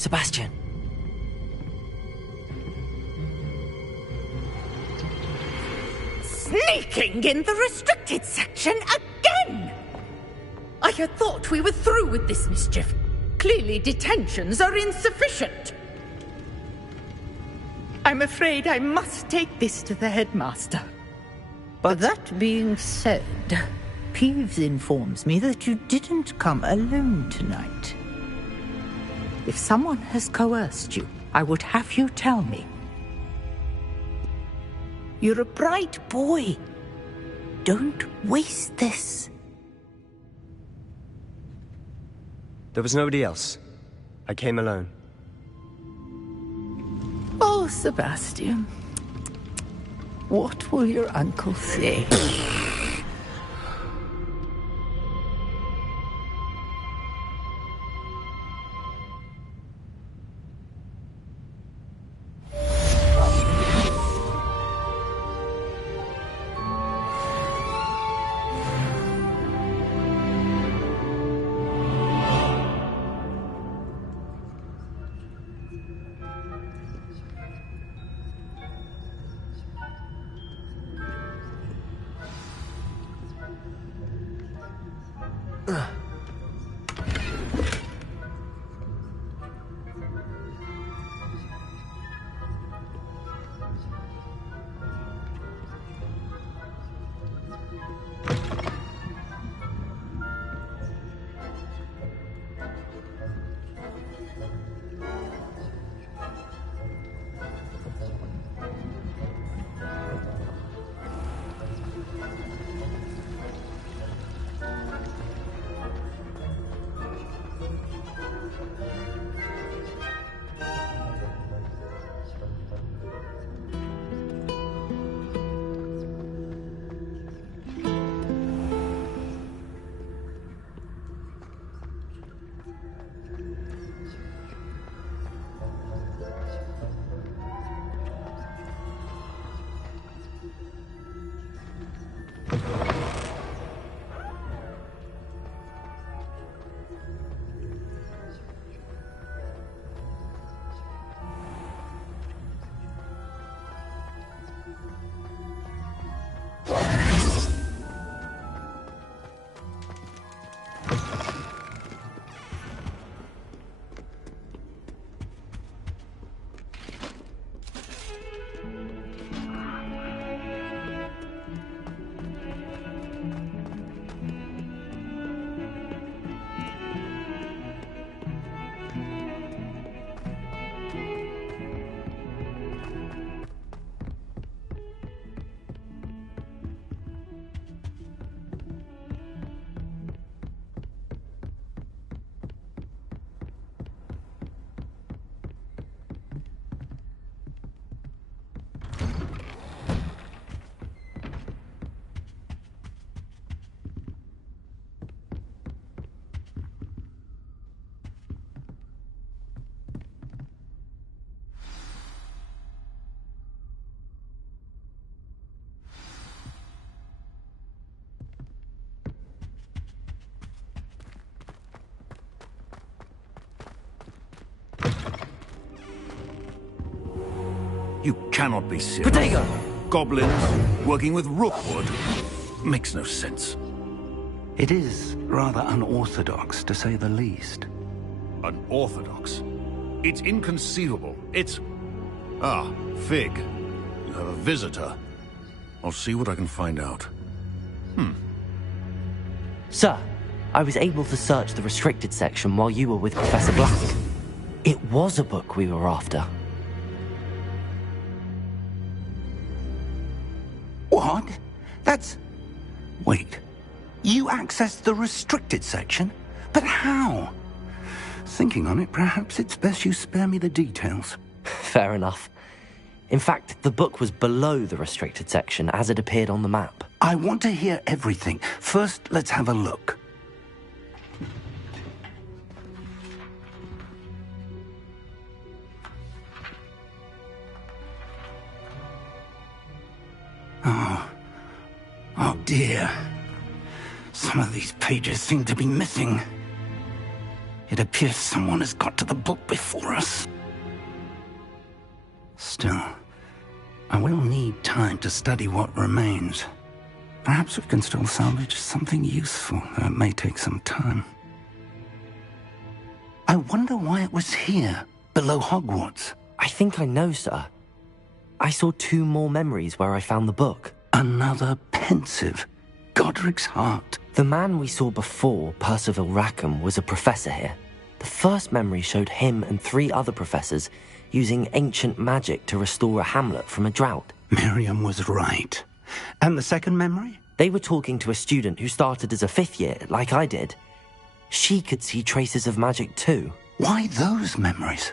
Sebastian! Sneaking in the restricted section again! I had thought we were through with this mischief. Clearly detentions are insufficient. I'm afraid I must take this to the headmaster. But that being said, Peeves informs me that you didn't come alone tonight. If someone has coerced you, I would have you tell me. You're a bright boy. Don't waste this. There was nobody else. I came alone. Oh, Sebastian. What will your uncle say? You cannot be serious. Protego! Goblins working with Rookwood makes no sense. It is rather unorthodox, to say the least. Unorthodox? It's inconceivable. It's... Ah, Fig. You have a visitor. I'll see what I can find out. Sir, I was able to search the restricted section while you were with Professor Black. It was a book we were after. What? That's... Wait. You accessed the restricted section? But how? Thinking on it, perhaps it's best you spare me the details. Fair enough. In fact, the book was below the restricted section as it appeared on the map. I want to hear everything. First, let's have a look. Oh dear. Some of these pages seem to be missing. It appears someone has got to the book before us. Still, I will need time to study what remains. Perhaps we can still salvage something useful, though it may take some time. I wonder why it was here, below Hogwarts. I think I know, sir. I saw 2 more memories where I found the book. Another pensive. Godric's heart. The man we saw before, Percival Rackham, was a professor here. The first memory showed him and 3 other professors using ancient magic to restore a hamlet from a drought. Miriam was right. And the second memory? They were talking to a student who started as a 5th year, like I did. She could see traces of magic too. Why those memories?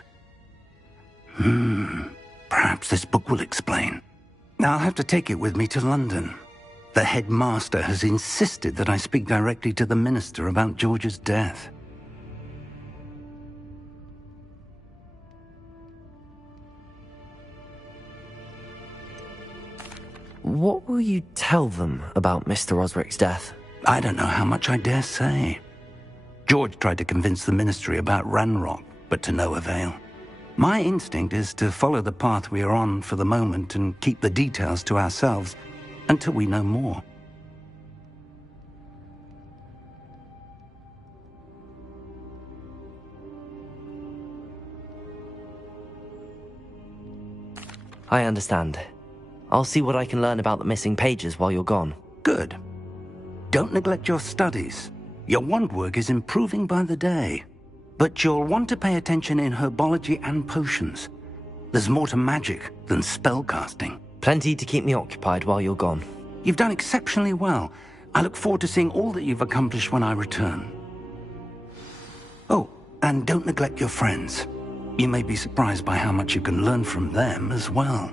Perhaps this book will explain. I'll have to take it with me to London. The headmaster has insisted that I speak directly to the minister about George's death. What will you tell them about Mr. Osric's death? I don't know how much I dare say. George tried to convince the ministry about Ranrock, but to no avail. My instinct is to follow the path we are on for the moment and keep the details to ourselves until we know more. I understand. I'll see what I can learn about the missing pages while you're gone. Good. Don't neglect your studies. Your wand work is improving by the day. But you'll want to pay attention in herbology and potions. There's more to magic than spellcasting. Plenty to keep me occupied while you're gone. You've done exceptionally well. I look forward to seeing all that you've accomplished when I return. Oh, and don't neglect your friends. You may be surprised by how much you can learn from them as well.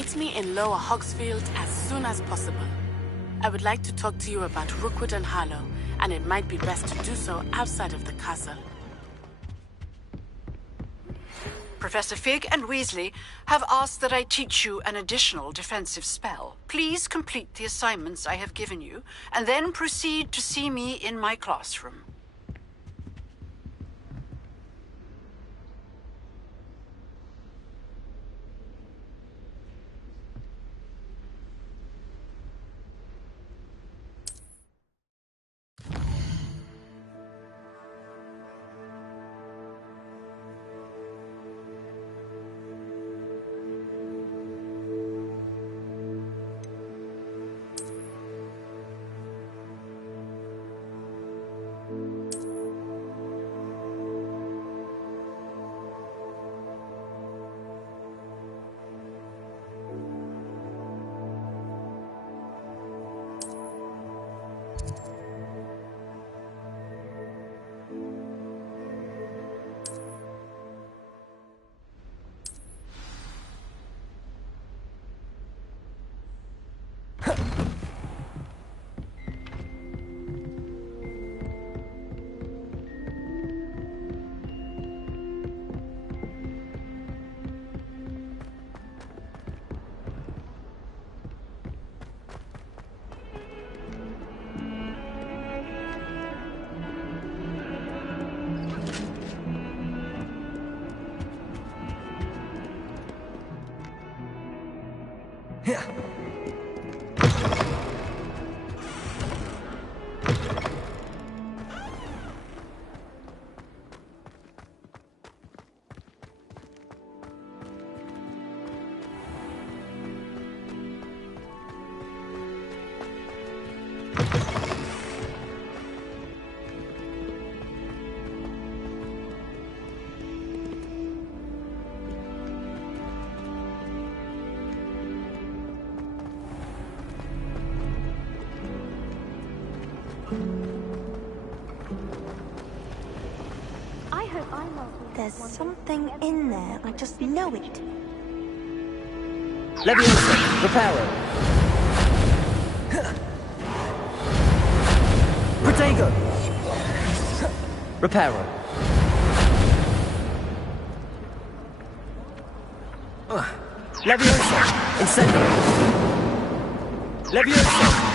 Meet me in Lower Hogsfield as soon as possible. I would like to talk to you about Rookwood and Harlow, and it might be best to do so outside of the castle. Professor Fig and Weasley have asked that I teach you an additional defensive spell. Please complete the assignments I have given you, and then proceed to see me in my classroom. There's something in there. I just know it. Leviosa, Reparo. Protego. Reparo. Leviosa, Incendio. Leviosa.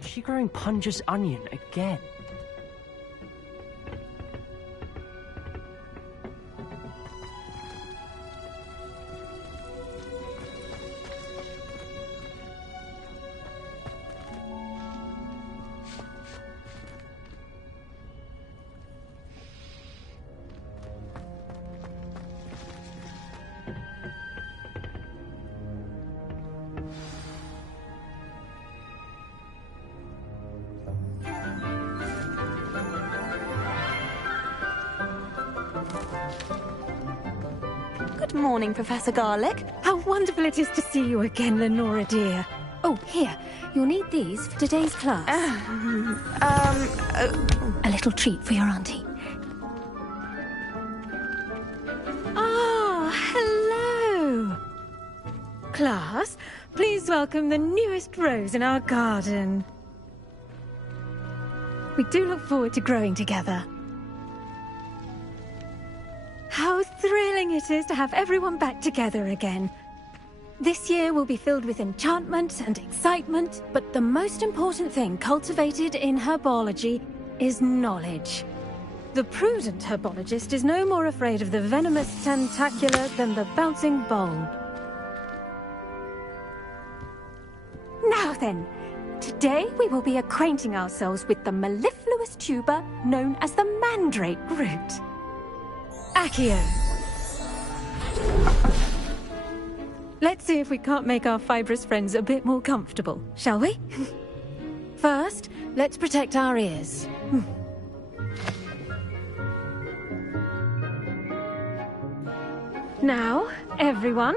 Is she growing Punja's onion again? Good morning, Professor Garlick. How wonderful it is to see you again, Lenora dear. Oh, here. You'll need these for today's class. A little treat for your auntie. Class, please welcome the newest rose in our garden. We do look forward to growing together. How thrilling it is to have everyone back together again. This year will be filled with enchantment and excitement, but the most important thing cultivated in herbology is knowledge. The prudent herbologist is no more afraid of the venomous tentacula than the bouncing bulb. Now then, today we will be acquainting ourselves with the mellifluous tuber known as the mandrake root. Accio. Let's see if we can't make our fibrous friends a bit more comfortable, shall we? First, let's protect our ears. Now, everyone,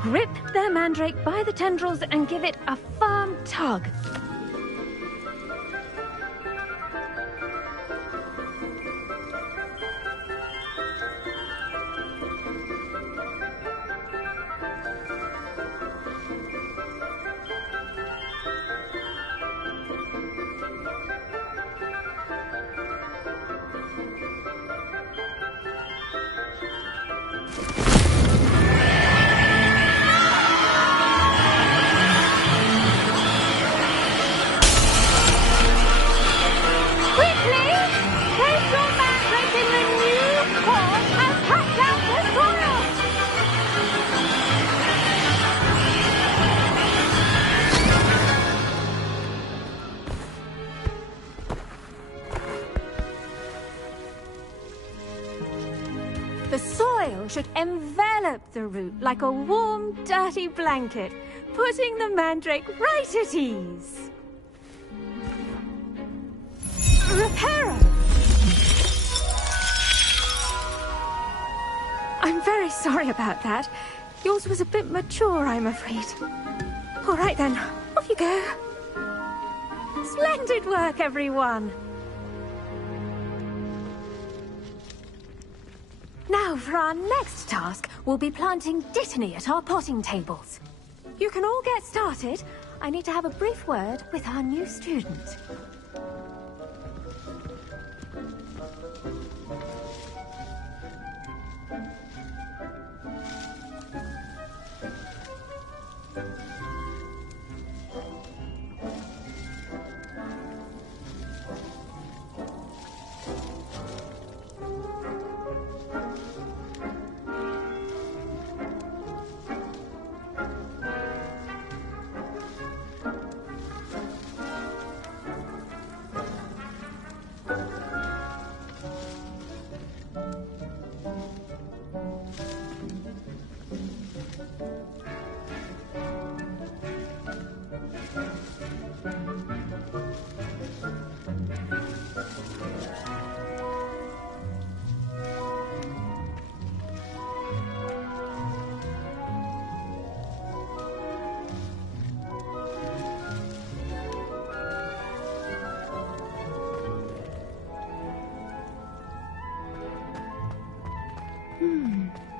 grip their mandrake by the tendrils and give it a firm tug. The soil should envelop the root like a warm, dirty blanket, putting the mandrake right at ease. Reparo! I'm very sorry about that. Yours was a bit mature, I'm afraid. All right then, off you go. Splendid work, everyone! Now, for our next task, we'll be planting dittany at our potting tables. You can all get started. I need to have a brief word with our new student.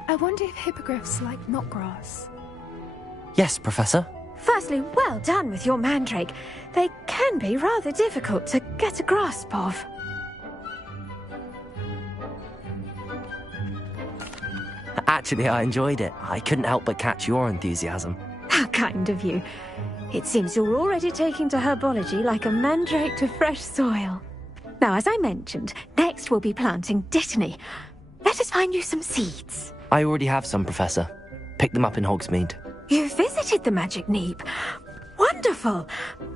I wonder if hippogriffs like knotgrass. Yes, Professor. Firstly, well done with your mandrake. They can be rather difficult to get a grasp of. Actually, I enjoyed it. I couldn't help but catch your enthusiasm. How kind of you. It seems you're already taking to herbology like a mandrake to fresh soil. Now, as I mentioned, next we'll be planting dittany. Let us find you some seeds. I already have some, Professor. Picked them up in Hogsmeade. You visited the Magic Neep. Wonderful!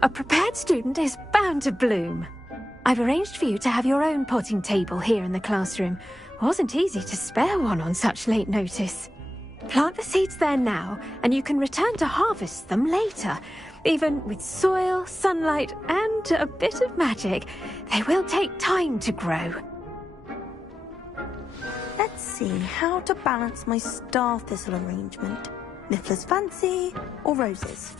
A prepared student is bound to bloom. I've arranged for you to have your own potting table here in the classroom. Wasn't easy to spare one on such late notice. Plant the seeds there now, and you can return to harvest them later. Even with soil, sunlight, and a bit of magic, they will take time to grow. Let's see how to balance my star thistle arrangement. Niffler's fancy or roses?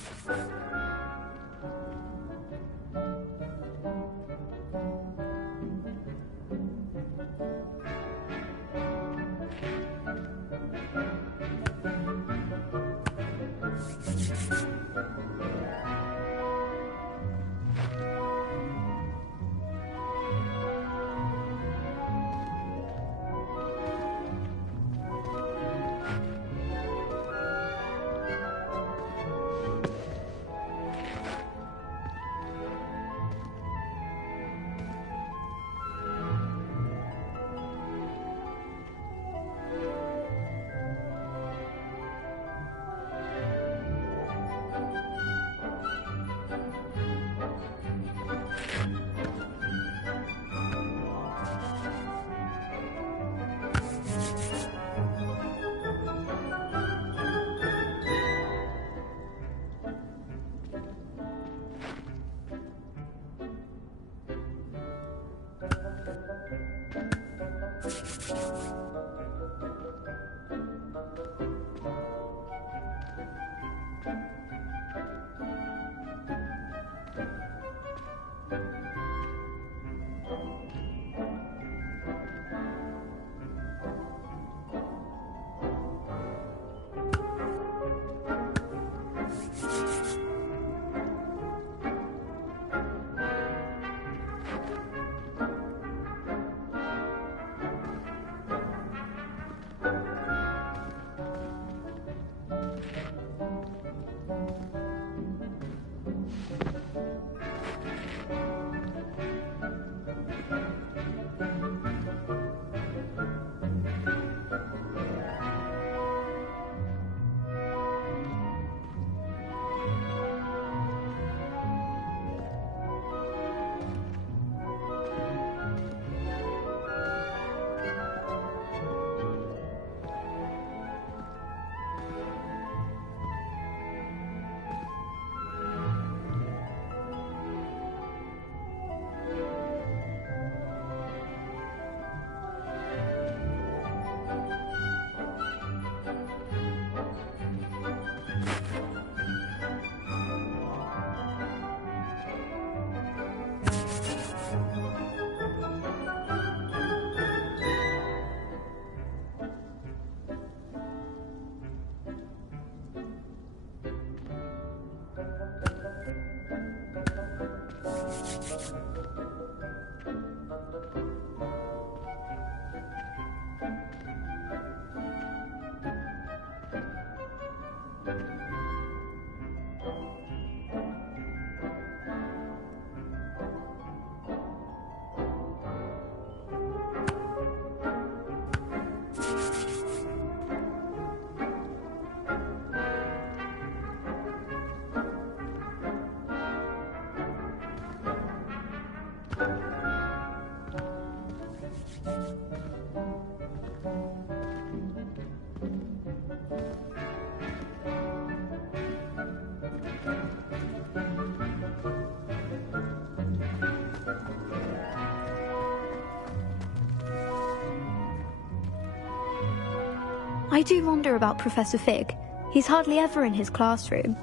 I do wonder about Professor Fig. He's hardly ever in his classroom.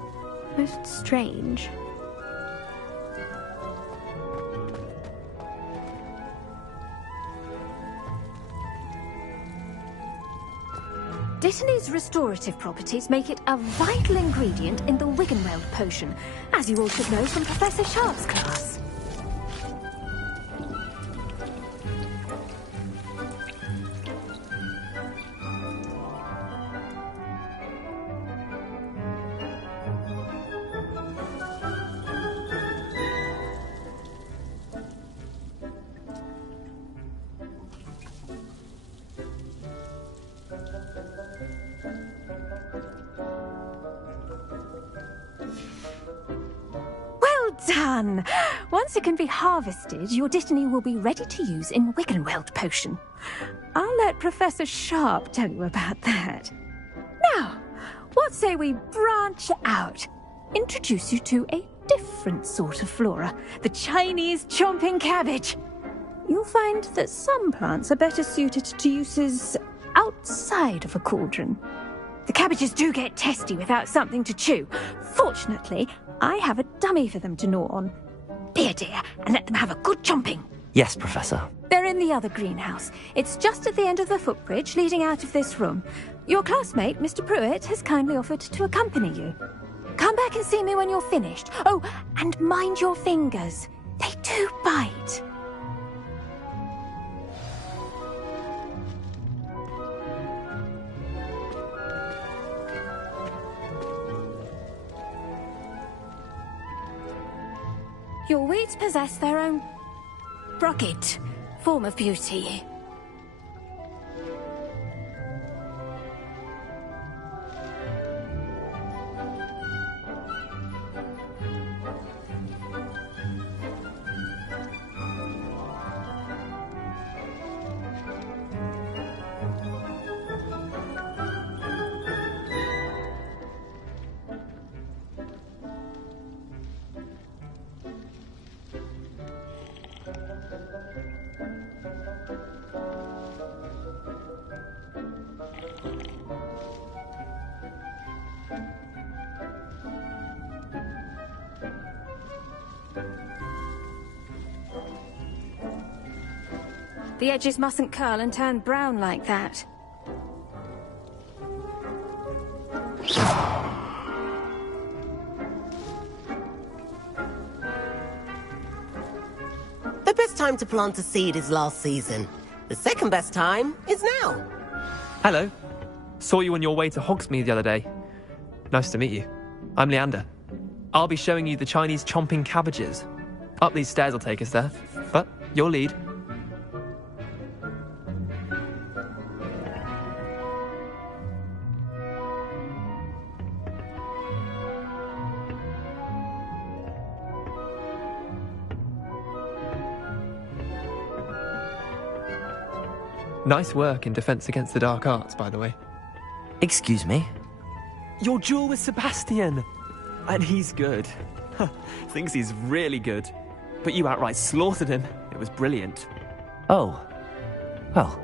Most strange. Dittany's restorative properties make it a vital ingredient in the Wiggenweld potion, as you all should know from Professor Sharp's class. Done! Once it can be harvested, your Dittany will be ready to use in Wiggenweld potion. I'll let Professor Sharp tell you about that. Now, what say we branch out? Introduce you to a different sort of flora, the Chinese chomping cabbage. You'll find that some plants are better suited to uses outside of a cauldron. The cabbages do get testy without something to chew. Fortunately, I have a dummy for them to gnaw on. Be a dear and let them have a good chomping. Yes, Professor. They're in the other greenhouse. It's just at the end of the footbridge leading out of this room. Your classmate, Mr. Pruitt, has kindly offered to accompany you. Come back and see me when you're finished. Oh, and mind your fingers. They do bite. Your weeds possess their own rugged form of beauty. The edges mustn't curl and turn brown like that. The best time to plant a seed is last season. The second best time is now. Hello. Saw you on your way to Hogsmeade the other day. Nice to meet you. I'm Leander. I'll be showing you the Chinese chomping cabbages. Up these stairs will take us there, but your lead. Nice work in Defense Against the Dark Arts, by the way. Excuse me? Your duel with Sebastian! And he's good. Thinks he's really good. But you outright slaughtered him. It was brilliant. Oh. Well,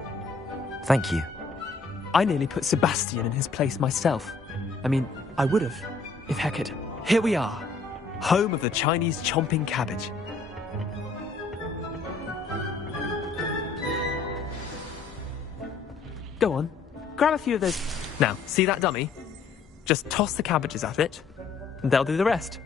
thank you. I nearly put Sebastian in his place myself. I mean, I would have, if Hecate. Here we are, home of the Chinese chomping cabbage. Go on, grab a few of those. Now, see that dummy? Just toss the cabbages at it, and they'll do the rest.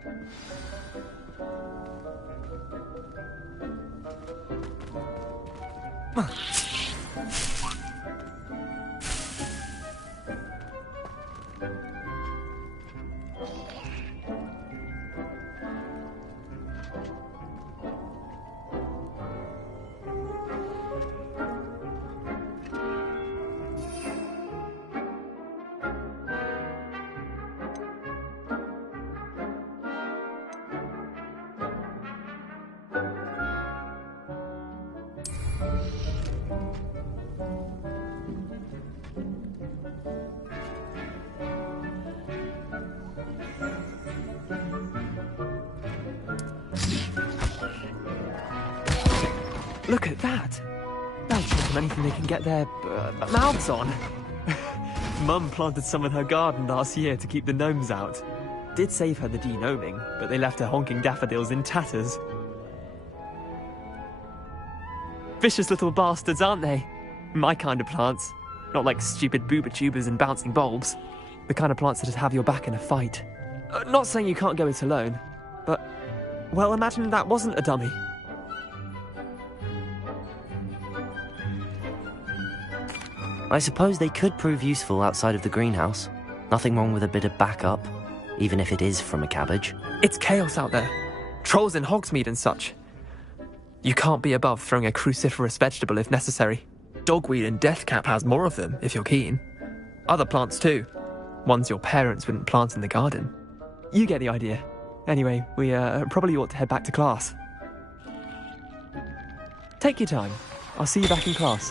Look at that! They'll chomp on anything they can get their mouths on. Mum planted some in her garden last year to keep the gnomes out. Did save her the denoming, but they left her honking daffodils in tatters. Vicious little bastards, aren't they? My kind of plants. Not like stupid booba tubers and bouncing bulbs. The kind of plants that'd have your back in a fight. Not saying you can't go it alone, but, well, imagine that wasn't a dummy. I suppose they could prove useful outside of the greenhouse. Nothing wrong with a bit of backup, even if it is from a cabbage. It's chaos out there. Trolls in Hogsmeade and such. You can't be above throwing a cruciferous vegetable if necessary. Dogweed and deathcap has more of them, if you're keen. Other plants too. Ones your parents wouldn't plant in the garden. You get the idea. Anyway, we probably ought to head back to class. Take your time. I'll see you back in class.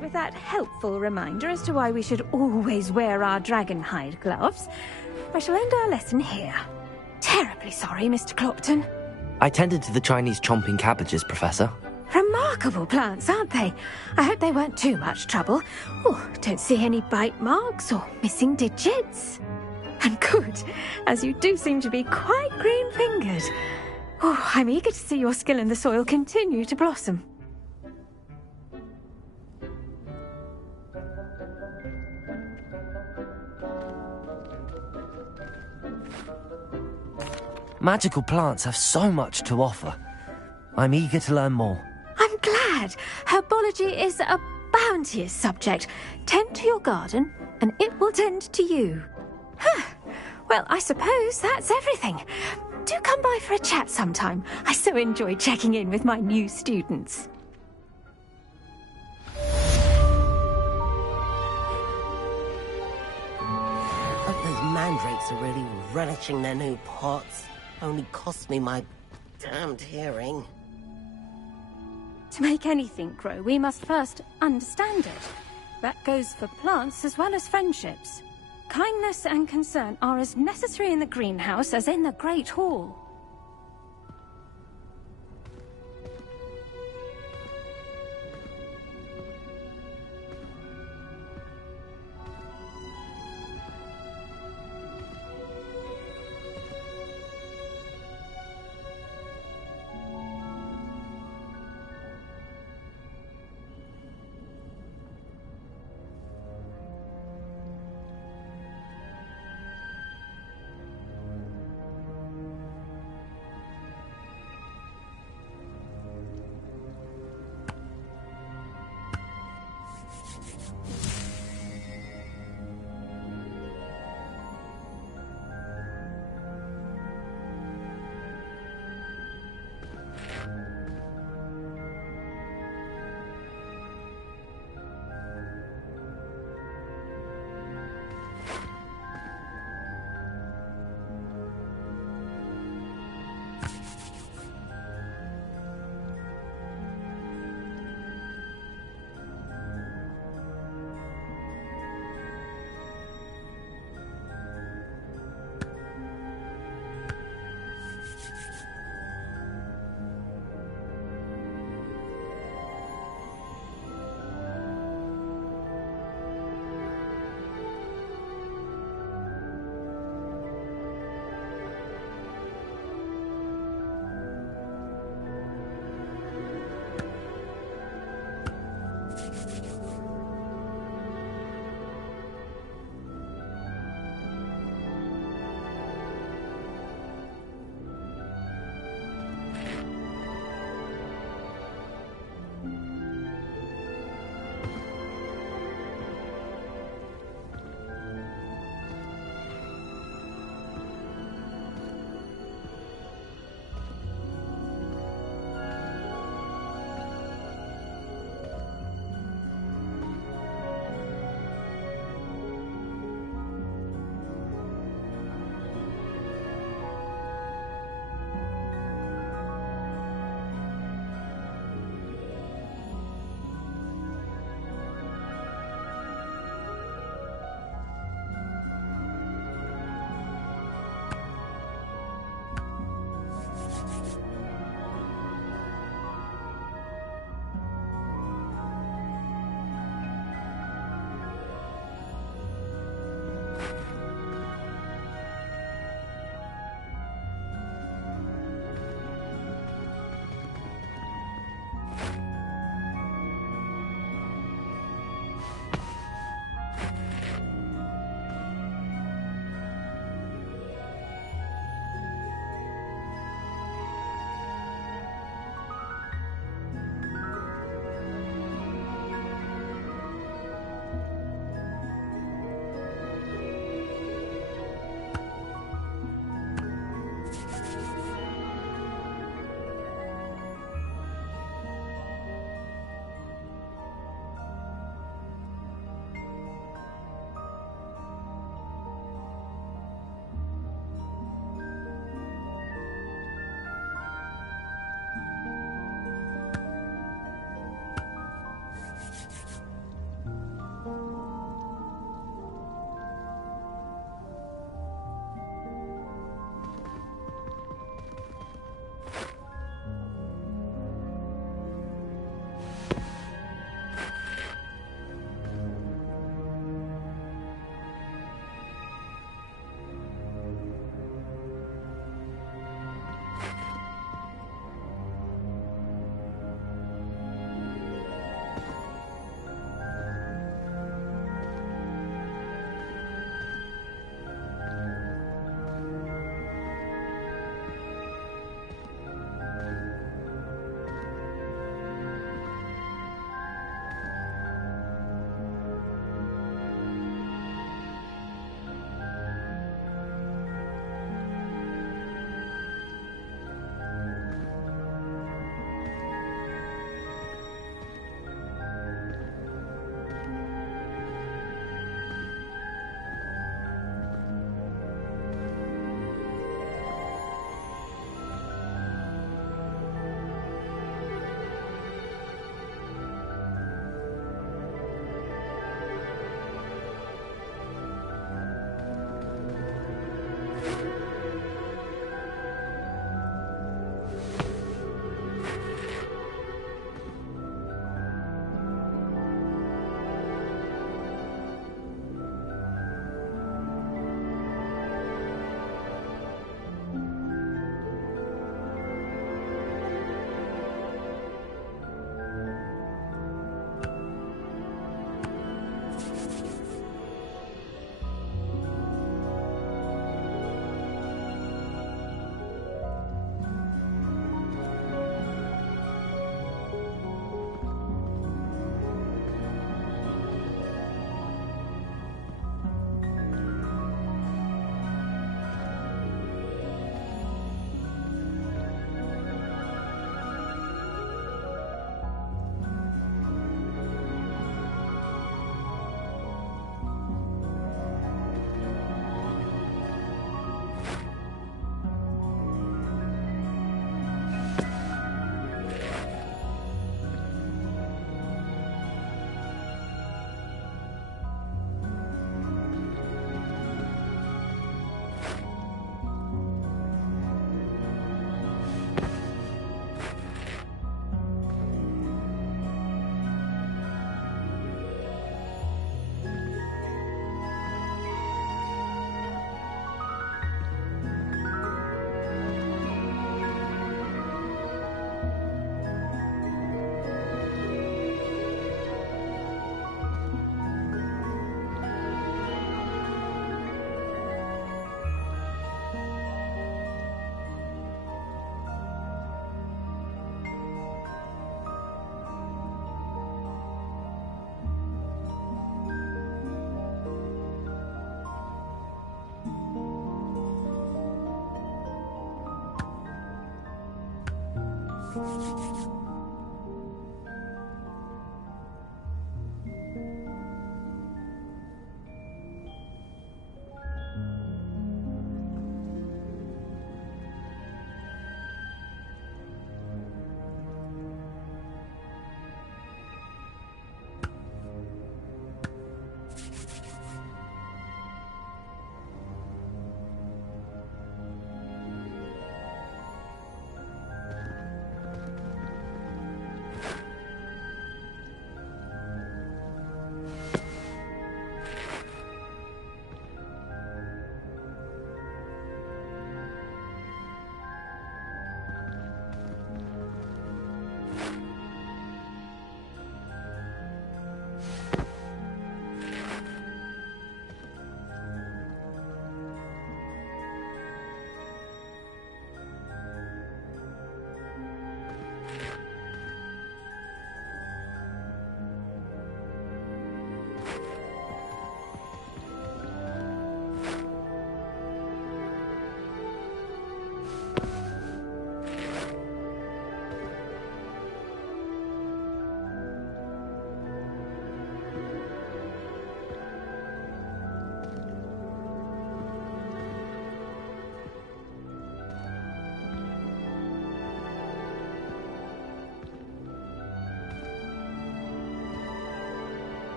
With that helpful reminder as to why we should always wear our dragonhide gloves, I shall end our lesson here. Terribly sorry, Mr. Clopton. I tended to the Chinese chomping cabbages, Professor. Remarkable plants, aren't they? I hope they weren't too much trouble. Oh, don't see any bite marks or missing digits. And good, as you do seem to be quite green-fingered. Oh, I'm eager to see your skill in the soil continue to blossom. Magical plants have so much to offer. I'm eager to learn more. I'm glad. Herbology is a bounteous subject. Tend to your garden, and it will tend to you. Huh. Well, I suppose that's everything. Do come by for a chat sometime. I so enjoy checking in with my new students. But those mandrakes are really relishing their new pots. Only cost me my damned hearing. To make anything grow, we must first understand it. That goes for plants as well as friendships. Kindness and concern are as necessary in the greenhouse as in the Great Hall.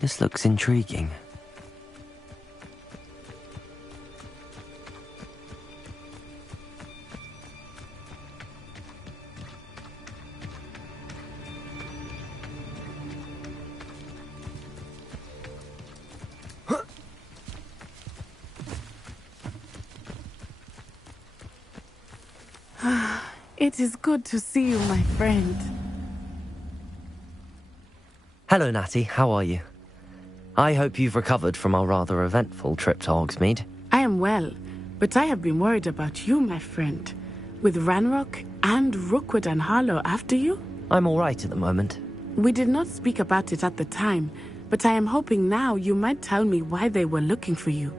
This looks intriguing. It is good to see you, my friend. Hello, Natty. How are you? I hope you've recovered from our rather eventful trip to Hogsmeade. I am well, but I have been worried about you, my friend. With Ranrock and Rookwood and Harlow after you? I'm all right at the moment. We did not speak about it at the time, but I am hoping now you might tell me why they were looking for you.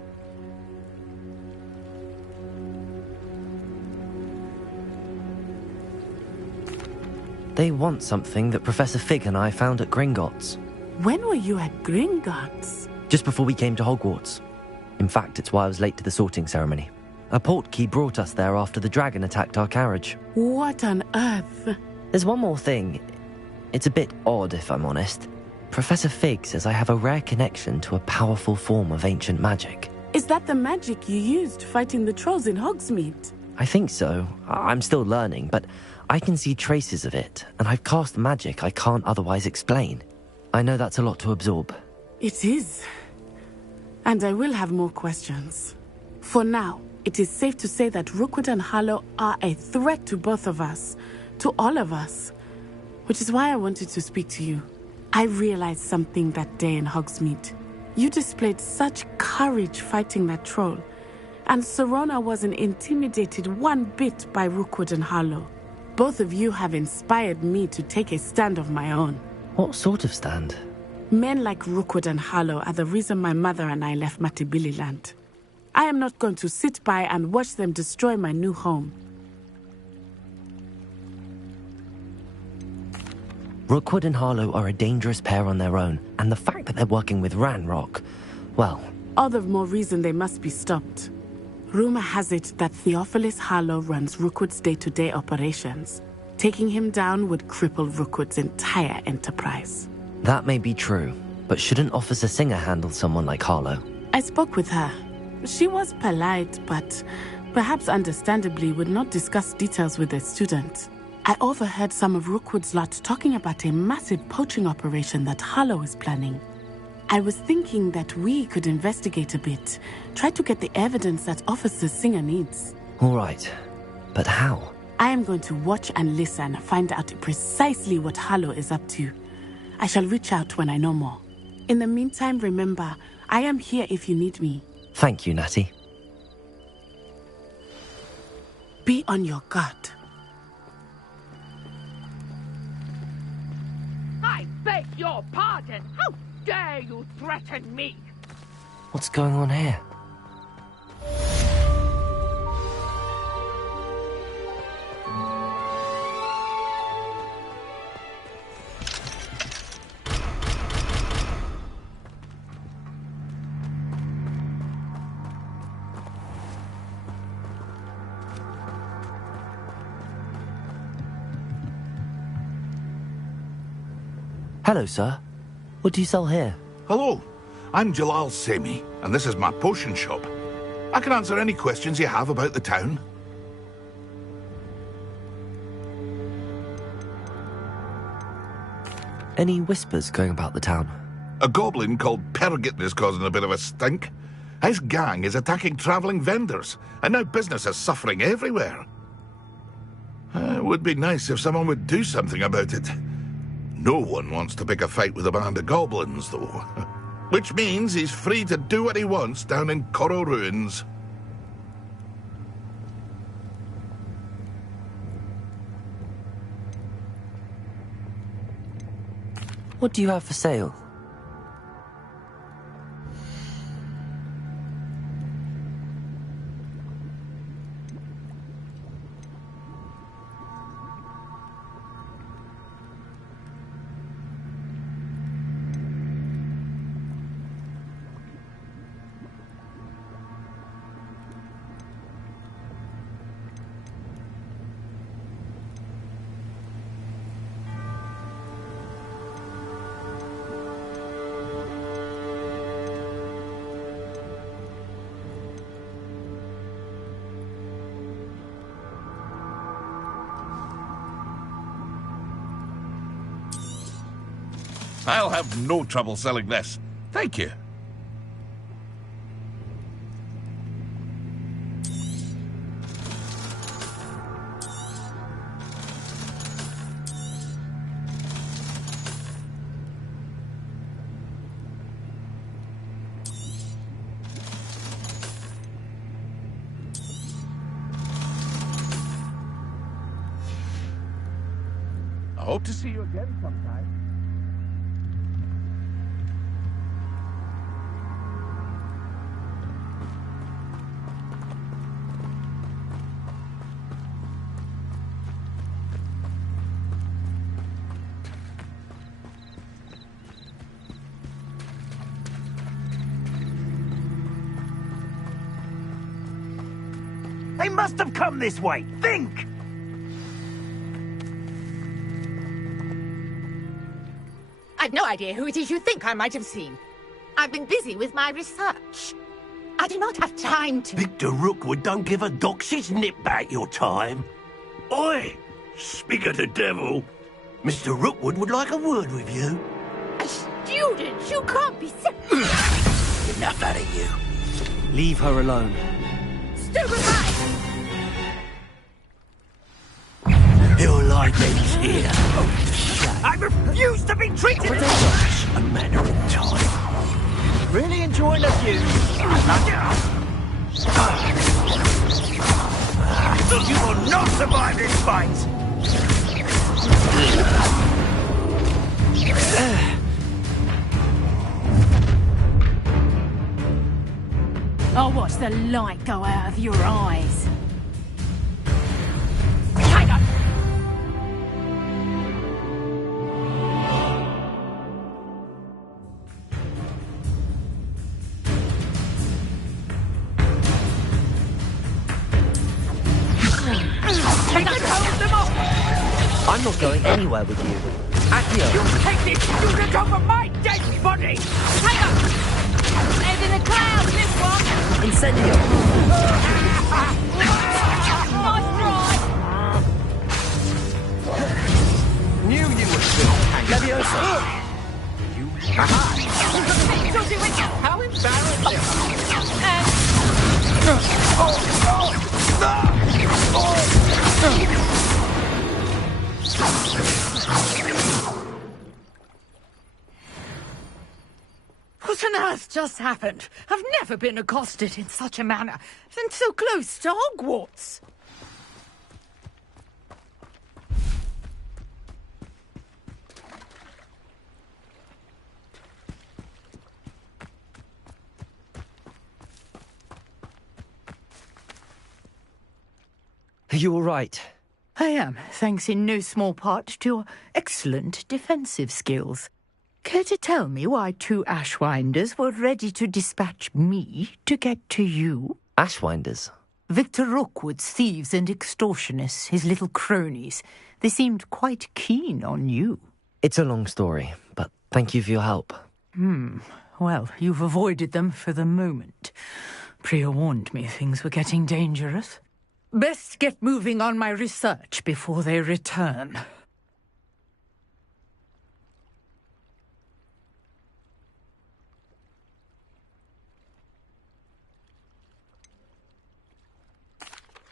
They want something that Professor Fig and I found at Gringotts. When were you at Gringotts? Just before we came to Hogwarts. In fact, it's why I was late to the sorting ceremony. A portkey brought us there after the dragon attacked our carriage. What on earth? There's one more thing. It's a bit odd, if I'm honest. Professor Fig says I have a rare connection to a powerful form of ancient magic. Is that the magic you used fighting the trolls in Hogsmeade? I think so. I'm still learning, but I can see traces of it, and I've cast magic I can't otherwise explain. I know that's a lot to absorb. It is. And I will have more questions. For now, it is safe to say that Rookwood and Harlow are a threat to both of us, to all of us. Which is why I wanted to speak to you. I realized something that day in Hogsmeade. You displayed such courage fighting that troll, and Serona wasn't intimidated one bit by Rookwood and Harlow. Both of you have inspired me to take a stand of my own. What sort of stand? Men like Rookwood and Harlow are the reason my mother and I left Mattibilliland. I am not going to sit by and watch them destroy my new home. Rookwood and Harlow are a dangerous pair on their own, and the fact that they're working with Ranrock, well... All the more reason they must be stopped. Rumor has it that Theophilus Harlow runs Rookwood's day-to-day operations. Taking him down would cripple Rookwood's entire enterprise. That may be true, but shouldn't Officer Singer handle someone like Harlow? I spoke with her. She was polite, but perhaps understandably would not discuss details with a student. I overheard some of Rookwood's lot talking about a massive poaching operation that Harlow is planning. I was thinking that we could investigate a bit, try to get the evidence that Officer Singer needs. All right, but how? I am going to watch and listen, find out precisely what Harlow is up to. I shall reach out when I know more. In the meantime, remember, I am here if you need me. Thank you, Natty. Be on your guard. I beg your pardon! How dare you threaten me? What's going on here? Hello, sir. What do you sell here? Hello, I'm Jalal Semi, and this is my potion shop. I can answer any questions you have about the town. Any whispers going about the town? A goblin called Pergit is causing a bit of a stink. His gang is attacking travelling vendors, and now business is suffering everywhere. It would be nice if someone would do something about it. No one wants to pick a fight with a band of goblins, though. Which means he's free to do what he wants down in Coral Ruins. What do you have for sale? I'll have no trouble selling this. Thank you. I hope to see you again sometime. They must have come this way. Think! I've no idea who it is you think I might have seen. I've been busy with my research. I do not have time to... Victor Rookwood don't give a doxy's nip back your time. Oi! Speak of the devil. Mr. Rookwood would like a word with you. A student? You can't be so... Enough out of you. Leave her alone. Stupefy! Your lineman's here. I refuse to be treated as such. A manner in time. Really enjoying the view. You will not survive this fight. I'll watch the light go out of your eyes. I'm not going anywhere with you. Accio! You take this student over my dead body! Hang on! Head in the clouds, this one! Incendio! Nice try! Knew you would still hang. Leviosa! You... Aha! How embarrassing! What on earth just happened? I've never been accosted in such a manner, and so close to Hogwarts. Are you all right? I am, thanks in no small part to your excellent defensive skills. Care to tell me why 2 Ashwinders were ready to dispatch me to get to you? Ashwinders? Victor Rookwood's thieves and extortionists, his little cronies. They seemed quite keen on you. It's a long story, but thank you for your help. Well, you've avoided them for the moment. Priya warned me things were getting dangerous. Best get moving on my research before they return.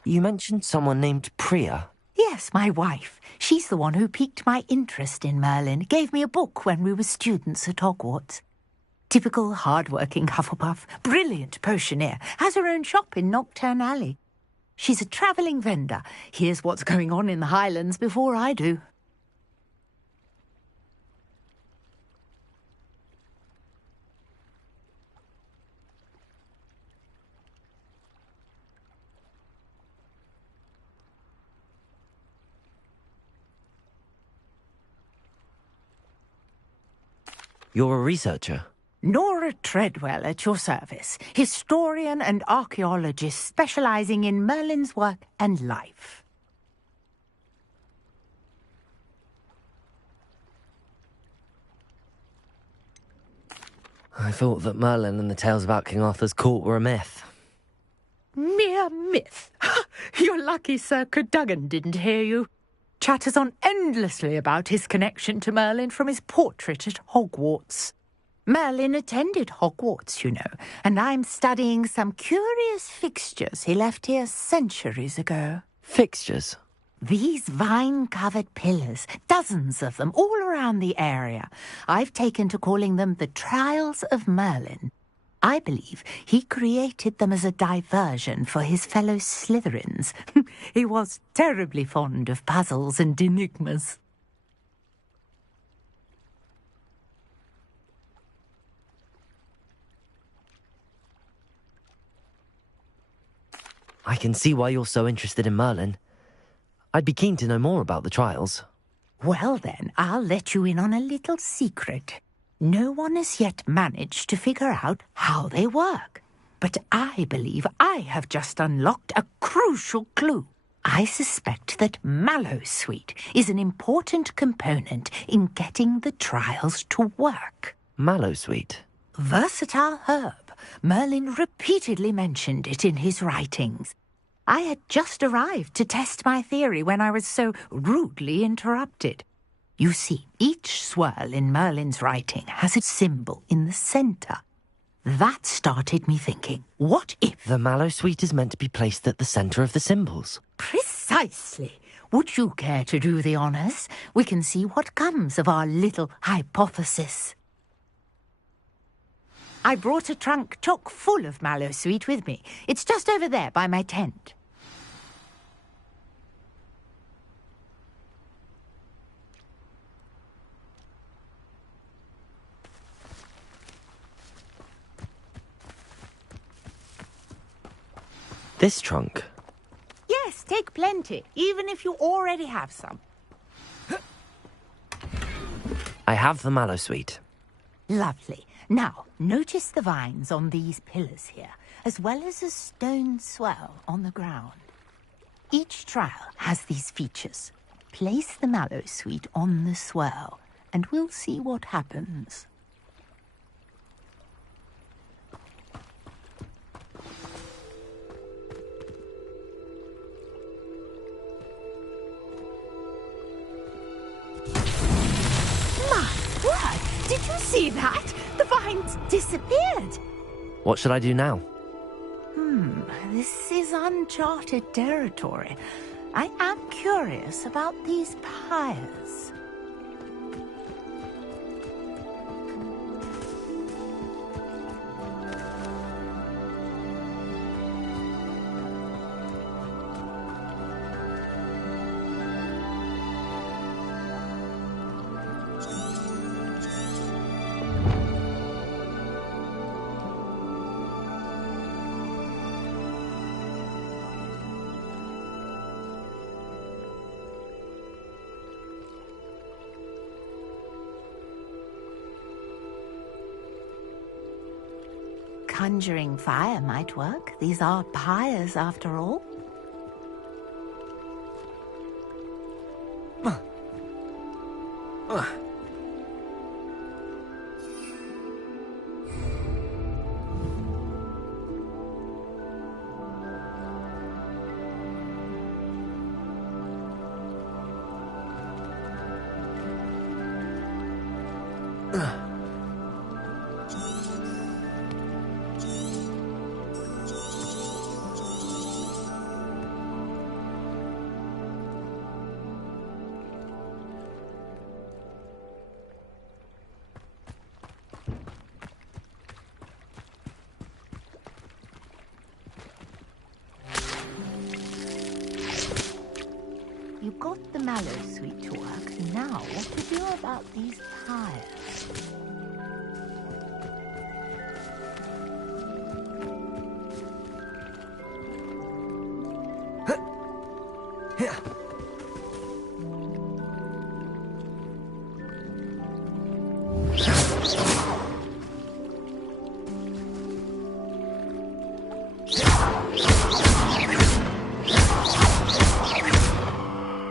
You mentioned someone named Priya. Yes, my wife. She's the one who piqued my interest in Merlin. Gave me a book when we were students at Hogwarts. Typical hard-working Hufflepuff, brilliant potioneer, has her own shop in Nocturne Alley. She's a travelling vendor. Hears what's going on in the Highlands before I do. You're a researcher? Nora Treadwell at your service, historian and archaeologist specialising in Merlin's work and life. I thought that Merlin and the tales about King Arthur's court were a myth. Mere myth. You're lucky Sir Cadogan didn't hear you. Chatters on endlessly about his connection to Merlin from his portrait at Hogwarts. Merlin attended Hogwarts, you know, and I'm studying some curious fixtures he left here centuries ago. Fixtures? These vine-covered pillars, dozens of them, all around the area. I've taken to calling them the Trials of Merlin. I believe he created them as a diversion for his fellow Slytherins. He was terribly fond of puzzles and enigmas. I can see why you're so interested in Merlin. I'd be keen to know more about the trials. Well then, I'll let you in on a little secret. No one has yet managed to figure out how they work. But I believe I have just unlocked a crucial clue. I suspect that Mallowsweet is an important component in getting the trials to work. Mallowsweet? Versatile herb. Merlin repeatedly mentioned it in his writings. I had just arrived to test my theory when I was so rudely interrupted. You see, each swirl in Merlin's writing has a symbol in the centre. That started me thinking, what if... The Mallowsweet is meant to be placed at the centre of the symbols. Precisely. Would you care to do the honours? We can see what comes of our little hypothesis. I brought a trunk chock full of Mallowsweet with me. It's just over there by my tent. This trunk? Yes, take plenty, even if you already have some. I have the Mallowsweet. Lovely. Now, notice the vines on these pillars here, as well as a stone swell on the ground. Each trial has these features. Place the Mallowsweet on the swell, and we'll see what happens. Did you see that? The vines disappeared. What should I do now? This is uncharted territory. I am curious about these pyres. Conjuring fire might work. These are pyres, after all. You got the mallow sweet to work. Now, what to do about these pyres?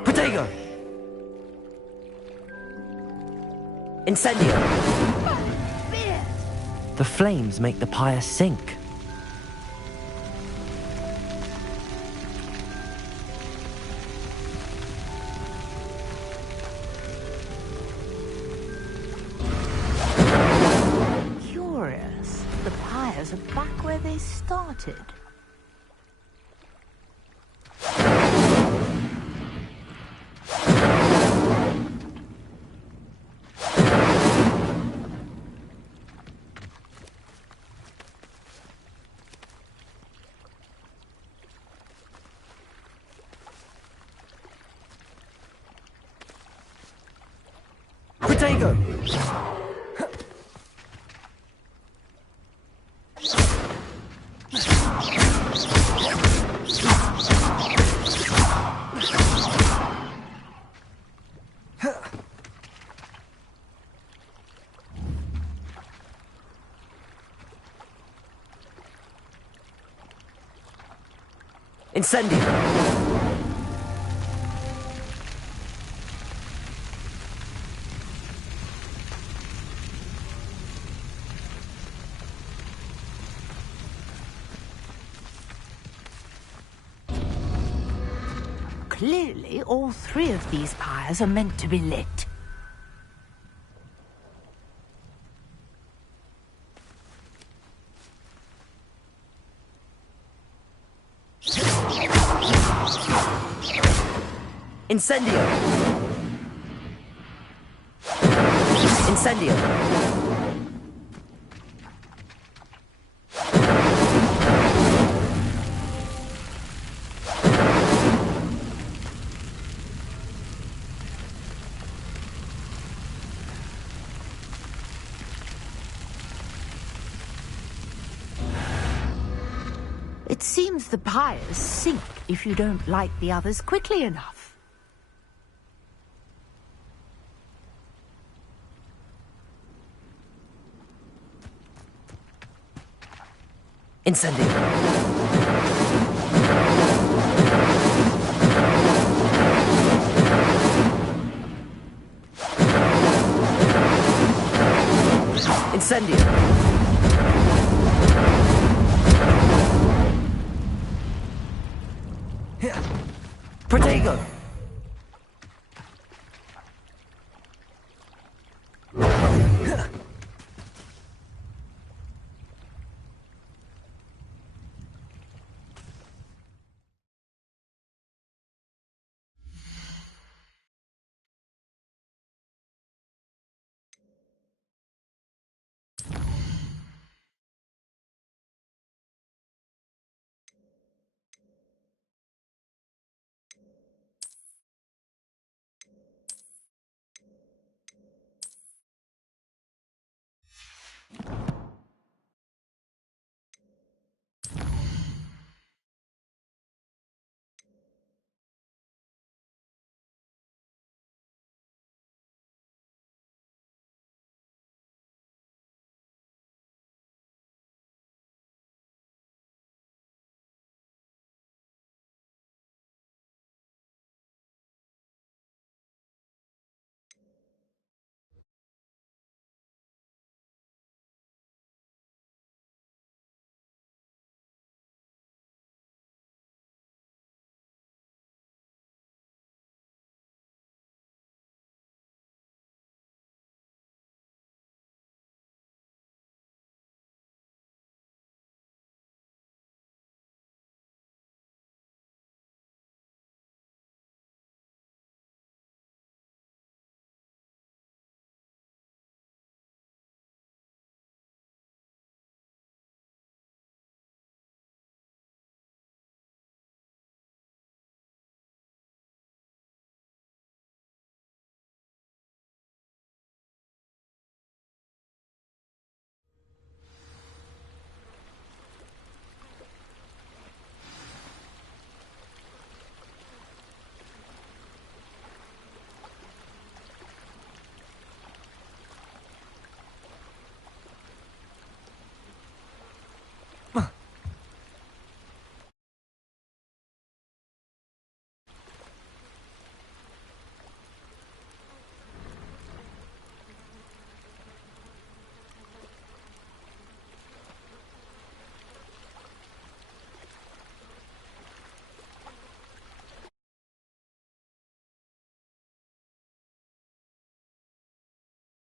Protego! Incendio! The flames make the pyre sink. Curious. The pyres are back where they started. Protego! Incendio! Clearly, all three of these pyres are meant to be lit. Incendio! Incendio! It seems the pyres sink if you don't light the others quickly enough. Incendio! Incendio! Protego!